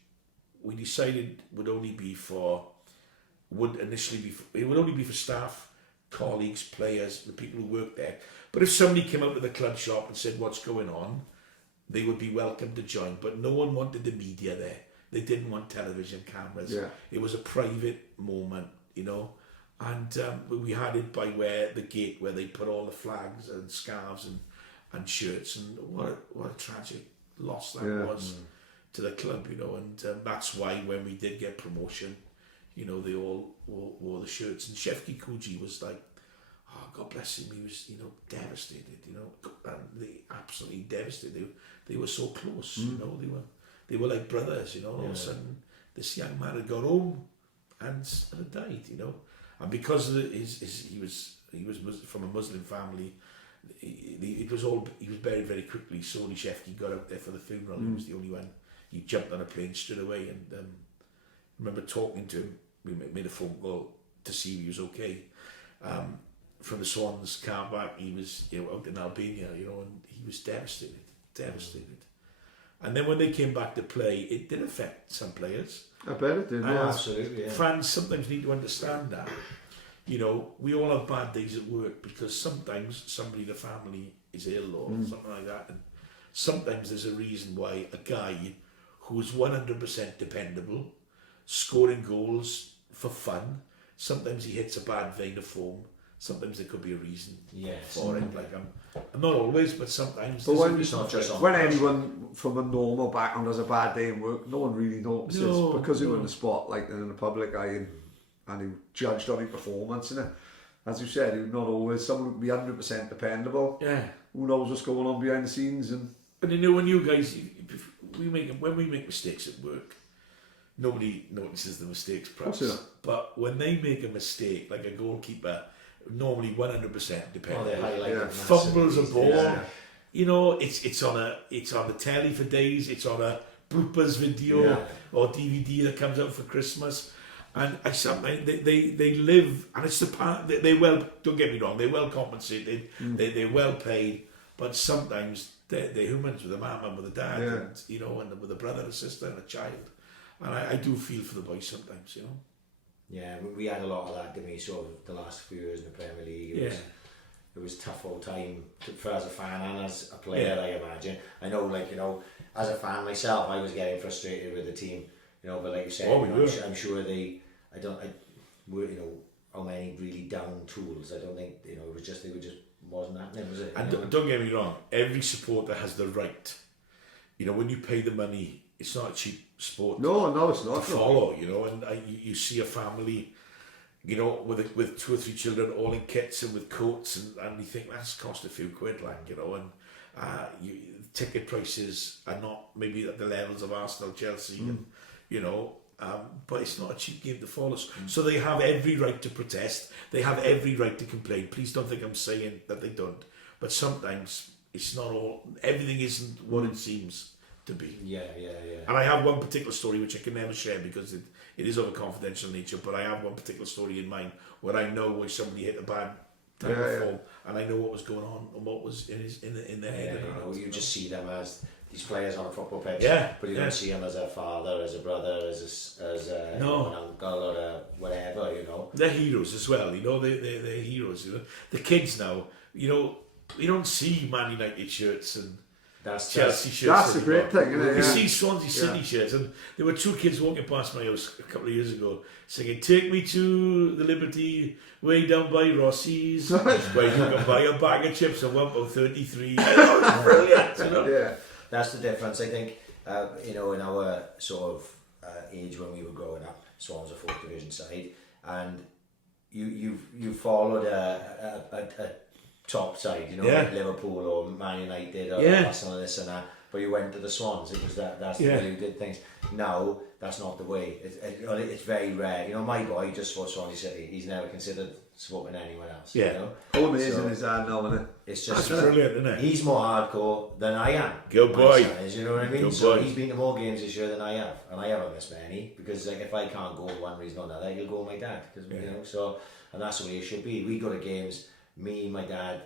we decided would only be for staff, colleagues, players, the people who worked there. But if somebody came out of the club shop and said, "What's going on?" they would be welcome to join. But no one wanted the media there. They didn't want television cameras. Yeah. It was a private moment, you know. And we had it by the gate where they put all the flags and scarves and shirts. And what a tragic loss that was to the club, you know. And that's why when we did get promotion, you know, they all wore the shirts. And Shefki Kuji was like, oh, God bless him, he was, you know, devastated, you know, and they absolutely devastated. They were so close, you know, they were like brothers, you know. All of a sudden, this young man had got home and had died, you know. And because of he was from a Muslim family, he was buried very quickly. So only Shefki got out there for the funeral. He was the only one. He jumped on a plane straight away, and I remember talking to him. We made a phone call to see if he was okay. From the Swans car back, he was, you know, out in Albania, you know, and he was devastated. And then when they came back to play, it did affect some players. I bet it did, yeah. Absolutely, yeah. Fans sometimes need to understand that. You know, we all have bad days at work because sometimes somebody in the family is ill or something like that. And sometimes there's a reason why a guy who's 100% dependable, scoring goals for fun, sometimes he hits a bad vein of form. Sometimes there could be a reason for it. Like not always, but sometimes. But when, it's not just on when anyone from a normal background has a bad day in work, no one really notices because they were in the spotlight and in the public eye and he judged on his performance. And as you said, he was not always someone who would be 100% dependable. Yeah. Who knows what's going on behind the scenes? And you know, when you guys, when we make mistakes at work, nobody notices the mistakes, perhaps. But when they make a mistake, like a goalkeeper, normally 100% dependable. Fumbles a ball. You know, it's on the telly for days. It's on a bloopers video or DVD that comes out for Christmas. And I sometimes they live, and it's the part they well. Don't get me wrong, they're well compensated. They're well paid, but sometimes they're humans with a mum and with a dad, and you know, and with a brother, a sister, and a child. And I do feel for the boys sometimes, you know. Yeah, we had a lot of that, didn't we? Sort of the last few years in the Premier League. It was tough all time for as a fan and as a player. I imagine. I know, like, you know, as a fan myself, I was getting frustrated with the team. You know, but like you said, I'm sure they. You know, how many really down tools. I don't think, you know, it was just wasn't happening, was it? And don't get me wrong, every supporter has the right. You know, when you pay the money, it's not a cheap sport. No, it's not. To follow, you know, and you see a family, you know, with 2 or 3 children all in kits and with coats, and you think that's cost a few quid, like, you know, and ticket prices are not maybe at the levels of Arsenal, Chelsea, and, you know. But it's not a cheap game to follow. So they have every right to protest. They have every right to complain. Please don't think I'm saying that they don't. But sometimes it's not all. Everything isn't what it seems to be. Yeah. And I have one particular story which I can never share because it is of a confidential nature. But I have one particular story in mind where I know where somebody hit a bad time of form, and I know what was going on and what was in their head. You know, you just see them as these players on a football pitch, but you don't see them as a father, as a brother, as an uncle or a whatever, you know. They're heroes as well, you know, they're heroes, you know. The kids now, you know, we don't see Man United shirts and Chelsea shirts. That's the great thing, isn't it? You see Swansea City shirts, and there were 2 kids walking past my house a couple of years ago singing, "Take me to the Liberty, way down by Rossi's, where you can buy a bag of chips and £1.33. Brilliant, you know. Yeah. That's the difference, I think. You know, in our sort of age when we were growing up, Swans were 4th division side, and you followed a top side, you know, like Liverpool or Man United or Arsenal, this and that. But you went to the Swans. It was that's the way you did things. Now that's not the way. It's very rare. You know, my boy just for Swansea City. He's never considered supporting anyone else. Yeah. You know? How amazing is that now, isn't it? It's just That's brilliant, isn't it? He's more hardcore than I am. Good boy. My son is, you know what I mean? Good so boy. he's been to more games this year than I have, and I haven't missed many because like if I can't go for one reason or another, he'll go with my dad. Cause, you know, so and that's the way it should be. We go to games, me, my dad,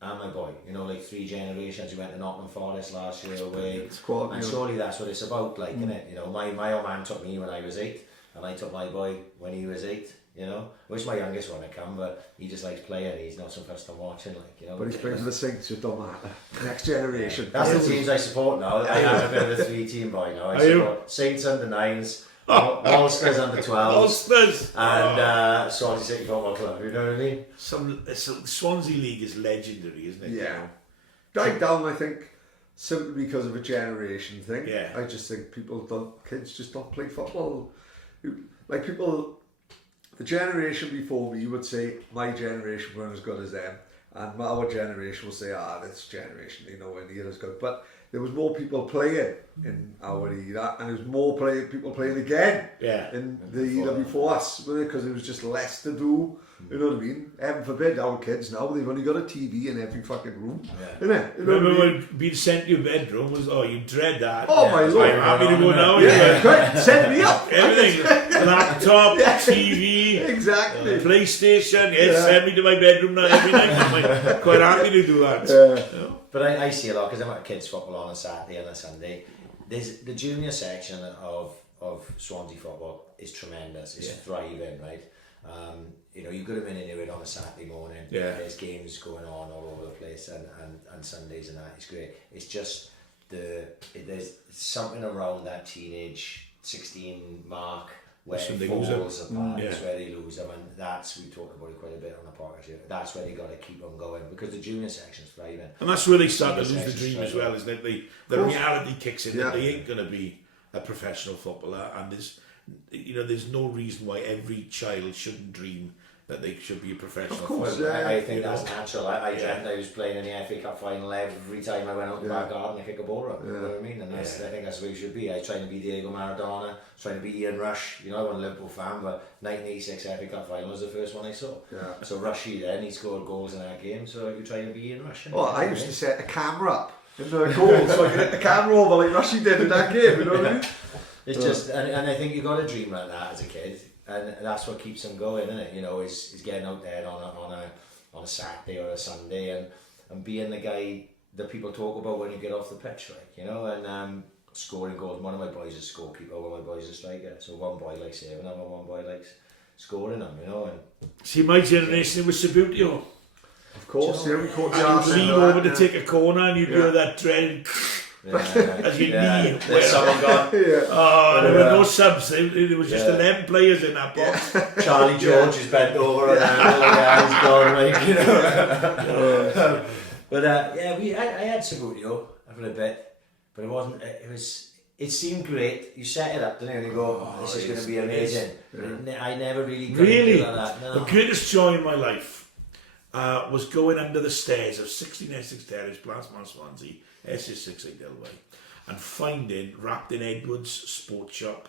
and my boy. You know, like 3 generations. We went to Nottingham Forest last year away, and surely that's what it's about, like, isn't it? You know, my old man took me when I was 8, and I took my boy when he was 8. You know, wish my youngest one had come, but he just likes playing. He's not so fussed on watching, like, you know. But he's playing for the Saints, it don't matter. Next generation. That's the teams I support now. I am a bit of a 3-team boy now. I support Saints under 9s, Ulsters under 12s, Ulsters, and Swansea City Football Club. You know what I mean? Swansea League is legendary, isn't it? Yeah. Died down, I think, simply because of a generation thing. Yeah. I just think kids just don't play football. Like the generation before me would say my generation weren't as good as them, and our generation will say, this generation, you know, we're near as good. But there was more people playing in our era, and there was more people playing again in the era before us, because there was just less to do. You know what I mean? Heaven forbid our kids now, they've only got a TV in every fucking room. Isn't it? You know Remember what I mean? when being sent to your bedroom was, you dread that. Oh my lord. I'm happy to go now. Yeah, send me up. Everything. Laptop, TV, exactly. PlayStation. Send me to my bedroom now every night. I'm quite happy to do that. But I see a lot, because I'm at kids football on a Saturday and a Sunday, there's the junior section of Swansea football is tremendous. It's thriving, right? You know, you could have been into it on a Saturday morning. Yeah. There's games going on all over the place, and Sundays and that. It's great. It's just there's something around that teenage 16 mark where That's when it they lose them. falls apart. Yeah. That's where they lose them, and that's, we talked about it quite a bit on the podcast here. That's where they got to keep on going, because the junior section's thriving. And that's where they start to Junior lose the section's dream as thriving. well, is that the reality kicks in, that Yeah. they ain't going to be a professional footballer, and there's no reason why every child shouldn't dream that they should be a professional Of course, footballer. yeah. I think that's natural. I dreamt I was playing in the FA Cup final every time I went out to the back garden and kick a ball up. You know what I mean? And I think that's where you should be. I was trying to be Diego Maradona, I was trying to be Ian Rush. You know, I wasn't a Liverpool fan, but 1986 FA Cup final was the first one I saw. Yeah. So Rushy then, he scored goals in that game, so you're trying to be Ian Rush. Oh, I used to set a camera up in the goal so I could hit the camera over like Rushy did in that game, you know what I mean? It's just, and I think you got to dream like that as a kid, and that's what keeps them going, isn't it? You know, is getting out there on a Saturday or a Sunday and being the guy that people talk about when you get off the pitch, like, you know, and scoring goals. One of my boys is a scorekeeper, one of my boys is a striker. So one boy likes saving them, and one boy likes scoring them, you know. And See, my generation was Sabutio. Of course, yeah, we caught the And arse you'd end lean of that, over to take a corner, and you'd hear that dread as your knee. There's someone gone. Oh, there were no subs. There was just 11 players in that box. Charlie George is bent over and he's gone, like, you know. But I had Sabutio for a bit, but it wasn't. It seemed great. You set it up, didn't you? And you go, this is going to be amazing. I never really got Really, into that. No. the greatest joy in my life was going under the stairs of 16 Essex Terrace, Blasman, Swansea, SS68 Delway, and finding, wrapped in Edwards Sports Shop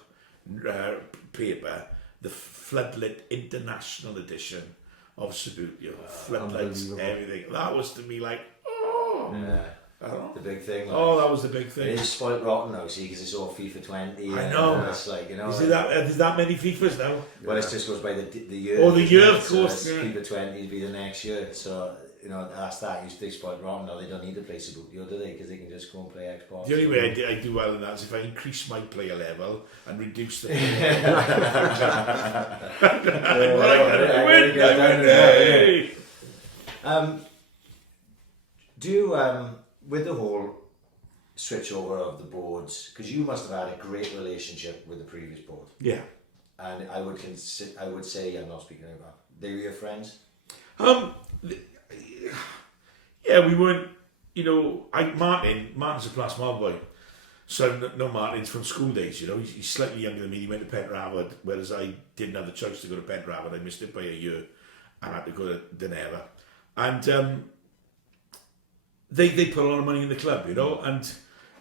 paper, the floodlit international edition of Sabutio. Floodlights, everything. That was to me like, The big thing. Like, oh, that was the big thing. it is spoiled rotten now, see, because it's all FIFA 20. I know. And it's like, you know. There's that many FIFAs now. Well, it just goes by the year. Oh, the year, of So course, it's yeah. FIFA 20 will be the next year. So, you know, that's that. They spoiled rotten now. They don't need to play Sabutio, do they? Because they can just go and play Xbox. The only way I do well in that is if I increase my player level and reduce the Do you, with the whole switch over of the boards, because you must have had a great relationship with the previous board, Yeah. and I would say, I'm not speaking about, they were your friends. Yeah, we weren't, you know, Martin's a plasma boy. So no, Martin's from school days, you know, he's slightly younger than me. He went to Pentrafford, whereas I didn't have the choice to go to Pentrafford. I missed it by a year. I had to go to Dunera. And they put a lot of money in the club, you know, and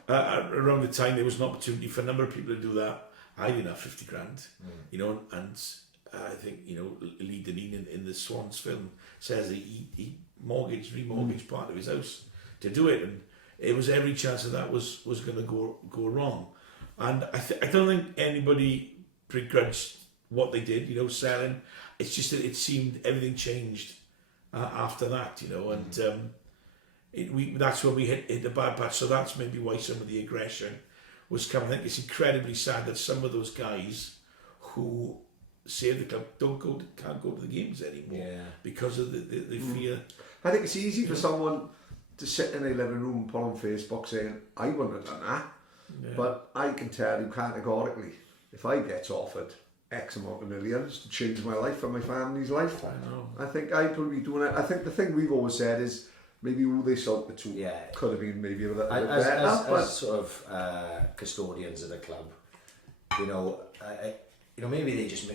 around the time there was an opportunity for a number of people to do that. I didn't have 50 grand, you know, and I think, you know, Lee Deneen in the Swans film says that he remortgaged part of his house to do it, and it was every chance that was going to go wrong. And I don't think anybody begrudged what they did, you know, selling. It's just that it seemed everything changed after that, you know, and that's when we hit the bad patch. So that's maybe why some of the aggression was coming. I think it's incredibly sad that some of those guys who saved the club can't go to the games anymore because of the fear. I think it's easy for someone to sit in a living room and put on Facebook saying, I wouldn't have done that. Yeah. But I can tell you categorically, if I get offered X amount of millions to change my life and my family's life, I think I'd probably be doing it. I think the thing we've always said is maybe who they sold the two could have been maybe a little bit better. As sort of custodians of the club, you know, maybe they just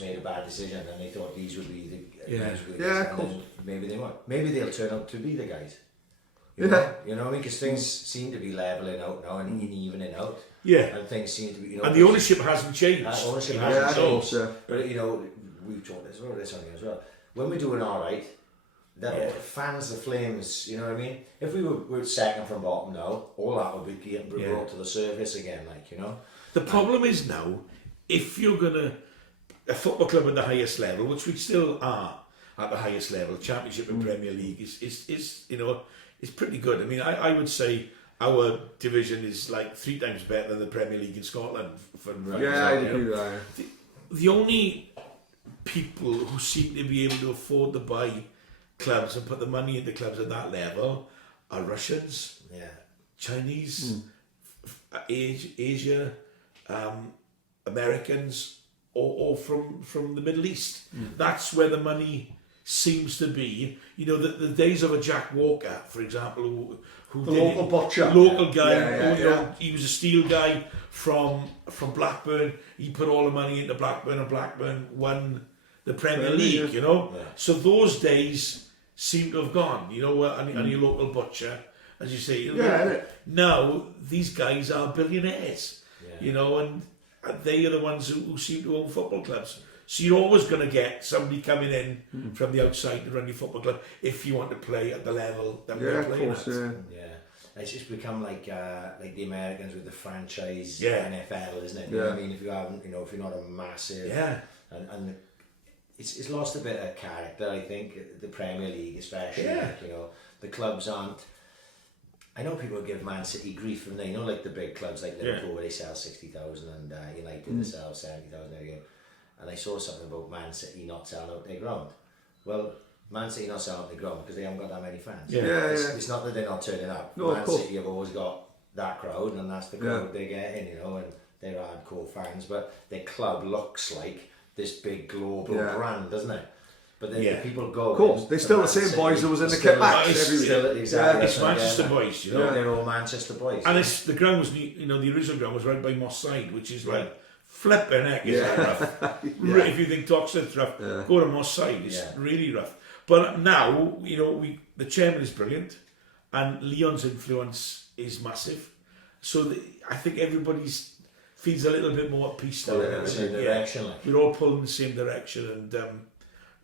made a bad decision and they thought these would be the guys. Of course. Maybe they won't. Maybe they'll turn out to be the guys. You know what I mean? Because things seem to be levelling out now and evening out. Yeah. And things seem to be, you know. And the ownership hasn't changed. Ownership hasn't changed. But, you know, we've talked about this on here as well. When we're doing all right, that fans the flames, you know what I mean? If we were second from bottom now, all that would be getting brought to the surface again, like, you know. The problem is now, if you're a football club at the highest level, which we still are at the highest level, Championship and Premier League is you know, is pretty good. I mean, I would say our division is like 3 times better than the Premier League in Scotland. I agree with that. The only people who seem to be able to afford to buy clubs and put the money into clubs at that level are Russians, Chinese, Asia, Americans, or from the Middle East. That's where the money seems to be. You know, the days of a Jack Walker, for example, who The local butcher. local guy, Yeah, you know, he was a steel guy from Blackburn. He put all the money into Blackburn, and Blackburn won the Premier League. You know, so those days seem to have gone. You know, and your local butcher, as you say. Now these guys are billionaires. You know, and they are the ones who seem to own football clubs. So you're always going to get somebody coming in from the outside to run your football club if you want to play at the level that we're playing at. It's just become like the Americans with the franchise NFL, isn't it? You know what I mean? If you haven't, you know, if you're not a massive, and it's lost a bit of character. I think the Premier League, especially, like, you know, the clubs aren't. I know people give Man City grief, and they know, like the big clubs like Liverpool where they sell 60,000 and United they sell 70,000 every year. And I saw something about Man City not selling out their ground. Well, Man City not selling out their ground because they haven't got that many fans. It's not that they're not turning up. No, Man City have always got that crowd, and that's the crowd they get in, you know, and they're hardcore fans. But their club looks like this big global brand, doesn't it? But then the people go. Of course, they're still the same boys that was in the kit back. Exactly. It's Manchester boys, you know. They're all Manchester boys. And the ground was, you know, the original ground was right by Moss Side, which is like flipping heck, is that rough? If you think Toxted's rough, go to Moss Side. It's really rough. But now, you know, the chairman is brilliant, and Leon's influence is massive. So I think everybody's feels a little bit more at peace now. The same direction. We're all pulling the same direction, and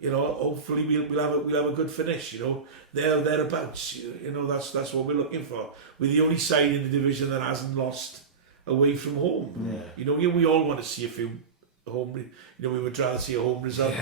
you know, hopefully we'll have a good finish. You know, thereabouts. You know, that's what we're looking for. We're the only side in the division that hasn't lost away from home. You know, we all want to see a few home. You know, we would rather see a home result.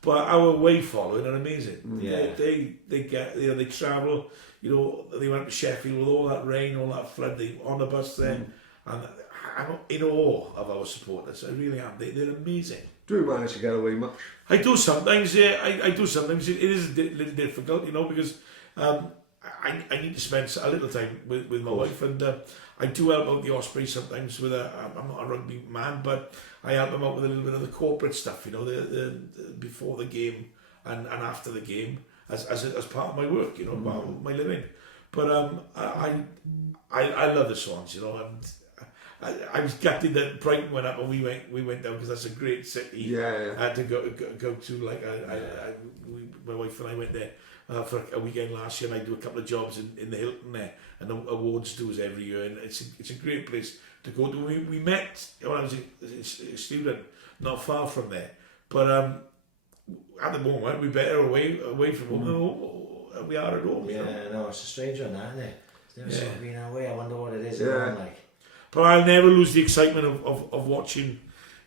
But our away following are amazing. They get, you know, they travel. You know, they went to Sheffield with all that rain, all that flood. They on the bus there, and I'm in awe of our supporters. I really am. They're amazing. Do you manage to get away much? I do sometimes, I do sometimes. It is a little difficult, you know, because I need to spend a little time with my wife, and I do help out the Ospreys sometimes with I'm not a rugby man, but I help them out with a little bit of the corporate stuff, you know, the before the game and after the game as part of my work, you know, part of my living. But I love the Swans, you know, and I was gutted that Brighton went up and we went down because that's a great city. I had to go to, like my wife and I went there for a weekend last year, and I do a couple of jobs in the Hilton there, and the awards do us every year, and it's a great place to go to. We met when I was a student not far from there, but at the moment we're better away from home than we are at home. You know? No, it's a strange one, isn't it? It's never sort of been away. I wonder what it is. Like. But I'll never lose the excitement of watching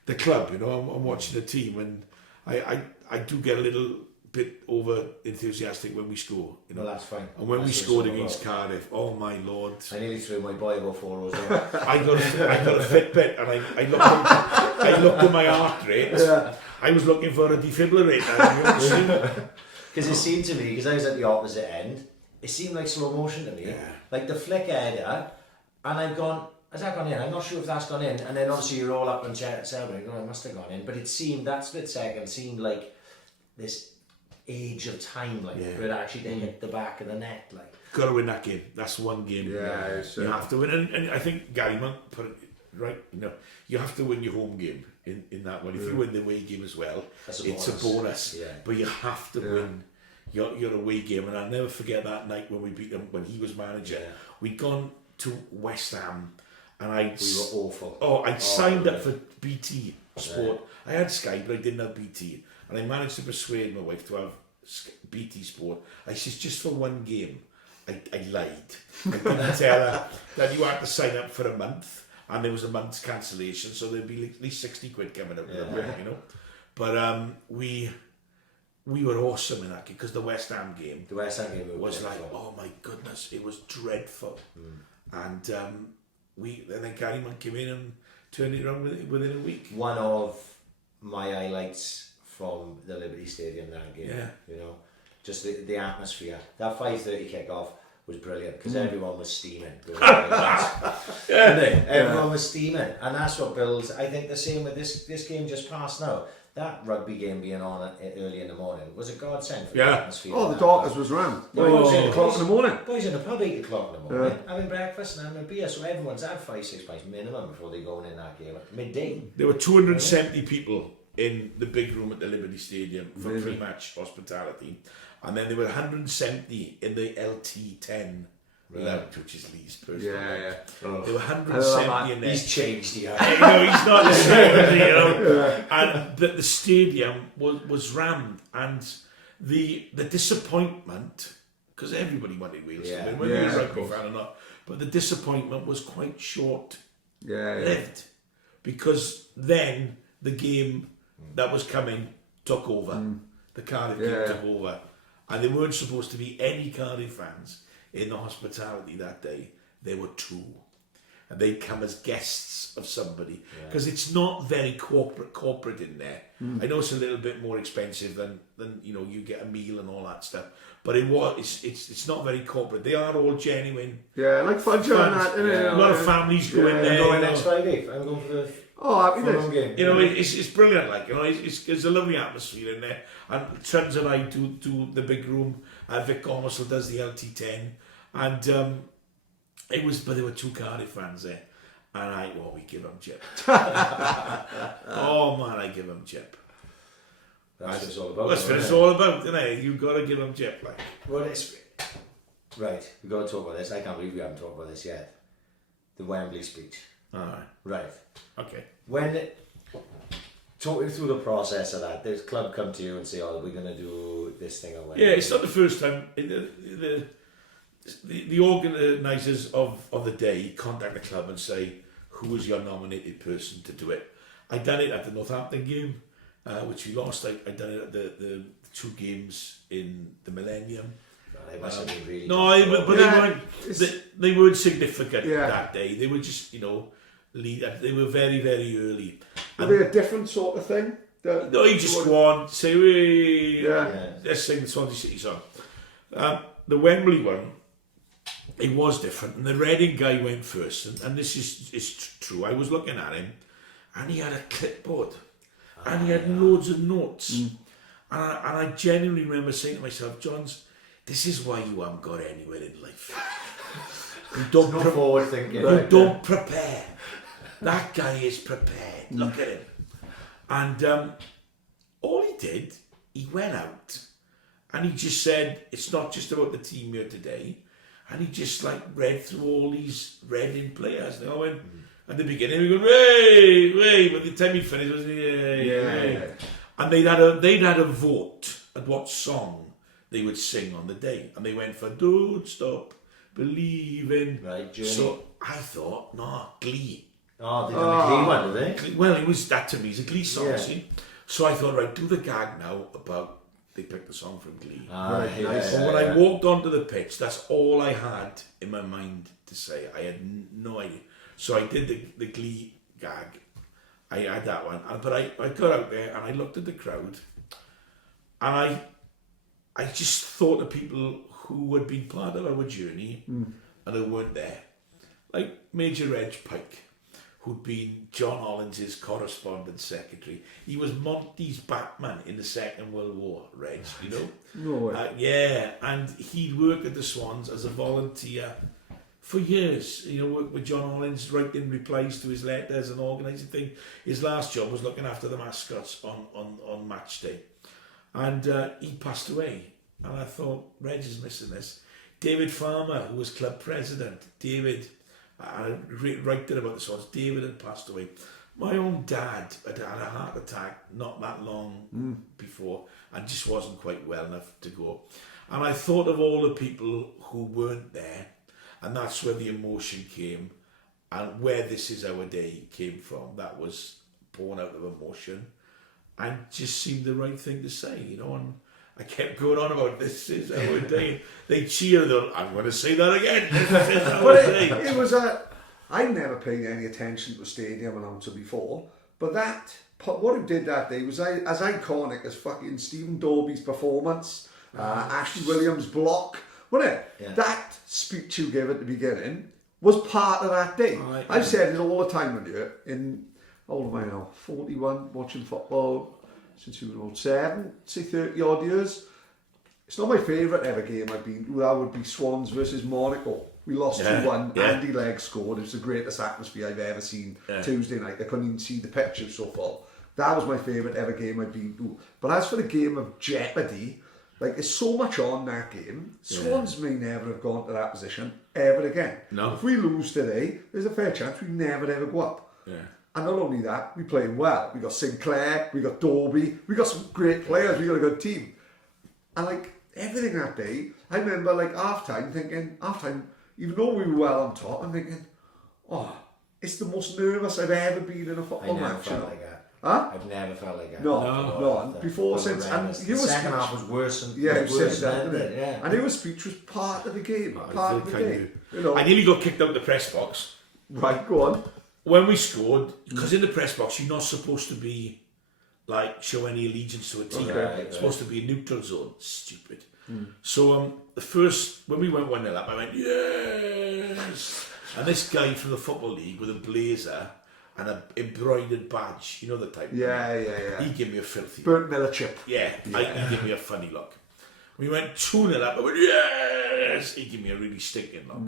the club, you know, I'm watching the team, and I do get a little bit over enthusiastic when we score, you know. Well, that's fine. And when we scored against Cardiff, oh my lord! I nearly threw my boy about 4 hours there. I got a Fitbit, and I looked at my heart rate. I was looking for a defibrillator. Because it seemed to me, because I was at the opposite end, it seemed like slow motion to me. Like the flick header, and I've gone, has that gone in? I'm not sure if that's gone in. And then obviously you roll up and celebrate, oh, it must have gone in. But it seemed, that split second seemed like this age of time, like, for it actually to hit the back of the net. Like, got to win that game. That's one game. You have to win. And I think Gary Monk put it right, you know, you have to win your home game in that one. If you win the away game as well, it's a bonus. But you have to win your away game. And I'll never forget that night when we beat him, when he was manager. We'd gone to West Ham, and we were awful. I signed up for BT Sport. I had Sky, but I didn't have BT, and I managed to persuade my wife to have BT Sport. I said, just for one game. I lied. I didn't tell her that you had to sign up for a month, and there was a month's cancellation, so there'd be at least 60 quid coming up, you know. But we were awesome in that game, because the West Ham game, was like, oh my goodness, it was dreadful. and then Carryman came in and turned it around within a week. One of my highlights from the Liberty Stadium that game, you know, just the atmosphere. That 5:30 kick-off was brilliant because everyone was steaming. Everyone was steaming, and that's what builds. I think the same with this game just passed now. That rugby game being on early in the morning was a godsend for the atmosphere. Oh, the darkest was round. Boys 8 o'clock in the morning. Boys in the pub 8 o'clock in the morning, having breakfast and having a beer, so everyone's had 5-6 pints minimum before they go in that game at midday. There were 270 people in the big room at the Liberty Stadium for pre-match hospitality, and then there were 170 in the LT10 lounge, which is Lee's personal lounge. There were 170 in there. He's changed, He's not the same, And the stadium was rammed, and the disappointment, because everybody wanted Wales to win, whether you're a rugby fan or not, but the disappointment was quite short-lived, because then the game that was coming took over. The Cardiff game took over, and there weren't supposed to be any Cardiff fans in the hospitality that day. There were 2, and they'd come as guests of somebody, because it's not very corporate in there. I know it's a little bit more expensive than you get a meal and all that stuff, but it's not very corporate. They are all genuine. Yeah, like fudge and that. A lot of families go in there. I'm going next Friday. I'm going for the happy days. game. It's brilliant. Like it's a lovely atmosphere in there. And Trends and I do the big room. Vic Gormsall does the LT10, and but there were 2 Cardiff fans there, and we give them chip. Oh man, I give them chip. That's what it's all about. That's what it's all about, isn't it? You've got to give them chip, like. Well, right. We've got to talk about this. I can't believe we haven't talked about this yet. The Wembley speech. All right. Right. Okay. Talk me through the process of that. This club come to you and say, "Oh, we're going to do this thing." Or yeah, it's not the first time. The organisers of the day contact the club and say, "Who is your nominated person to do it?" I done it at the Northampton game, which we lost. I done it at the 2 games in the Millennium. They must have been really they weren't significant that day. They were just they were very, very early. Were they a different sort of thing? No, you just go on, say, let's sing the Swansea City song. The Wembley one, it was different, and the Reading guy went first, and this is true. I was looking at him, and he had a clipboard, and he had loads of notes, and I genuinely remember saying to myself, Johns, this is why you haven't got anywhere in life. You don't forward thinking. You don't prepare. That guy is prepared. Look at him. And all he did, he went out and he just said, it's not just about the team here today. And he just read through all these Reading players. They all went, at the beginning, we go, way, but the time he finished, was yeah. And they'd had a vote at what song they would sing on the day. And they went for Don't Stop Believing. Right, Journey. So I thought, Glee. Oh, they did the Glee one, did they? Well, that to me is a Glee song, see? So I thought, right, do the gag now about they picked the song from Glee. Nice. When I walked onto the pitch, that's all I had in my mind to say. I had no idea. So I did the Glee gag. I had that one. But I got out there and I looked at the crowd and I just thought of people who had been part of our journey and who weren't there. Like Major Reg Pike, who'd been John Hollins's correspondence secretary. He was Monty's Batman in the Second World War, Reg, No way. Yeah, and he'd worked at the Swans as a volunteer for years. Worked with John Hollins, writing replies to his letters and organising things. His last job was looking after the mascots on match day. And he passed away. And I thought, Reg is missing this. David Farmer, who was club president, I wrote about the Swans. David had passed away. My own dad had had a heart attack not that long before and just wasn't quite well enough to go. And I thought of all the people who weren't there, and that's where the emotion came and where This Is Our Day came from. That was born out of emotion and just seemed the right thing to say, I kept going on about this is our day. They cheered. I'm going to say that again. This is our day. It was I never paid any attention to a stadium announcer before, but what he did that day was as iconic as fucking Stephen Dorby's performance, Ashley Williams' block, wasn't it? Yeah. That speech you gave at the beginning was part of that day. I've said it all the time on here. How old am I now? 41, watching football since you were old 7, say 30 odd years. It's not my favourite ever game I've been to. That would be Swans versus Monaco. We lost 2-1. Yeah. Andy Legg scored. It was the greatest atmosphere I've ever seen. Tuesday night. I couldn't even see the pictures so far. That was my favourite ever game I've been to. But as for the game of jeopardy, like there's so much on that game. Swans may never have gone to that position ever again. No. If we lose today, there's a fair chance we never ever go up. Yeah. And not only that, we play well. We got Sinclair, we got Dorby, we got some great players, we got a good team. And like everything that day, I remember like half time, even though we were well on top, I'm thinking, oh, it's the most nervous I've ever been in a football match. Felt like that. Huh? I've never felt like that. No. Before, since, and the second half was worse than and your speech was part of the game. You know. I nearly got kicked out of the press box. Right, go on. When we scored, because in the press box you're not supposed to be like show any allegiance to a team. It's supposed to be a neutral zone. Stupid. So when we went 1-0 up, I went yes, and this guy from the Football League with a blazer and an embroidered badge, you know the type. Yeah. He gave me a filthy burnt Miller chip. Yeah. He gave me a funny look. We went 2-0 up. I went yes. He gave me a really stinking look.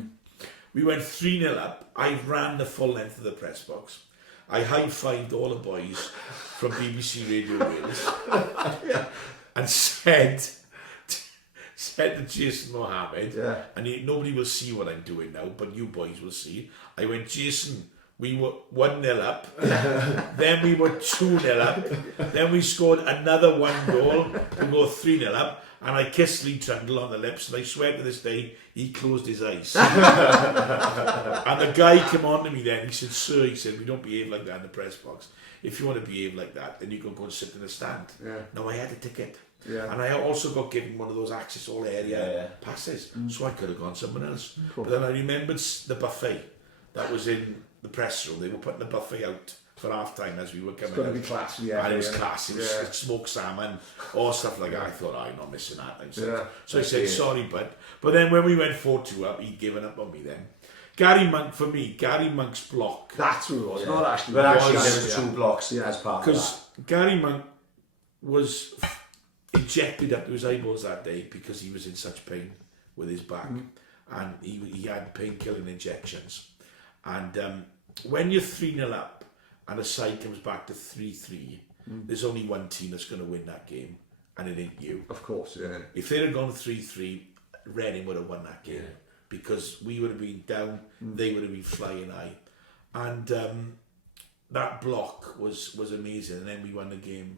We went 3-0 up. I ran the full length of the press box. I high-fived all the boys from BBC Radio Wales and said to Jason Mohammed, and nobody will see what I'm doing now, but you boys will see. I went, Jason, we were 1-0 up, then we were 2-0 up, then we scored another 1 goal to go 3-0 up, and I kissed Lee Trundle on the lips, and I swear to this day, he closed his eyes. And the guy came on to me then, he said, sir, we don't behave like that in the press box. If you want to behave like that, then you can go and sit in the stand. No, I had a ticket. And I also got given one of those access all area passes, so I could have gone somewhere else. Cool. But then I remembered the buffet that was in the press room. They were putting the buffet out for half time as we were coming. It's going to be classy, and it was classy. It was smoked salmon, all stuff like that. I thought, I'm not missing that. So I said, sorry, bud. But then when we went 4-2 up, he'd given up on me then. Gary Monk's block. That's who it was, not actually. But actually, there was 2 blocks as part of that. Because Gary Monk was injected up to his eyeballs that day because he was in such pain with his back. And he had pain-killing injections. And when you're 3-0 up, and a side comes back to 3-3, there's only one team that's going to win that game, and it ain't you. Of course, yeah. If they'd have gone 3-3, Reading would have won that game, because we would have been down, they would have been flying high. And that block was amazing, and then we won the game.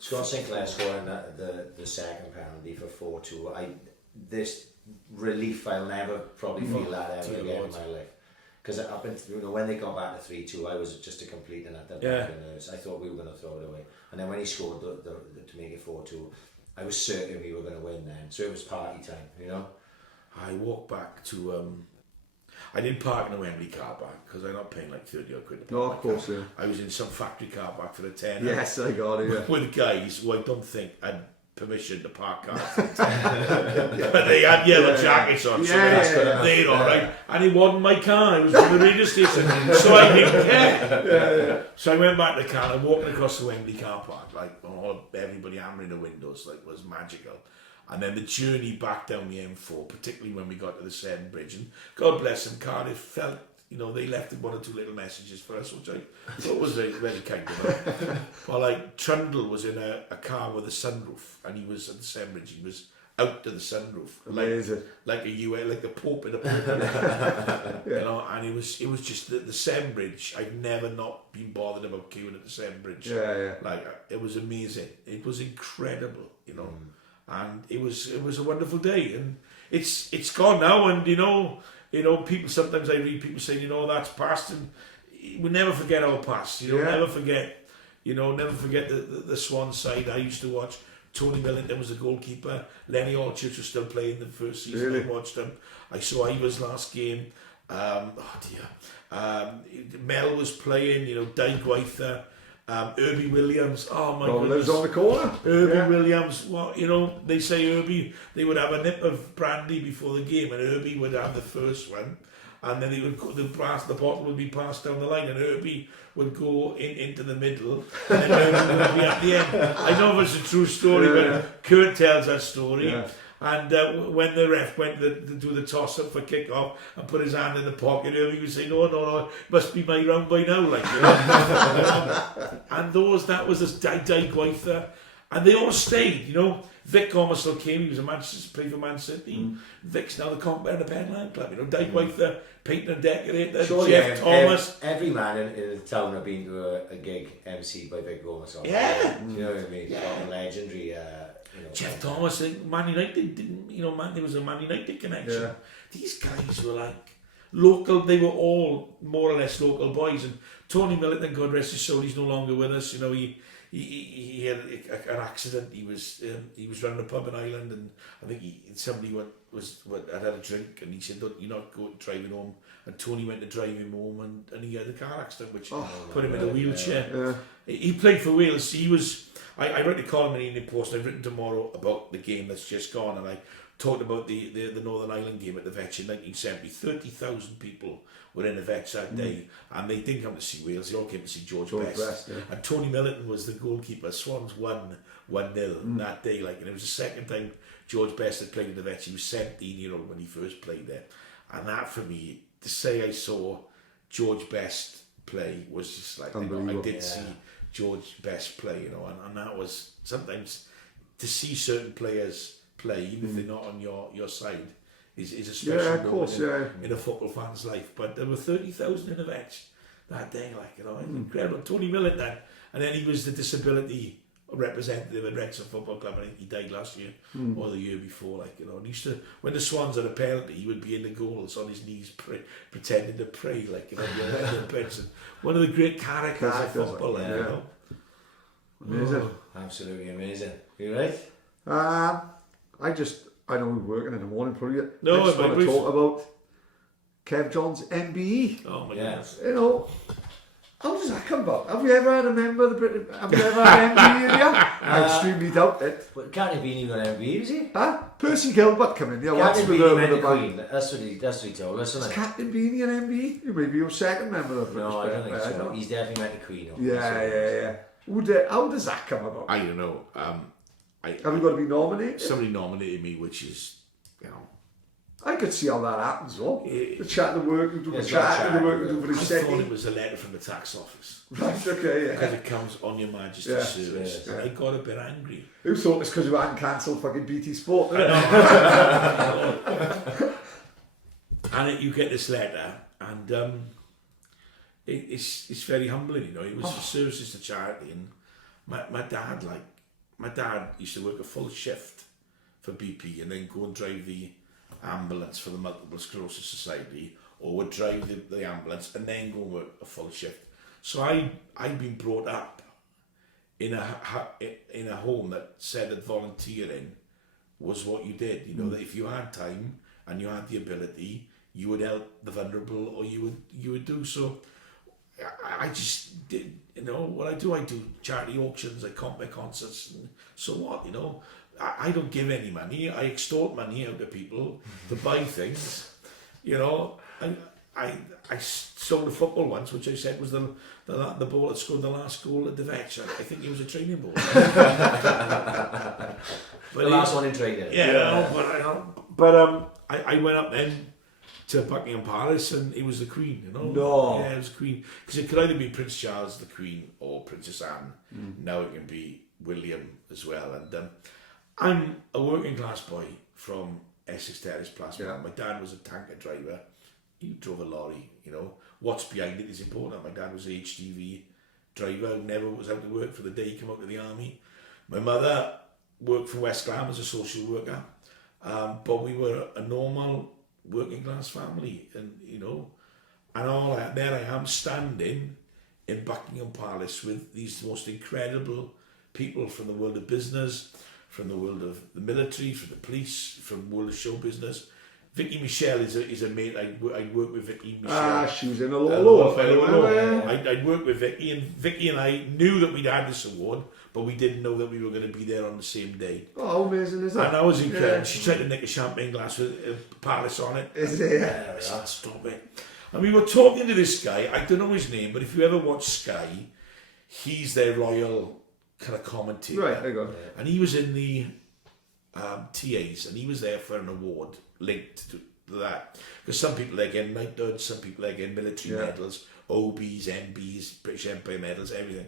Scott Sinclair scoring the second penalty for 4-2. This relief, I'll never probably feel that ever again in my life. Because up until, when they got back to 3-2, I was just a complete and utter back of nerves. I thought we were going to throw it away. And then when he scored to make it 4-2, I was certain we were going to win then. So it was party time, you know? I walked back to... I didn't park in a Wembley car park because I'm not paying like 30 odd quid to park. No, of course, I was in some factory car park for a 10. Yes, I got it, with guys who I don't think had permission to park cars. But they had yellow jackets on, so they're all right. And it wasn't my car, it was from the radio station, so I didn't care. So I went back to the car and I walked across the Wembley car park, like everybody hammering the windows, like was magical. And then the journey back down the M4, particularly when we got to the Severn Bridge, and God bless them, Cardiff felt, they left 1 or 2 little messages for us, which I thought was very, very kind of them. But like Trundle was in a car with a sunroof, and he was at the Severn Bridge. He was out to the sunroof, like the Pope in a pulpit, And it was just the Severn Bridge. I've never not been bothered about queuing at the Severn Bridge. Like it was amazing. It was incredible, and it was a wonderful day. And it's gone now, and people, sometimes I read people saying, that's past, and we never forget our past. Never forget the Swan side I used to watch. Tony Millington was the goalkeeper. Lenny Orchard was still playing the first season. Really? I watched him. I saw Ivor's last game. Mel was playing, you know, Di Gwaitha, Herbie Williams. Oh my goodness. Lives on the corner. Herbie Williams, well, you know, they say Herbie, they would have a nip of brandy before the game, and Herbie would have the first one, and then they would go, the bottle would be passed down the line, and Herbie would go into the middle, and then Herbie would be at the end. I know if it's a true story, but Kurt tells that story. Yeah. And when the ref went to do the toss-up for kick-off and put his hand in the pocket, Herbie would say, no, it must be my round by now, like, you know. And that was this Di Gwaitha, and they all stayed, you know. Vic Gomersall came, he was played for Man City. Vic's now the compere of the Penland Club, you know. Di Gwaitha, painter and decorator, Jeff Thomas. Every man in the town have been to a gig emceed by Vic Gomersall. Yeah. Do you know what I mean? Yeah. Legendary. You know, Jeff Thomas, Man United didn't, you know, there was a Man United connection. Yeah. These guys were like local, they were all more or less local boys. And Tony Millington, God rest his soul, he's no longer with us. You know, he had an accident. He was running a pub in Ireland, and I think somebody had a drink, and he said, "Don't, you're not going driving home." And Tony went to drive him home, and he had a car accident, which put him in a wheelchair. Yeah. He played for Wales. He was. I wrote a column in the Evening Post, and I've written tomorrow about the game that's just gone, and I talked about the Northern Ireland game at the Vetch in 1970. 30,000 people were in the Vetch that day, and they didn't come to see Wales, they all came to see George Best. Yeah. And Tony Millington was the goalkeeper. Swans won 1-0 that day, like, and it was the second time George Best had played in the Vetch. He was 17-year-old when he first played there. And that, for me, to say I saw George Best play was just like, you know, I did see George Best play, you know, and that was sometimes to see certain players play, even if they're not on your side, is a special moment in a football fan's life. But there were 30,000 in the Vetch that day, like, you know, incredible. Tony Millington, and then he was the disability representative at Wrexham Football Club. I think he died last year or the year before, like, you know. And he used to, when the Swans had a penalty, he would be in the goals on his knees pretending to pray, like, you know, one of the great characters of football, like, you know. Amazing. Absolutely amazing. You right? I know we're working in the morning, probably. No, I just want to talk about Kev Johns' MBE. Oh my goodness. You know, how does that come about? Have we ever had a member of the British? Have we ever had an MBE in here? I extremely doubt it. But can't have been even an MBE, is he? Huh? Percy Gilbert come in. Yeah, Captain Beanie meant the Queen. That's what he told us, isn't it? Captain Beanie an MBE? You may be your second member of the British. No, I don't think so. He's definitely meant the Queen. Yeah. How does that come about? I don't know. Have you got to be nominated? Somebody nominated me, which is, you know. I could see how that happens, though. The chat, the work you do, the work you do for the I thought it was a letter from the tax office. Right, okay, yeah. Because it comes on your Majesty's service. And I got a bit angry. Who thought it's because you hadn't cancelled fucking BT Sport? I know. And you get this letter, and it's very humbling, you know. It was for services to charity, and my dad used to work a full shift for BP and then go and drive the ambulance for the Multiple Sclerosis Society, or would drive the ambulance and then go and work a full shift. So I'd been brought up in a home that said that volunteering was what you did. You know, that if you had time and you had the ability, you would help the vulnerable, or you would do so. I just did, you know, what I do charity auctions, I compare concerts, and so what, you know. I don't give any money, I extort money out of people to buy things, you know. And I sold a football once, which I said was the ball that scored the last goal at the Vetch. I think it was a training ball. But the last one in training. Yeah. But I went up then to Buckingham Palace, and it was the Queen, you know. No. Yeah, it was the Queen. Because it could either be Prince Charles, the Queen, or Princess Anne. Now it can be William as well. And I'm a working class boy from Essex Terrace, Plasma. Yeah. My dad was a tanker driver. He drove a lorry, you know. What's behind it is important. My dad was an HGV driver who never was out to work for the day he came out of the army. My mother worked for West Glam as a social worker. But we were a normal working class family, and you know, and all that. There I am standing in Buckingham Palace with these most incredible people from the world of business, from the world of the military, from the police, from the world of show business. Vicky Michelle is a mate. I'd work with Vicky Michelle. She was in a lot. I'd work with Vicky, and Vicky and I knew that we'd had this award, but we didn't know that we were going to be there on the same day. Oh, how amazing is that? And that was incredible. Yeah. She tried to nick a champagne glass with a palace on it. Is it? Yeah, stop it. And we were talking to this guy, I don't know his name, but if you ever watch Sky, he's their royal kind of commentator. Right, there you go. And he was in the TAs, and he was there for an award linked to that. Because some people are getting knighthood, some people are getting military medals, OBs, MBs, British Empire medals, everything.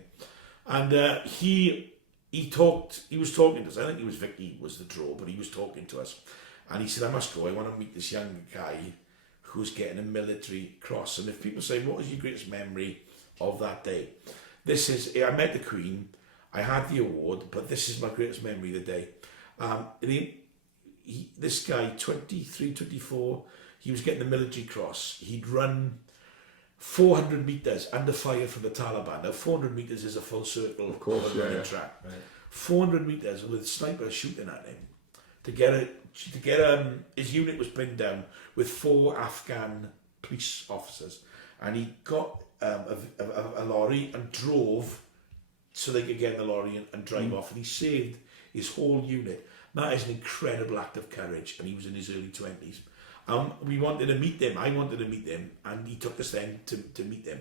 And he was talking to us. I think it was Vicky was the draw, but he was talking to us. And he said, I must go, I want to meet this young guy who's getting a military cross. And if people say, what was your greatest memory of that day? This is, I met the Queen, I had the award, but this is my greatest memory of the day. This guy, 23, 24, he was getting the military cross. He'd run 400 metres under fire from the Taliban. Now, 400 metres is a full circle of course, running track. Right. 400 metres with snipers shooting at him. To get his unit was pinned down with 4 Afghan police officers. And he got a lorry and drove so they could get in the lorry and drive off. And he saved his whole unit. That is an incredible act of courage, and he was in his early 20s. We wanted to meet them, I wanted to meet them, and he took us then to meet them.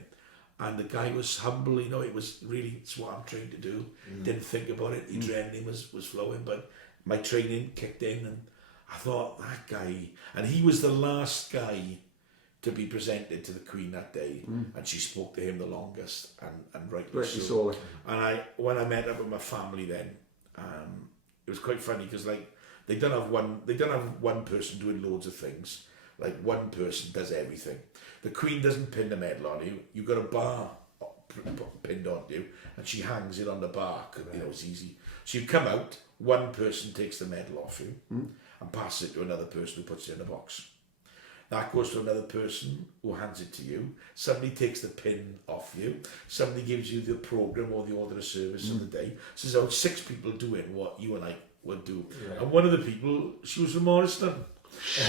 And the guy was humble, you know, it was really, it's what I'm trained to do. Didn't think about it, the adrenaline was flowing, but my training kicked in, and I thought, that guy, and he was the last guy to be presented to the Queen that day, and she spoke to him the longest, and rightly so. And when I met up with my family then, it was quite funny because like they don't have one person doing loads of things. Like one person does everything. The Queen doesn't pin the medal on you. You've got a bar pinned on you, and she hangs it on the bar. You know, it's easy. So you come out, one person takes the medal off you and passes it to another person who puts it in a box. That goes to another person who hands it to you. Somebody takes the pin off you. Somebody gives you the programme or the order of service of the day. So there's about 6 people doing what you and I would do. Right. And one of the people, she was from Morriston. She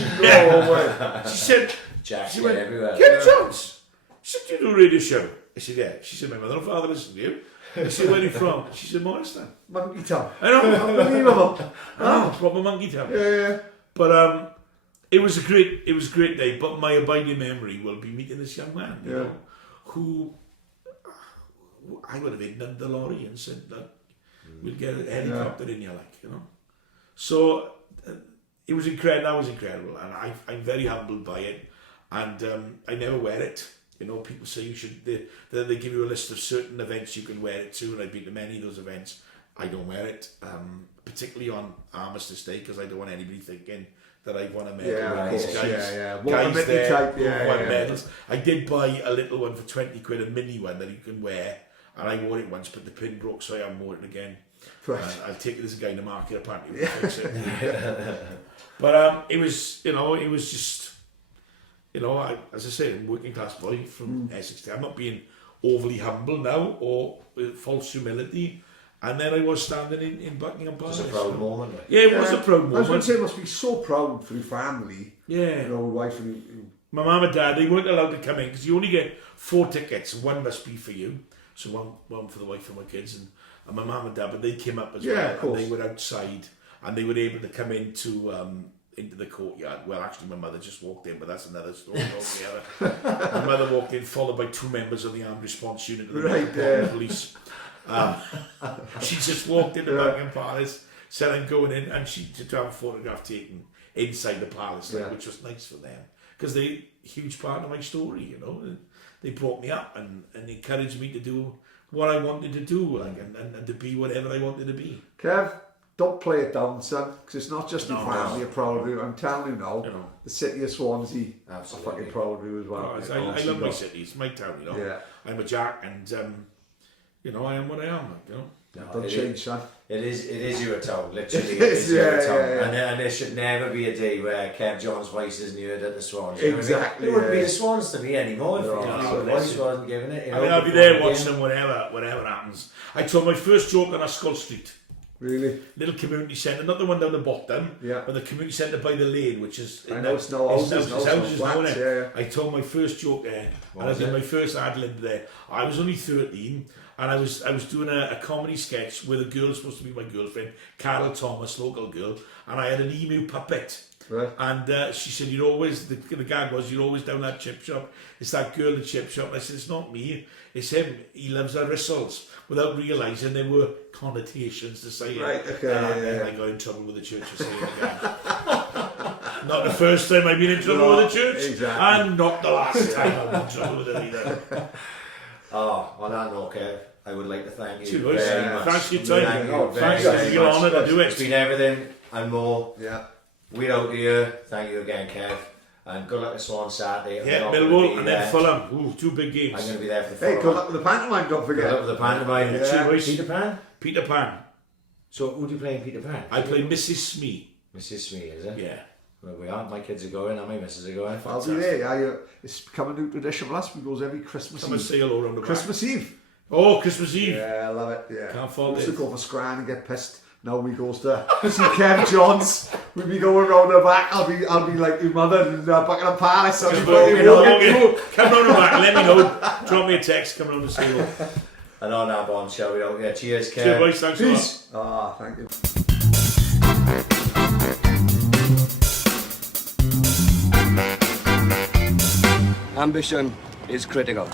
said, she went everywhere. Kev Johns. She said, do you do a radio show? I said, yeah. She said, my mother and father listen to you. I said, where are you from? She said, Morriston. Monkey Town. I know. Unbelievable. Proper Monkey Town. Yeah. But it was a great day, but my abiding memory will be meeting this young man, you know, who I would have ignored the lorry and said that we'll get a helicopter in you, like, you know. So it was incredible. That was incredible, and I'm very humbled by it. And I never wear it. You know, people say you should. They give you a list of certain events you can wear it to, and I've been to many of those events. I don't wear it, particularly on Armistice Day, because I don't want anybody thinking that I won a medal. Yeah, guys there who won medals. I did buy a little one for 20 quid, a mini one that you can wear, and I wore it once, but the pin broke, so I haven't worn it again. Right. I'll take it as a guy in the market, apparently. But it was, you know, it was just, you know, as I said, I'm a working class boy from Essex. I'm not being overly humble now or with false humility. And then I was standing in Buckingham Palace. It was a proud moment. Right? Yeah, it was a proud moment. I was going to say, it must be so proud for your family. Yeah. You know, wife and you. My mum and dad, they weren't allowed to come in because you only get 4 tickets. One must be for you. So one for the wife and my kids. And my mum and dad, but they came up as well. Of course. And they were outside. And they were able to come into the courtyard. Well, actually, my mother just walked in, but that's another story altogether. My mother walked in, followed by 2 members of the armed response unit of the police. She just walked into Buckingham Palace, said I'm going in, and she to have a photograph taken inside the palace, which was nice for them because they huge part of my story. You know, they brought me up and encouraged me to do what I wanted to do, like and to be whatever I wanted to be. Kev, don't play it down, son, because it's not just your family are proud of you. I'm telling you now, the city of Swansea are fucking proud of you as well. I love my city. It's my town, you know. Yeah. I'm a Jack, and you know, I am what I am, like, you know. Don't change, son. It is your town, literally. It is your town. And there should never be a day where Kev Johns' voice isn't heard at the Swans. Exactly. It wouldn't be the Swans to me anymore if your voice wasn't given it. You know, I mean, I'll be there watching them whatever happens. I told my first joke on Ascot Street. Really? Little community centre, not the one down the bottom, Yeah. but the community centre by the lane, which is... I know it's no houses, no houses now, flats, innit? yeah. I told my first joke there, and I did my first ad lib there. I was only 13, and I was doing a comedy sketch where the girl was supposed to be my girlfriend, Carol Thomas, local girl, and I had an emu puppet. Right. And she said, you're always, the gag was, you're always down that chip shop. It's that girl at the chip shop. And I said, it's not me, it's him. He loves her whistles. Without realising there were connotations to say it. Right, okay, And I got in trouble with the church for saying it again. Not the first time I've been in trouble with the church. Exactly. And not the last time I've been in trouble with it either. Oh, on that note, Kev, I would like to thank you Cheers, very much. thanks for your time. Thank you Thanks very for your much. honour to do it. It's been everything and more. Yeah. We're out here. Thank you again, Kev. And good luck to Swansea Saturday. Yeah, Millwall and then Fulham. Ooh, 2 big games. I'm going to be there for the Hey, good luck with the pantomime, don't forget. Good luck with the pantomime. Yeah. Peter Pan? Peter Pan. So, who do you play in Peter Pan? I play Mrs. Smee. Mrs. Smee, is it? Yeah. Well, we are. My kids are going and my missus are going. I'll be there. Yeah, it's become a new tradition for us. We goes every Christmas Come and Eve. say hello around the back. Christmas Eve. Oh, Christmas Eve. Yeah, I love it. Yeah. Can't fault Used to it. go for Scran and get pissed. Now we goes to see Kev Johns. We'll be going round the back. I'll be like your mother in Buckingham Palace. I'll be fucking walking. Come round the back, let me know. Drop me a text, come round and say hello. And on that bombshell, we're out here. Cheers, Kev. Cheers, boys, thanks a lot. Peace. Ah, thank you. Ambition is critical.